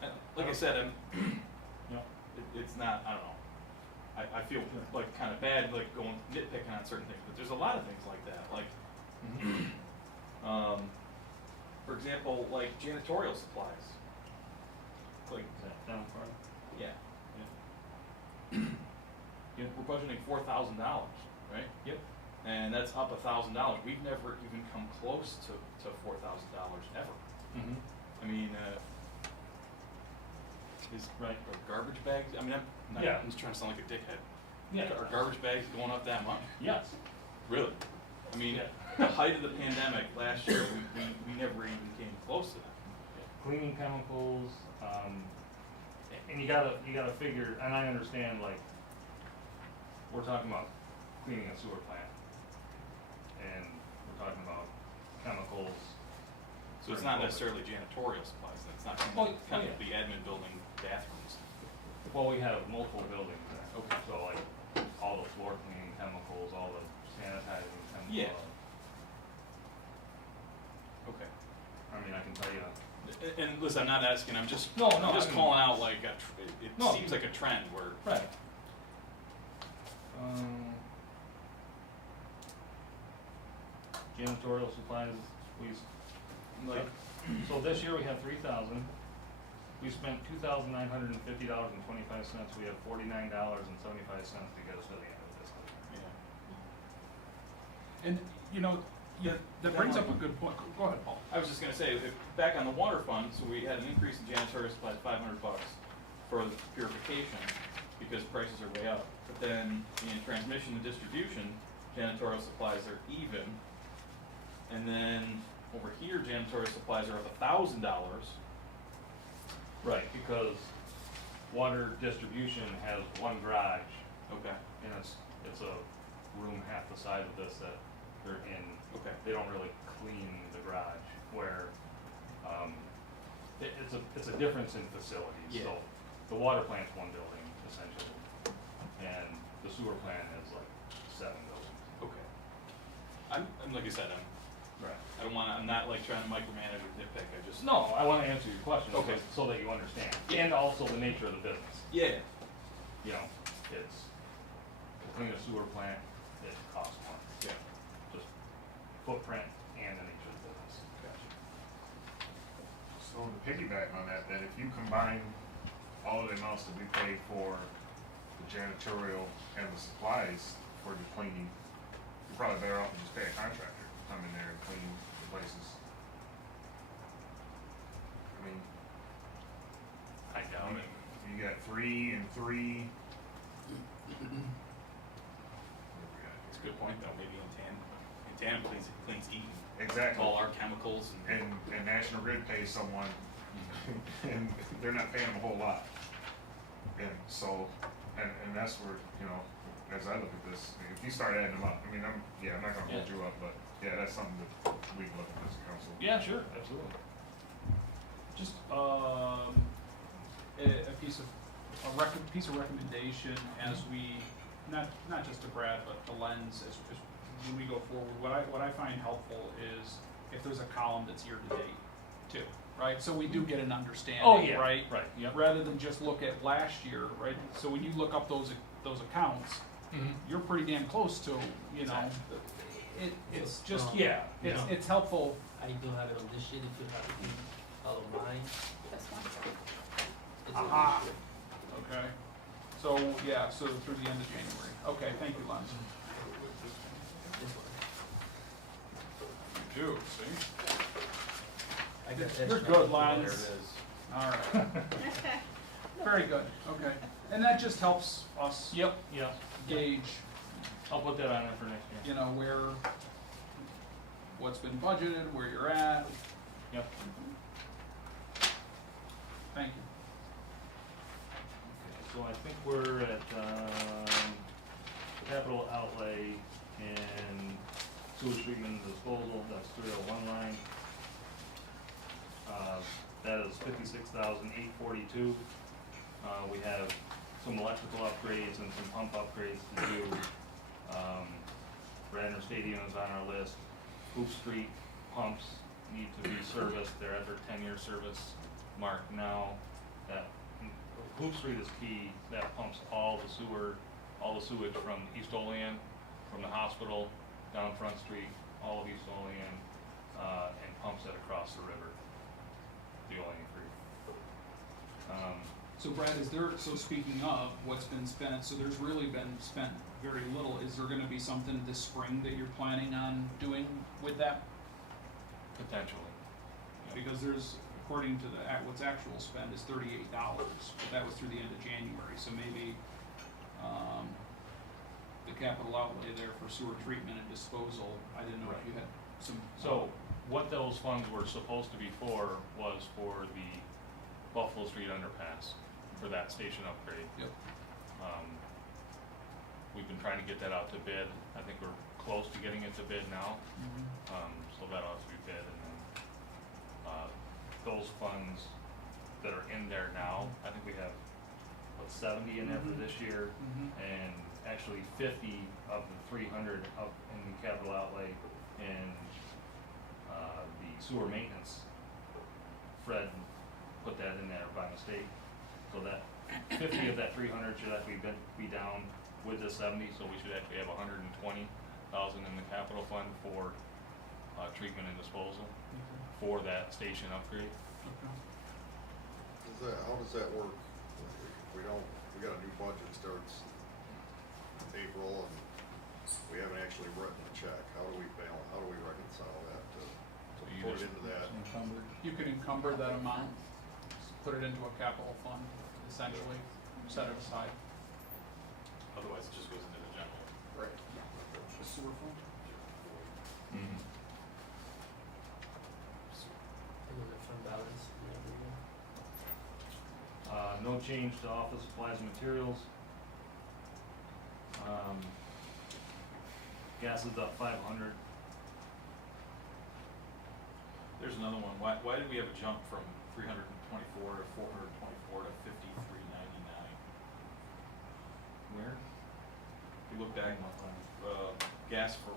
And like I said, Yep. it's not, I don't know. I feel like kinda bad, like going nitpicking on certain things, but there's a lot of things like that, like, for example, like janitorial supplies. Like, Is that down far? yeah. You know, we're budgeting $4,000, right? Yep. And that's up $1,000. We've never even come close to $4,000 ever. I mean, is Right. are garbage bags? I mean, Yeah. I'm just trying to sound like a dickhead. Yeah. Are garbage bags going up that much? Yes. Really? I mean, Yeah. the height of the pandemic last year, we never even came close to that. Cleaning chemicals, and you gotta figure, and I understand, like, we're talking about cleaning a sewer plant, and we're talking about chemicals. So it's not necessarily janitorial supplies, then. It's not kind of the admin building bathrooms. Well, we have multiple buildings there. Okay. So like, all the floor cleaning chemicals, all the sanitizing chemicals. Yeah. Okay. I mean, I can tell you. And listen, I'm not asking, I'm just, No, I'm just I mean- calling out like, it No. seems like a trend where. Right. Janitorial supplies, Like, so this year we had 3,000. We spent $2,950.25. We have $49.75 to get us to the end of this year. yeah. And, you know, that brings up a good point. Go ahead, Paul. I was just gonna say, back on the water fund, so we had an increase in janitorial supplies, $500 for the purification, because prices are way up. But then in transmission and distribution, janitorial supplies are even. And then over here, janitorial supplies are up $1,000. Right, because water distribution has one garage, Okay, and it's a room half the size of this that they're in. okay. They don't really clean the garage, where, it's a difference in facilities. Yeah. So the water plant's one building essentially, and the sewer plant is like 7 buildings. Okay. I'm like I said, Right. I don't wanna, I'm not like trying to micromanage or nitpick, I just. No, I wanna answer your question, Okay. so that you understand, Yeah. and also the nature of the business. Yeah, You know, it's, to clean a sewer plant, it costs more, yeah, just footprint and the nature of the business. gotcha. So to piggyback on that, then if you combine all of the amounts that we pay for the janitorial and the supplies for the cleaning, you're probably better off to just pay a contractor to come in there and clean the places. I mean, I doubt it. you got 3 and 3. It's a good point though, maybe in tandem cleans Eaton. Exactly. All our chemicals and. And National Grid pays someone, and they're not paying them a whole lot. And so, and that's where, you know, as I look at this, if you start adding them up, I mean, I'm not gonna hold Yeah. you up, but yeah, that's something that we can look at as a council. Yeah, sure, absolutely. Just, a piece of, piece of recommendation as we, not just to Brad, but the lens as when we go forward. What I find helpful is if there's a column that's year to date too, right? So we do get an understanding, Oh, yeah, right? right, yep. Rather than just look at last year, right? So when you look up those accounts, you're pretty damn close to, you know, it's just, Yeah, it's, yeah. it's helpful. I do have it on this sheet, if you have it, follow mine. This one. It's on Aha. this sheet. Okay, so, yeah, so through the end of January. Okay, thank you, Lon. This one. You do, see? I got You're that. good, There it Lons. is. All right, very good, okay. And that just helps us Yep, yep. gauge, I'll put that on there for next year. you know, what's been budgeted, where you're at. Yep. Thank you. So I think we're at, capital outlay and sewage treatment and disposal, that's 301 line. That is 56,842. We have some electrical upgrades and some pump upgrades to do. Radnor Stadium is on our list. Hoop Street pumps need to be serviced, they're at their 10-year service mark now. That Hoop Street is key, that pumps all the sewage from East Olean, from the hospital, down Front Street, all of East Olean, and pumps it across the river, the Olean Creek. So Brad, so speaking of what's been spent, so there's really been spent very little. Is there gonna be something this spring that you're planning on doing with that? Potentially. Because there's, according to what's actual spend is $38, but that was through the end of January, so maybe, the capital outlay there for sewer treatment and disposal, I didn't know if you had some. So, what those funds were supposed to be for was for the Buffalo Street underpass, for that station upgrade. Yep. We've been trying to get that out to bid, I think we're close to getting it to bid now, so that ought to be bid, and then, those funds that are in there now, I think we have, 70 in there for this year, and actually 50 of the 300 up in capital outlay in, the sewer maintenance. Fred put that in there by mistake, so that 50 of that 300 should actually be down with the 70, so we should actually have 120,000 in the capital fund for, treatment and disposal for that station upgrade. How does that work? We got a new budget starts April and we haven't actually written a check. How do we reconcile that to You put it just- into that? Encumbered. You can encumber that amount, put it into a capital fund, essentially, set it aside. Otherwise, it just goes into the general. Right. The sewer fund? It was a fund balance, No change to office supplies and materials. Gas is up 500. There's another one, why did we have a jump from 324 to 424 to 5399? Where? If you look back, gas for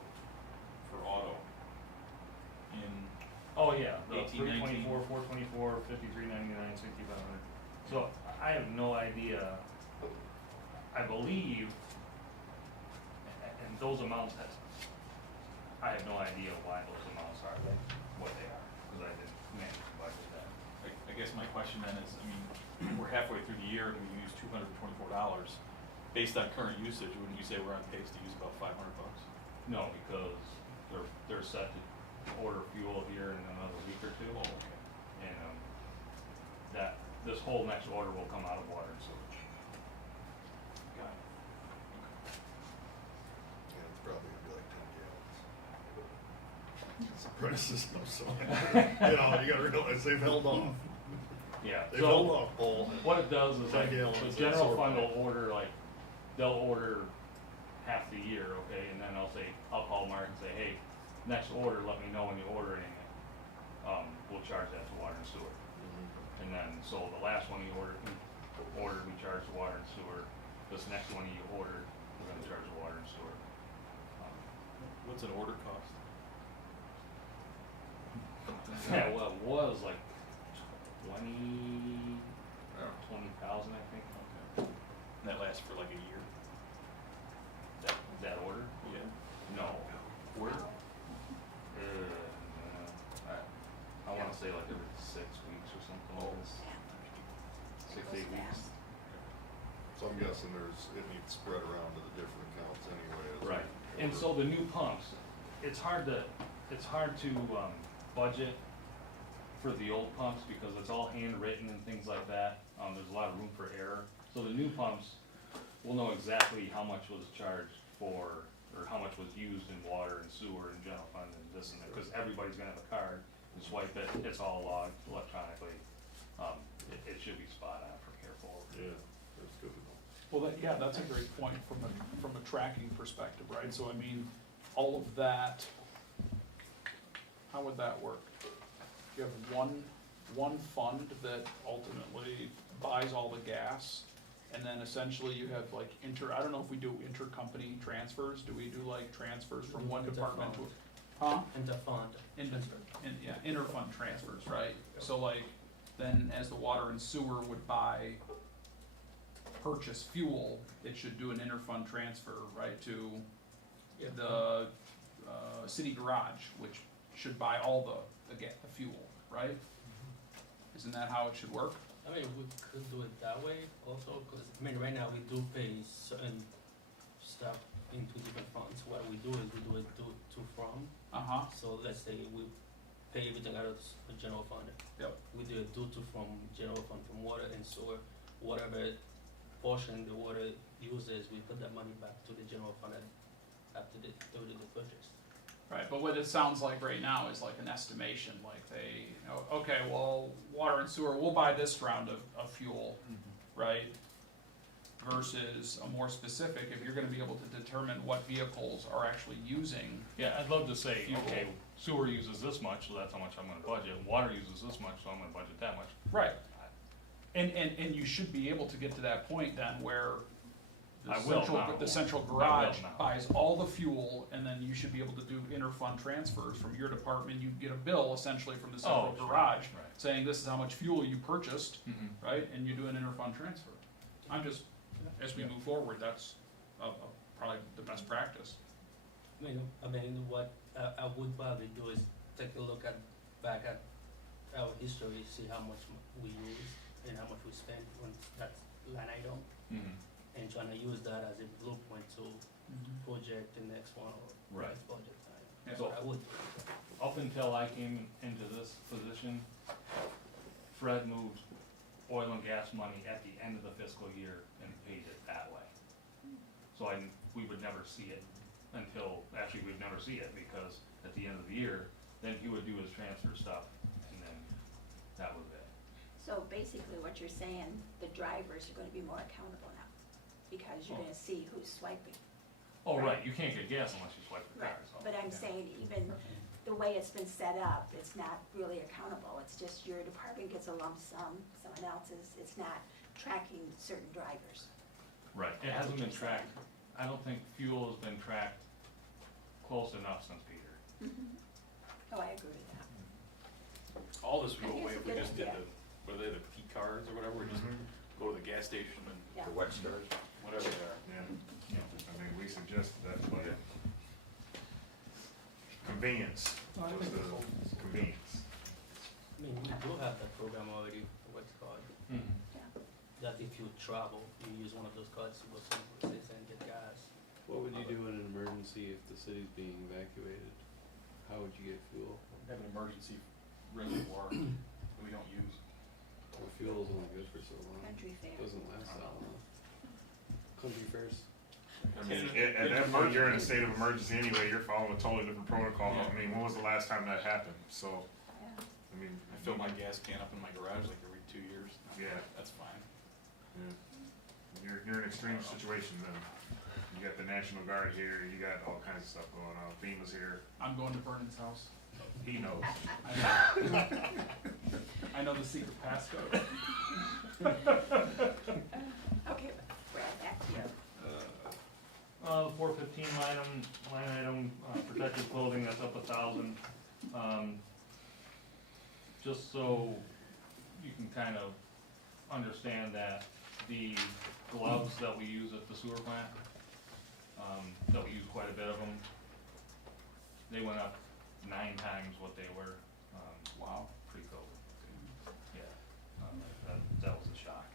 auto in, Oh, yeah, the 18, 19. 324, 424, 53.99, 6,500. So I have no idea, I believe, and those amounts, I have no idea why those amounts are what they are, because I didn't manage to budget that. I guess my question then is, I mean, we're halfway through the year and we use $224. Based on current usage, wouldn't you say we're on pace to use about $500? No, because they're set to order fuel here in another week or two. Oh, okay. And, this whole next order will come out of water and sewer. Got it. Yeah, it's probably gonna be like 10 gallons. It's the prices of so, you know, you gotta realize they've held off. Yeah, They've held so off, Paul. what it does is 10 like, gallons the of general sewer fund pipe. will order like, they'll order half the year, okay, and then I'll call Mark and say, hey, next order, let me know when you order anything. We'll charge that to water and sewer. And then, so the last one you ordered, we charged the water and sewer. This next one you ordered, we're gonna charge the water and sewer. What's an order cost? Yeah, well, it was like 20,000, I think. Okay. And that lasts for like a year? That order? Yeah. No. Where? I wanna say like every 6 weeks or something like this. Yeah. 6 to 8 Goes weeks. fast. So I'm guessing it needs spread around to the different accounts anyway. as we Right, and order. so the new pumps, it's hard to budget for the old pumps because it's all handwritten and things like that. There's a lot of room for error. So the new pumps, we'll know exactly how much was charged for, or how much was used in water and sewer and general fund and this and that, because everybody's gonna have a card and swipe it, it's all logged electronically. It should be spot on from here forward. Yeah, that's good to know. Well, that's a great point from a tracking perspective, right? So I mean, all of that, how would that work? You have one fund that ultimately buys all the gas, and then essentially you have like I don't know if we do intercompany transfers, do we do like transfers from one department to? Huh? Interfund. Interfund transfers, right? So like, then as the water and sewer would purchase fuel, it should do an interfund transfer, right, to Yeah. the, city garage, which should buy all the fuel, right? Isn't that how it should work? I mean, we could do it that way also, because, I mean, right now we do pay certain stuff into different funds. What we do is we do it to from. Uh-huh, So let's say we pay everything out of the general fund. yep, We do it due to from general fund, from water and sewer, whatever portion the water uses, we put that money back to the general fund after the purchase. right, but what it sounds like right now is like an estimation, like they, okay, well, water and sewer, we'll buy this round of fuel, right? Versus a more specific, if you're gonna be able to determine what vehicles are actually using. Yeah, I'd love to say, Fuel. okay, sewer uses this much, so that's how much I'm gonna budget, water uses this much, so I'm gonna budget that much. Right. And you should be able to get to that point then where I will now. the central I will garage now. buys all the fuel, and then you should be able to do interfund transfers from your department. You get a bill essentially from the central Oh, sure, garage right. saying this is how much fuel you purchased, Mhm. right? And you do an interfund transfer. I'm just, as we move forward, that's probably the best practice. I mean, what I would probably do is take a look back at our history, see how much we use and how much we spend on that line item, Mhm. and trying to use that as a blueprint to project the next one or Right. next budget time. Yeah. That's what I would do. Up until I came into this position, Fred moved oil and gas money at the end of the fiscal year and paid it that way. So we would never see it actually we'd never see it because at the end of the year, then he would do his transfer stuff and then that was it. So basically what you're saying, the drivers are gonna be more accountable now, because you're Oh. gonna see who's swiping. Oh, Right. right, you can't get gas unless you swipe the Right, card, so. but I'm yeah. saying even the way it's been set up, it's not really accountable. It's just your department gets a lump sum, someone else's, it's not tracking certain drivers. Right, it That's hasn't what been you're tracked, I don't think fuel has been tracked close enough since Peter. Oh, I agree with that. All this would I go think away it's if a we good just did idea. the, what are they, the P cards or whatever, we just go to the gas station and Yeah. The wet start. whatever they are. Yeah, I mean, we suggested that, but convenience was the convenience. I mean, we do have that program already, what's it called, that if you travel, you use one of those cards to go to places and get gas. What would you do in an emergency if the city's being evacuated? How would you get fuel? Have an emergency reservoir that we don't use. Well, fuel's only good for so long. Country fair. Doesn't last that long. Country fairs. I mean, at that point, you're in a state of emergency anyway, you're following a totally different protocol. I mean, when was the last time that happened? So, Yeah. I mean. I fill my gas can up in my garage like every 2 years. Yeah. That's fine. Yeah. You're in an extreme situation then. You got the National Guard here, you got all kinds of stuff going on, FEMA's here, I'm going to Vernon's house. he knows. I know the secret passcode. Okay, Brad, back to you. The 415 line item, protective clothing, that's up 1,000. Just so you can kind of understand that the gloves that we use at the sewer plant, that we use quite a bit of them, they went up 9 times what they were, Wow. pre-COVID. Yeah, that was a shock.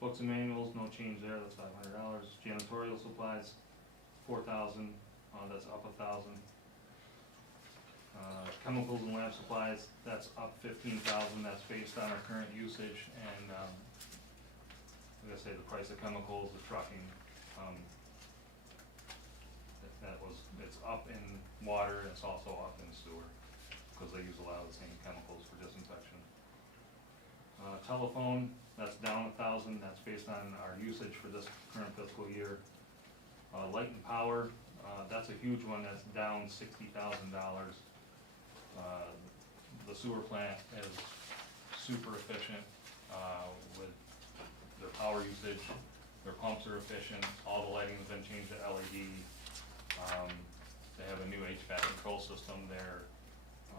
Books and manuals, no change there, that's $500. Janitorial supplies, 4,000, that's up 1,000. Chemicals and lab supplies, that's up 15,000, that's based on our current usage and, like I say, the price of chemicals, the trucking, it's up in water, it's also up in sewer, because they use a lot of the same chemicals for disinfection. Telephone, that's down 1,000, that's based on our usage for this current fiscal year. Light and power, that's a huge one, that's down $60,000. The sewer plant is super efficient, with their power usage, their pumps are efficient, all the lighting's been changed to LED. They have a new HVAC control system there.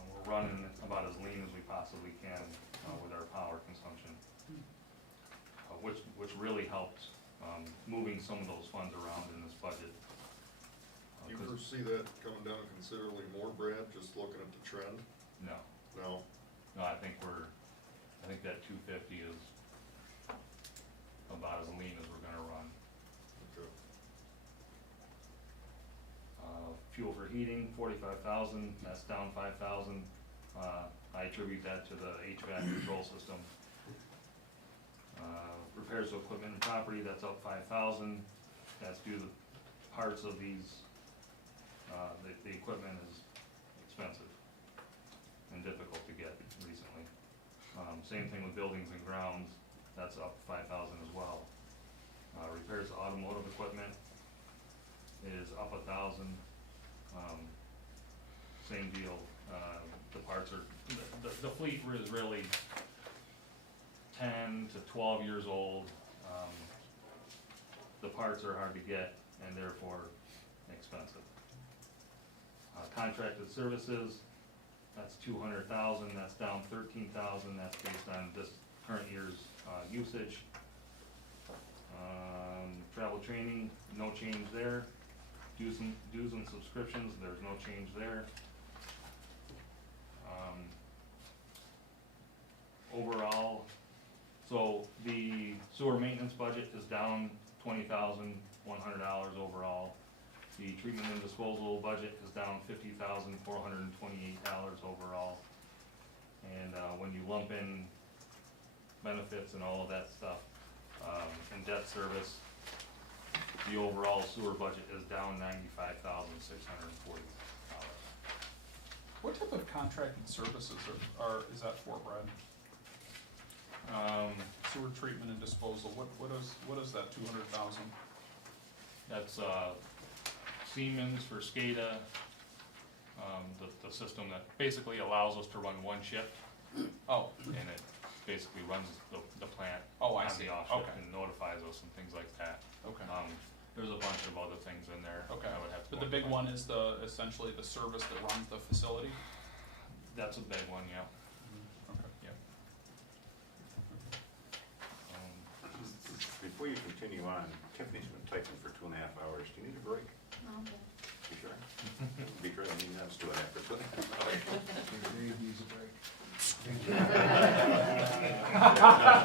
We're running about as lean as we possibly can, with our power consumption. Which really helped, moving some of those funds around in this budget. Do you foresee that coming down considerably more, Brad, just looking at the trend? No, No? no, I think that 250 is about as lean as we're gonna run. Okay. Fuel for heating, 45,000, that's down 5,000. I attribute that to the HVAC control system. Repairs to equipment and property, that's up 5,000. That's due to parts of these, the equipment is expensive and difficult to get recently. Same thing with buildings and grounds, that's up 5,000 as well. Repairs to automotive equipment is up 1,000. Same deal, the parts are, the fleet is really 10 to 12 years old. The parts are hard to get and therefore expensive. Contracted services, that's 200,000, that's down 13,000, that's based on this current year's usage. Travel training, no change there. Dues and subscriptions, there's no change there. Overall, so the sewer maintenance budget is down $20,100 overall. The treatment and disposal budget is down $50,428 overall. And when you lump in benefits and all of that stuff, and debt service, the overall sewer budget is down $95,640. What type of contracted services is that for, Brad? Sewer treatment and disposal, what is that 200,000? That's Siemens for SCADA, the system that basically allows us to run one shift, Oh, and it basically runs the plant Oh, I on see. the off shift Okay. and notifies us and things like that. okay. there's a bunch of other things in there. Okay, I would have to. but go the big and find. one is essentially the service that runs the facility? That's a big one, yeah. Okay. Yep. Before you continue on, Tiffany's been typing for 2.5 hours. Do you need a break? Okay. You sure? Be sure, I mean, that's 2.5 after 2.5 hours. Dave needs a break.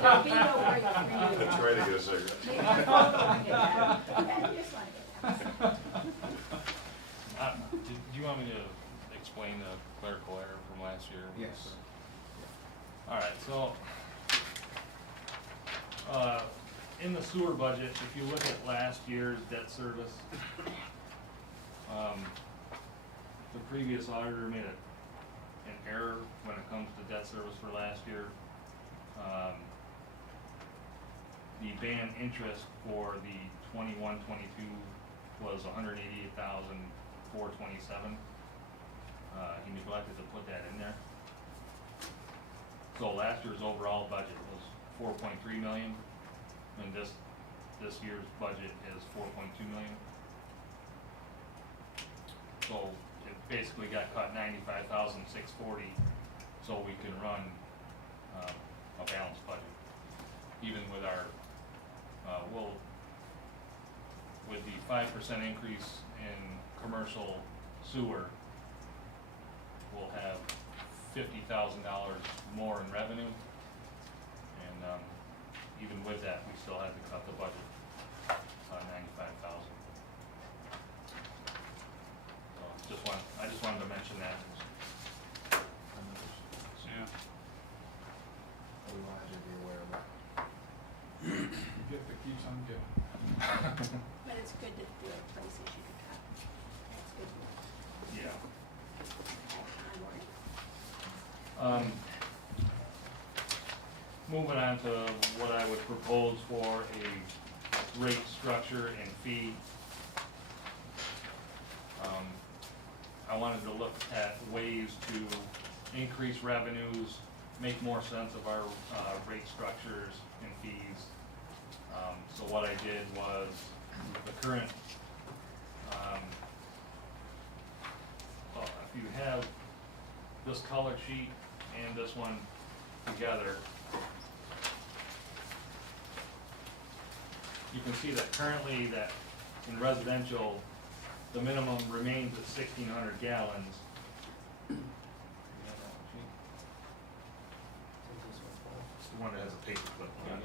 There'll be no break for you. Try to get a cigarette. Maybe your phone will get that. Yeah, you just wanna get that. Do you want me to explain the clerical error from last year? Yes. Alright, so, in the sewer budget, if you look at last year's debt service, the previous auditor made an error when it comes to debt service for last year. The band interest for the 21-22 was $188,427. He neglected to put that in there. So last year's overall budget was 4.3 million, and this year's budget is 4.2 million. So it basically got cut 95,640, so we can run a balanced budget. Even with our, with the 5% increase in commercial sewer, we'll have $50,000 more in revenue. And even with that, we still had to cut the budget 95,000. So I just wanted to mention that. Yeah. We wanted you to be aware of that. Gift that keeps on giving. But it's good to do it places you can cut. That's good. Yeah. Onward. Moving on to what I would propose for a rate structure and fee. I wanted to look at ways to increase revenues, make more sense of our rate structures and fees. So what I did was the current, well, if you have this color sheet and this one together, you can see that currently that in residential, the minimum remains at 1,600 gallons. It's the one that has a paper clip on it.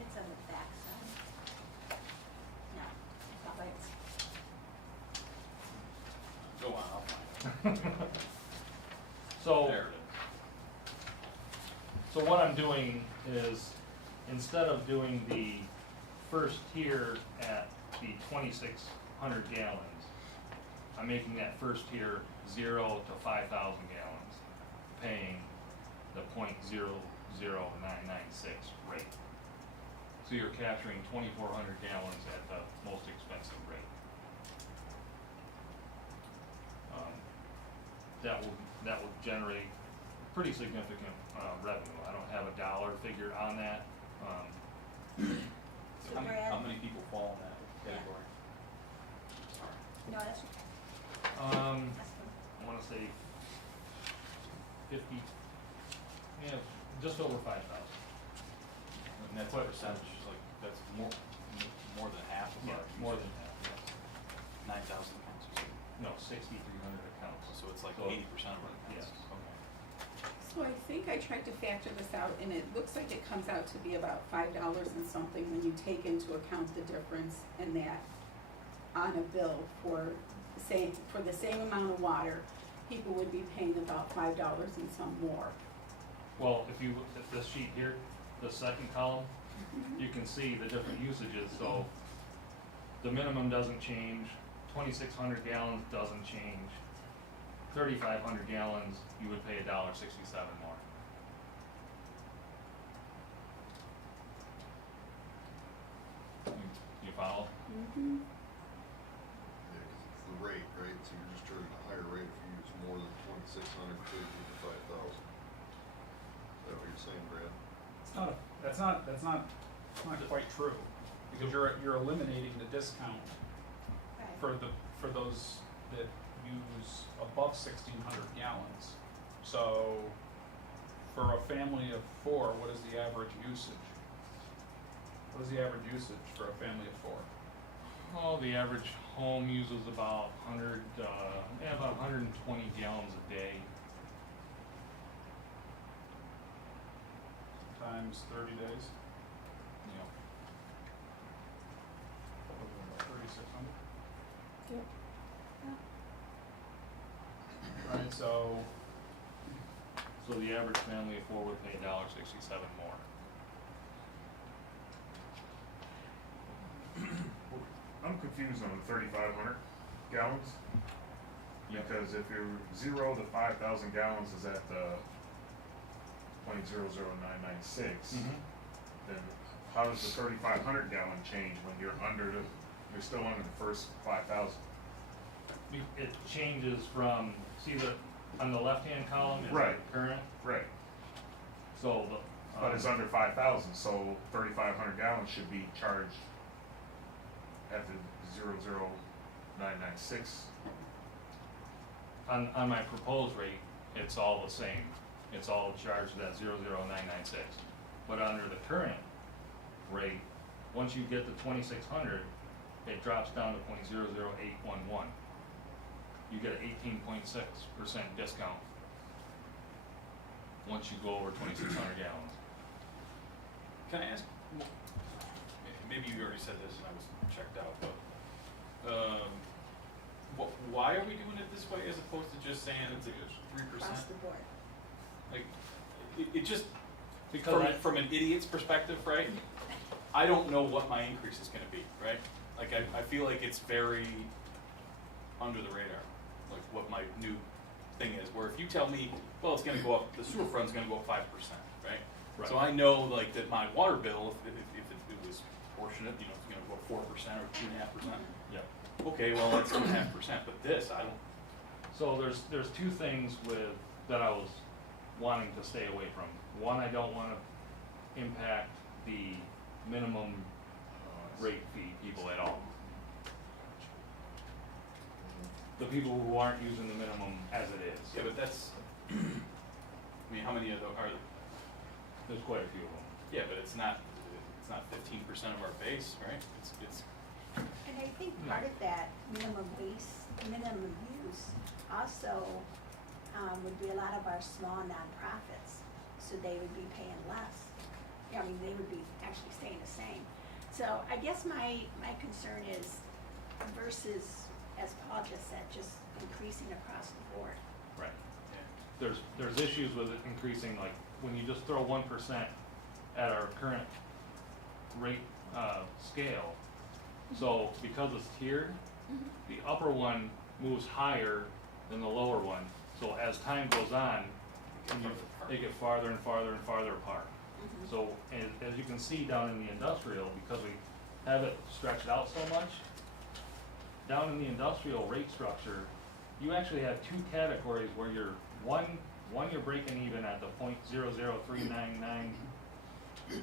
It's on the back side. No, it's not like it's. Go on, I'll find it. So, There it so what I'm doing is, instead of doing the first tier at the 2,600 gallons, I'm making that first tier 0 to 5,000 gallons, paying the 0.00996 rate. So you're capturing 2,400 gallons at the most expensive rate. That will generate pretty significant revenue. I don't have a dollar figure on that. So How Brad. many people fall in that category? No, that's, I that's the. wanna say 50, yeah, just over 5,000. And that's a percentage, like, that's more than half of Yeah, our. more than that, yeah. 9,000 accounts, you said. No, 6,300 accounts. So it's like So- 80% of our accounts. Yes. Okay. So I think I tried to factor this out, and it looks like it comes out to be about $5 and something when you take into account the difference in that on a bill for the same amount of water, people would be paying about $5 and some more. Well, if you look at this sheet here, the second column, you can see the different usages, so the minimum doesn't change, 2,600 gallons doesn't change, 3,500 gallons, you would pay $1.67 more. You follow? Mm-hmm. Yeah, 'cause it's the rate, right? So you're just charging a higher rate if you use more than 2,600 to 5,000. Is that what you're saying, Brad? That's not quite true. because you're eliminating the discount Right. for those that use above 1,600 gallons. So, for a family of 4, what is the average usage? What is the average usage for a family of 4? Oh, the average home uses about 120 gallons a day. Times 30 days, You know, 3,600. Yep. Right, so, so the average family of 4 would pay $1.67 more. I'm confused on the 3,500 gallons. Yep. Because if you're 0 to 5,000 gallons is at the .00996, then how does the 3,500 gallon change when you're still under the first 5,000? It changes from, see on the left-hand column is Right. the current, Right, so the. but it's under 5,000, so 3,500 gallons should be charged at the 00996. On my proposed rate, it's all the same. It's all charged at 00996. But under the current rate, once you get to 2,600, it drops down to .00811. You get an 18.6% discount once you go over 2,600 gallons. Can I ask, maybe you already said this and I was checked out, but, why are we doing it this way as opposed to just saying it's a 3%? Across the board. Like, it just, Because from an idiot's perspective, right? I don't know what my increase is gonna be, right? Like, I feel like it's very under the radar, like what my new thing is, where if you tell me, well, it's gonna go up, the sewer fund's gonna go up 5%, right? Right. So I know like that my water bill, if it was proportionate, you know, it's gonna go up 4% or 2.5%. Yep. Okay, well, that's 2.5%, but this, I don't, So there's two things that I was wanting to stay away from. One, I don't wanna impact the minimum rate fee people at all. The people who aren't using the minimum as it is. yeah, but that's, I mean, how many of those are, There's quite a few of them. yeah, but it's not 15% of our base, right? It's, And I think part of that minimum use also would be a lot of our small nonprofits, so they would be paying less. I mean, they would be actually staying the same. So I guess my concern is versus, as Paul just said, just increasing across the board. Right. yeah. There's issues with it increasing, like, when you just throw 1% at our current rate, scale. So because it's tiered, the upper one moves higher than the lower one. So as time goes on, they get farther and farther and farther apart. So as you can see down in the industrial, because we have it stretched out so much, down in the industrial rate structure, you actually have two categories where you're, one you're breaking even at the .00399.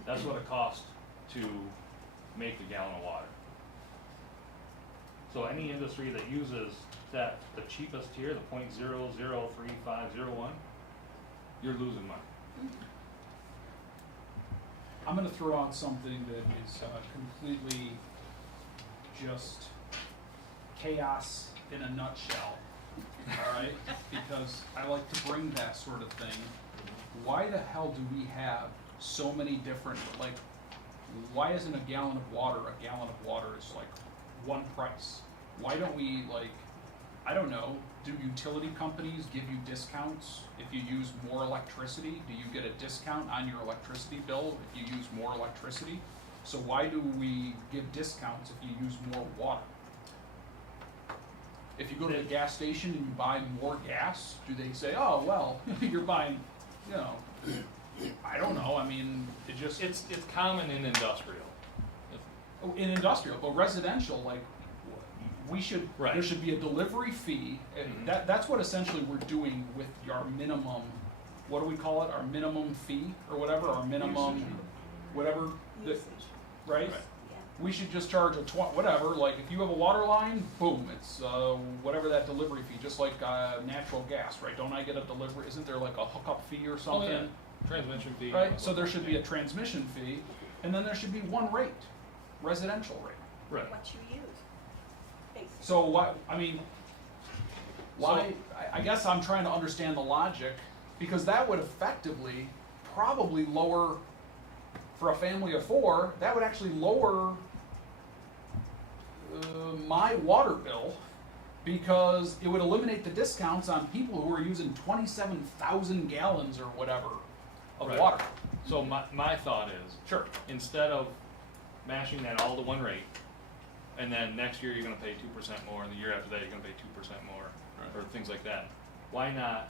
That's what it costs to make a gallon of water. So any industry that uses the cheapest tier, the .003501, you're losing money. I'm gonna throw out something that is completely just chaos in a nutshell, all right? Because I like to bring that sort of thing. Why the hell do we have so many different, like, why isn't a gallon of water is like one price? Why don't we, like, I don't know, do utility companies give you discounts if you use more electricity? Do you get a discount on your electricity bill if you use more electricity? So why do we give discounts if you use more water? If you go to the gas station and you buy more gas, do they say, oh, well, you're buying, you know, I don't know, I mean, it just. It's common in industrial. Oh, in industrial, but residential, like, we should, Right. there should be a delivery fee, and Mhm. that's what essentially we're doing with our minimum, what do we call it, our minimum fee, or whatever, our minimum, whatever, the- Usage, right? Right. yeah. we should just charge whatever, like if you have a water line, boom, it's, whatever that delivery fee, just like, natural gas, right? Don't I get a delivery, isn't there like a hookup fee or something? Oh, yeah. Transmission fee. Right, so there should be a transmission fee, and then there should be one rate, residential rate. Right. What you use, basically. So why, I mean, why, I guess I'm trying to understand the logic, because that would effectively probably lower, for a family of 4, that would actually lower my water bill, because it would eliminate the discounts on people who are using 27,000 gallons or whatever of Right. water. So my thought is, Sure. instead of mashing that all to one rate, and then next year you're gonna pay 2% more, and the year after that you're gonna pay 2% more, or things like that, why not,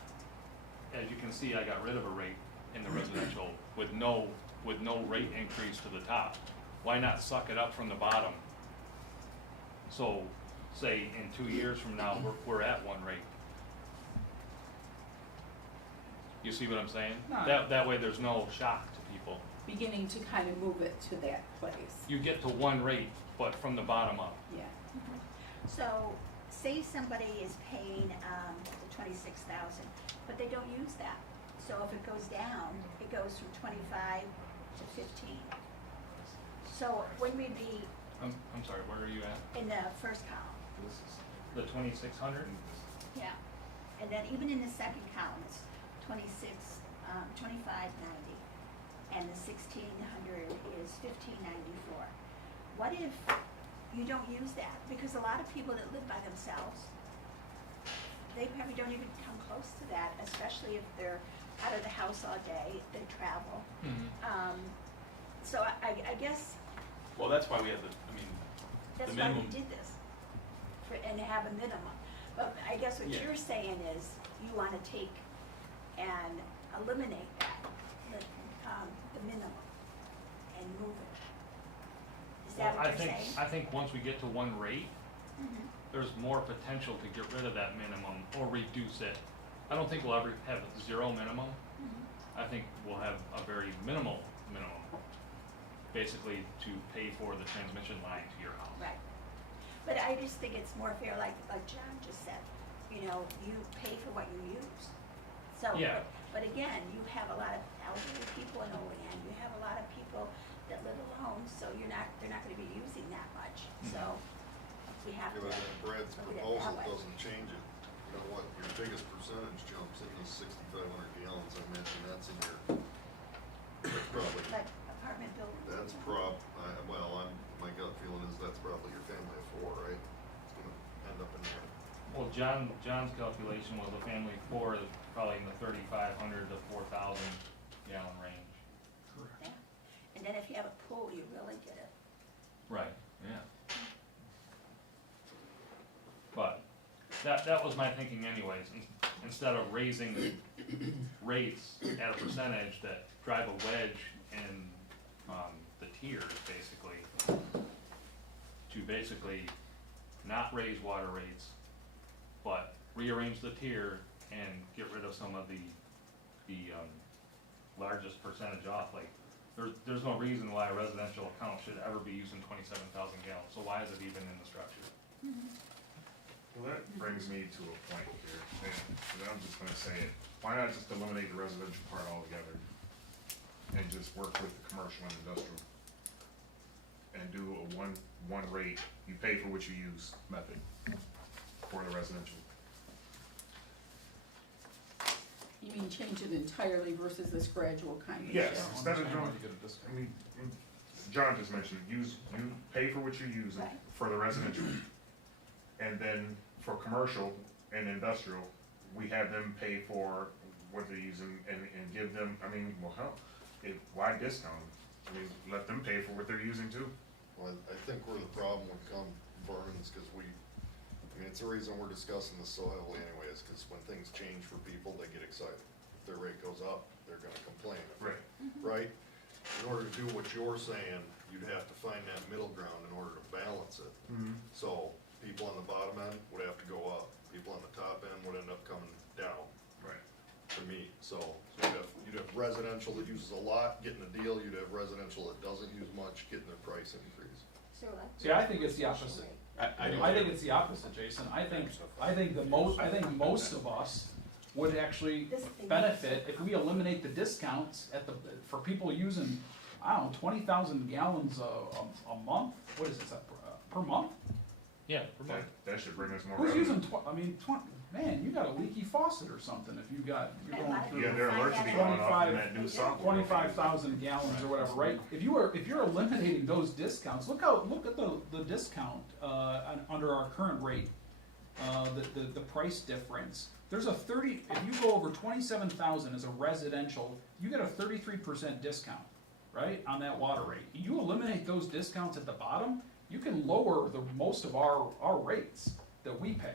as you can see, I got rid of a rate in the residential with no rate increase to the top. Why not suck it up from the bottom? So, say in 2 years from now, we're at one rate. You see what I'm saying? No. That way there's no shock to people. Beginning to kind of move it to that place, You get to one rate, but from the bottom up. yeah. So, say somebody is paying, the 26,000, but they don't use that. So if it goes down, it goes from 25 to 15. So wouldn't we be I'm sorry, where are you at? in the first column? The 2,600? Yeah. And then even in the second column, it's 2590, and the 1600 is 1594. What if you don't use that? Because a lot of people that live by themselves, they probably don't even come close to that, especially if they're out of the house all day, they travel. So I guess Well, that's why we have that's the why we minimum. did this, and have a minimum. But I guess what Yeah. you're saying is you wanna take and eliminate that, the minimum, and move it. Is that what you're saying? I think once we get to one rate, Mhm. there's more potential to get rid of that minimum or reduce it. I don't think we'll ever have zero minimum. Mhm. I think we'll have a very minimal minimum, basically to pay for the transmission line to your house. Right. But I just think it's more fair, like John just said, you pay for what you use. So, Yeah. but again, you have a lot of elderly people in Olean, you have a lot of people that live alone, so they're not gonna be using that much, so we have Yeah, to. but then Brad's look at it proposal that way. doesn't change it. You know what, your biggest percentage jumps in the 6,500 gallons, I mentioned that's in your, that's probably, Like apartment buildings. that's my gut feeling is that's probably your family of 4, right? It's gonna end up in there. Well, John's calculation was a family of 4 is probably in the 3,500 to 4,000 gallon range. Yeah, and then if you have a pool, you really get it. Right, yeah. But that was my thinking anyways, instead of raising rates at a percentage that drive a wedge in, the tiers, basically, to basically not raise water rates, but rearrange the tier and get rid of some of the largest percentage off, like, there's no reason why a residential account should ever be using 27,000 gallons, so why is it even in the structure? Well, that brings me to a point here, and I'm just gonna say it, why not just eliminate the residential part altogether? And just work with the commercial and industrial? And do a one rate, you pay for what you use method for the residential. You mean change it entirely versus this gradual kind of Yes, shift? instead of doing, I mean, John just mentioned, you pay for what you're using Right. for the residential. And then for commercial and industrial, we have them pay for what they're using and give them, well, hell, why discount them? Let them pay for what they're using too. Well, I think where the problem would come, Vern, is because it's the reason we're discussing this so heavily anyway, is because when things change for people, they get excited. If their rate goes up, they're gonna complain. Right. Right? In order to do what you're saying, you'd have to find that middle ground in order to balance it. So, people on the bottom end would have to go up, people on the top end would end up coming down. Right. To me, so you'd have residential that uses a lot, getting a deal, you'd have residential that doesn't use much, getting their price increase. So electric. See, I think it's the opposite. I think it's the opposite, Jason. I think most of us would actually benefit if we eliminate the discounts for people using, I don't know, 20,000 gallons a month? What is this, per month? Yeah, per month. That should bring us more Who's revenue. using man, you got a leaky faucet or something if you're going through. Yeah, their alerts will be going off in that new software. 25,000 gallons or whatever, right? If you're eliminating those discounts, look at the discount, under our current rate, the price difference. There's if you go over 27,000 as a residential, you get a 33% discount, right, on that water rate. You eliminate those discounts at the bottom, you can lower most of our rates that we pay.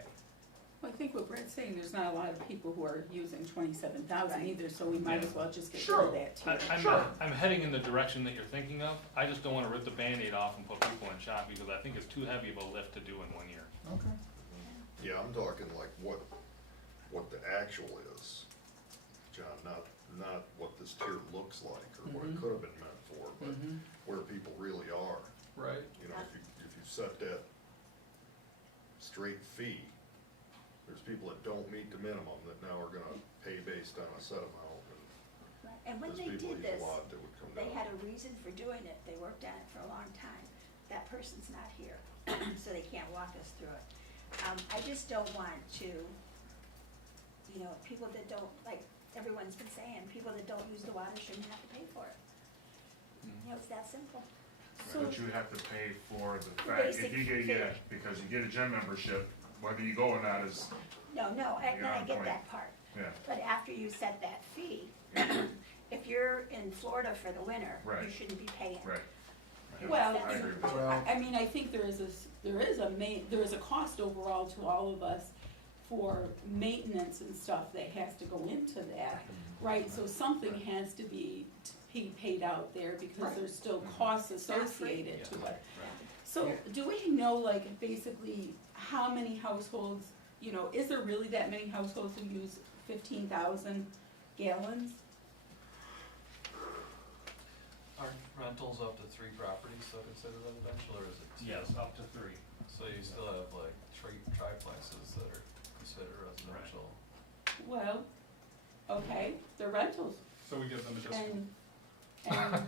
Well, I think what Brad's saying, there's not a lot of people who are using 27,000 either, so we might as well just get rid of that too. I'm heading in the direction that you're thinking of. I just don't wanna rip the Band-Aid off and put people in shock because I think it's too heavy of a lift to do in 1 year. Okay. Yeah, I'm talking like what the actual is, John, not what this tier looks like or what it could have been meant for, but where people really are. Right. You know, if you set that straight fee, there's people that don't meet the minimum that now are gonna pay based on a set amount, And when and they there's people did who use this, a lot that would come they down. had a reason for doing it, they worked on it for a long time. That person's not here, so they can't walk us through it. I just don't want to, people that don't, like everyone's been saying, people that don't use the water shouldn't have to pay for it. It's that simple. But you have to pay for the fact, if basic you get, fee. because you get a gym membership, whether you go or not is, No, I You're on get point. that part. yeah. But after you set that fee, if you're in Florida for the winter, you Right. shouldn't be paying. Right. Well, I agree with that. Well, I mean, I think there is a cost overall to all of us for maintenance and stuff that has to go into that, right? So something has to be paid out there because there's still costs associated to it. So do we know, like, basically how many households, is there really that many households who use 15,000 gallons? Are rentals up to 3 properties still considered residential, or is it 2? Yes, up to 3. So you still have like triplexes that are considered residential. Well, okay, they're rentals, So we give them a discount. and,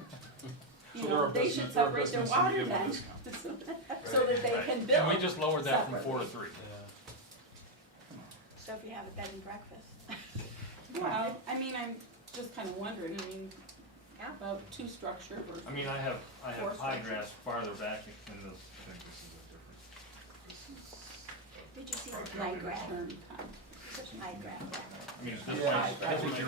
So they're a they business, should they're a separate their business and we water give them a then, discount. so that they can bill. And we just lowered that from 4 to 3. Yeah. So if you have a bed and breakfast. Well, I mean, I'm just kinda wondering, about two-structure versus. I mean, I have Four pie structures. grass farther back in this, I think this is a different, this is. Did you see the Okay. pie graph? Term time. The pie graph. I mean, at this Yeah, point,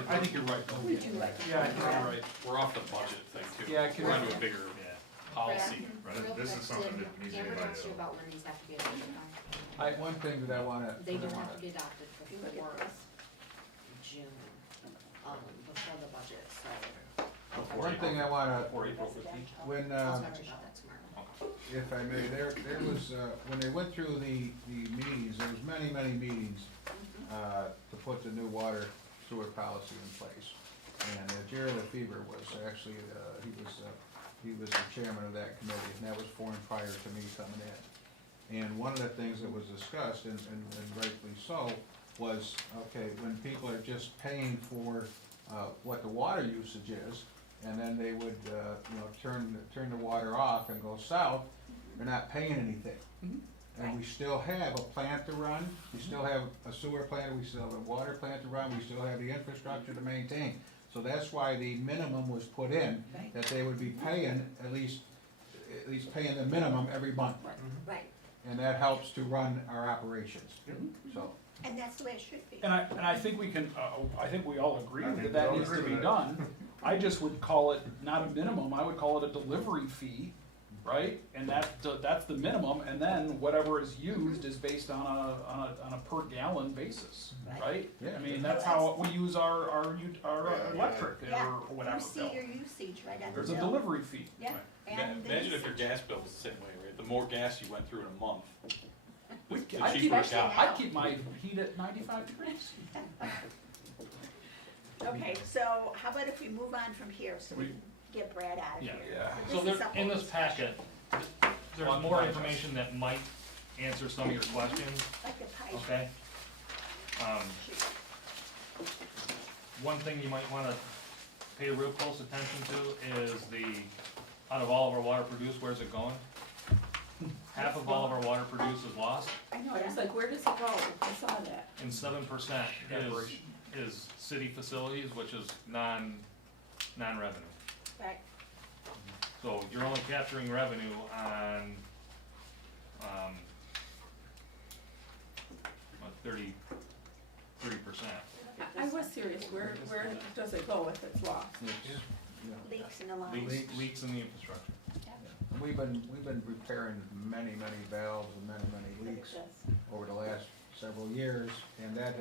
I think you're right, though. We do like. Yeah, I think you're right. We're off the budget thing too. Yeah, can We're we- onto a bigger yeah. policy. Right, this is something that needs to be Amber like, asked you about when these have to be adopted. One thing that I wanna. They don't have to be adopted If you look before at this. June, before the budget, so One thing I wanna, Or April 15th. when, I'll talk to you about that tomorrow. if I may, there was, when they went through the meetings, there was many meetings, to put the new water sewer policy in place. And Jared Lefevre was actually, he was the chairman of that committee, and that was formed prior to me coming in. And one of the things that was discussed, and rightfully so, was, okay, when people are just paying for, what the water usage is, and then they would, turn the water off and go south, they're not paying anything. And we still have a plant to run, we still have a sewer plant, we still have a water plant to run, we still have the infrastructure to maintain. So that's why the minimum was put in, Right. that they would be paying, at least paying the minimum every month. Right, And that helps to run our operations, so. and that's the way it should be. And I think we can, I think we all agree I think that we all needs to agree be with that. done. I just would call it not a minimum, I would call it a delivery fee, right? And that's the minimum, and then whatever is used is based on a per gallon basis, Right. right? Yeah. I mean, that's how we use our electric Yeah, or whatever you see bill. your usage right on the There's a bill. delivery fee. Yeah, and the Imagine if your usage. gas bill was the same way, right? The more gas you went through in a month, the I keep, cheaper it got. I keep my heat at 95 degrees. Okay, so how about if we move on from here, so we can get Brad out of Yeah. here? Yeah. So So this is there, a in whole this packet, there's Well, more fine. information that might answer some of your questions, Like the pie. okay? One thing you might wanna pay real close attention to is out of all of our water produced, where's it going? Half of all of our water produced is lost, I know, I was like, where does it go? I saw that. and 7% is city facilities, which is non-revenue. Right. So you're only capturing revenue on, what, 30%. I was serious, where does it go if it's lost? Leaks in the lines. Leaks in the infrastructure. And we've been repairing many valves and many leaks over the last several years, and that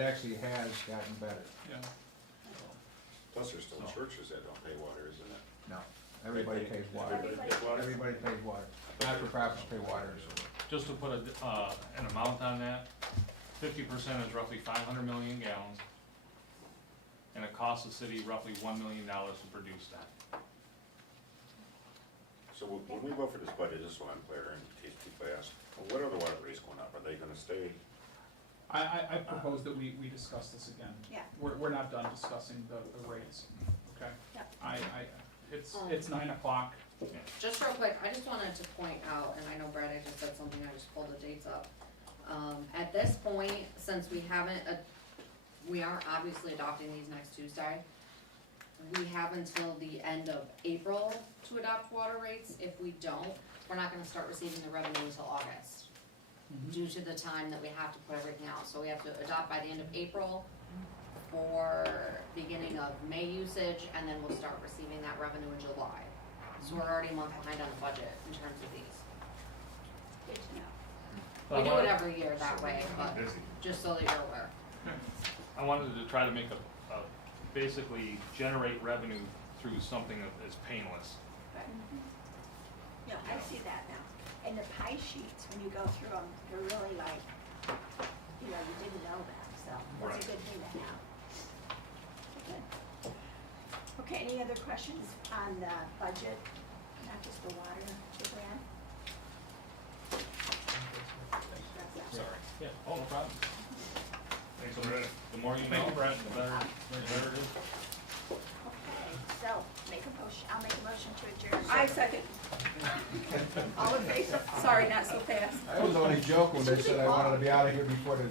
actually has gotten better. Yeah. Plus, there's still churches that don't pay water, isn't it? No, everybody pays water. Everybody pays water? Everybody pays water. Not-for-profits pay water. Just to put an amount on that, 50% is roughly 500 million gallons, and it costs the city roughly $1 million to produce that. So when we vote for this budget, just so I'm clear, in case people ask, well, what are the water rates going up? Are they gonna stay? I propose that we discuss this again. Yeah. We're not done discussing the rates, okay? Yep. It's 9 o'clock. Just real quick, I just wanted to point out, and I know Brad, I just said something, I just pulled the dates up. At this point, since we aren't obviously adopting these next Tuesday, we have until the end of April to adopt water rates. If we don't, we're not gonna start receiving the revenue until August, due to the time that we have to put everything out. So we have to adopt by the end of April for beginning of May usage, and then we'll start receiving that revenue in July. So we're already a month behind on the budget in terms of these. Good to know. We do it every year that way, but Busy. just so that you're aware. I wanted to try to make basically generate revenue through something that is painless. Right. Yeah, I see that now. And the pie sheets, when you go through them, they're really like, you didn't know that, so that's Right. a good thing to have. Good. Okay, any other questions on the budget, not just the water, Joanne? Sorry. Yeah, oh, no problem. Thanks, Brad. The more you know, Brett, the better it is. Okay, so, I'll make a motion to adjourn. I second. All in favor? Sorry, not so fast. I was only joking when they said I wanted to be out of here before the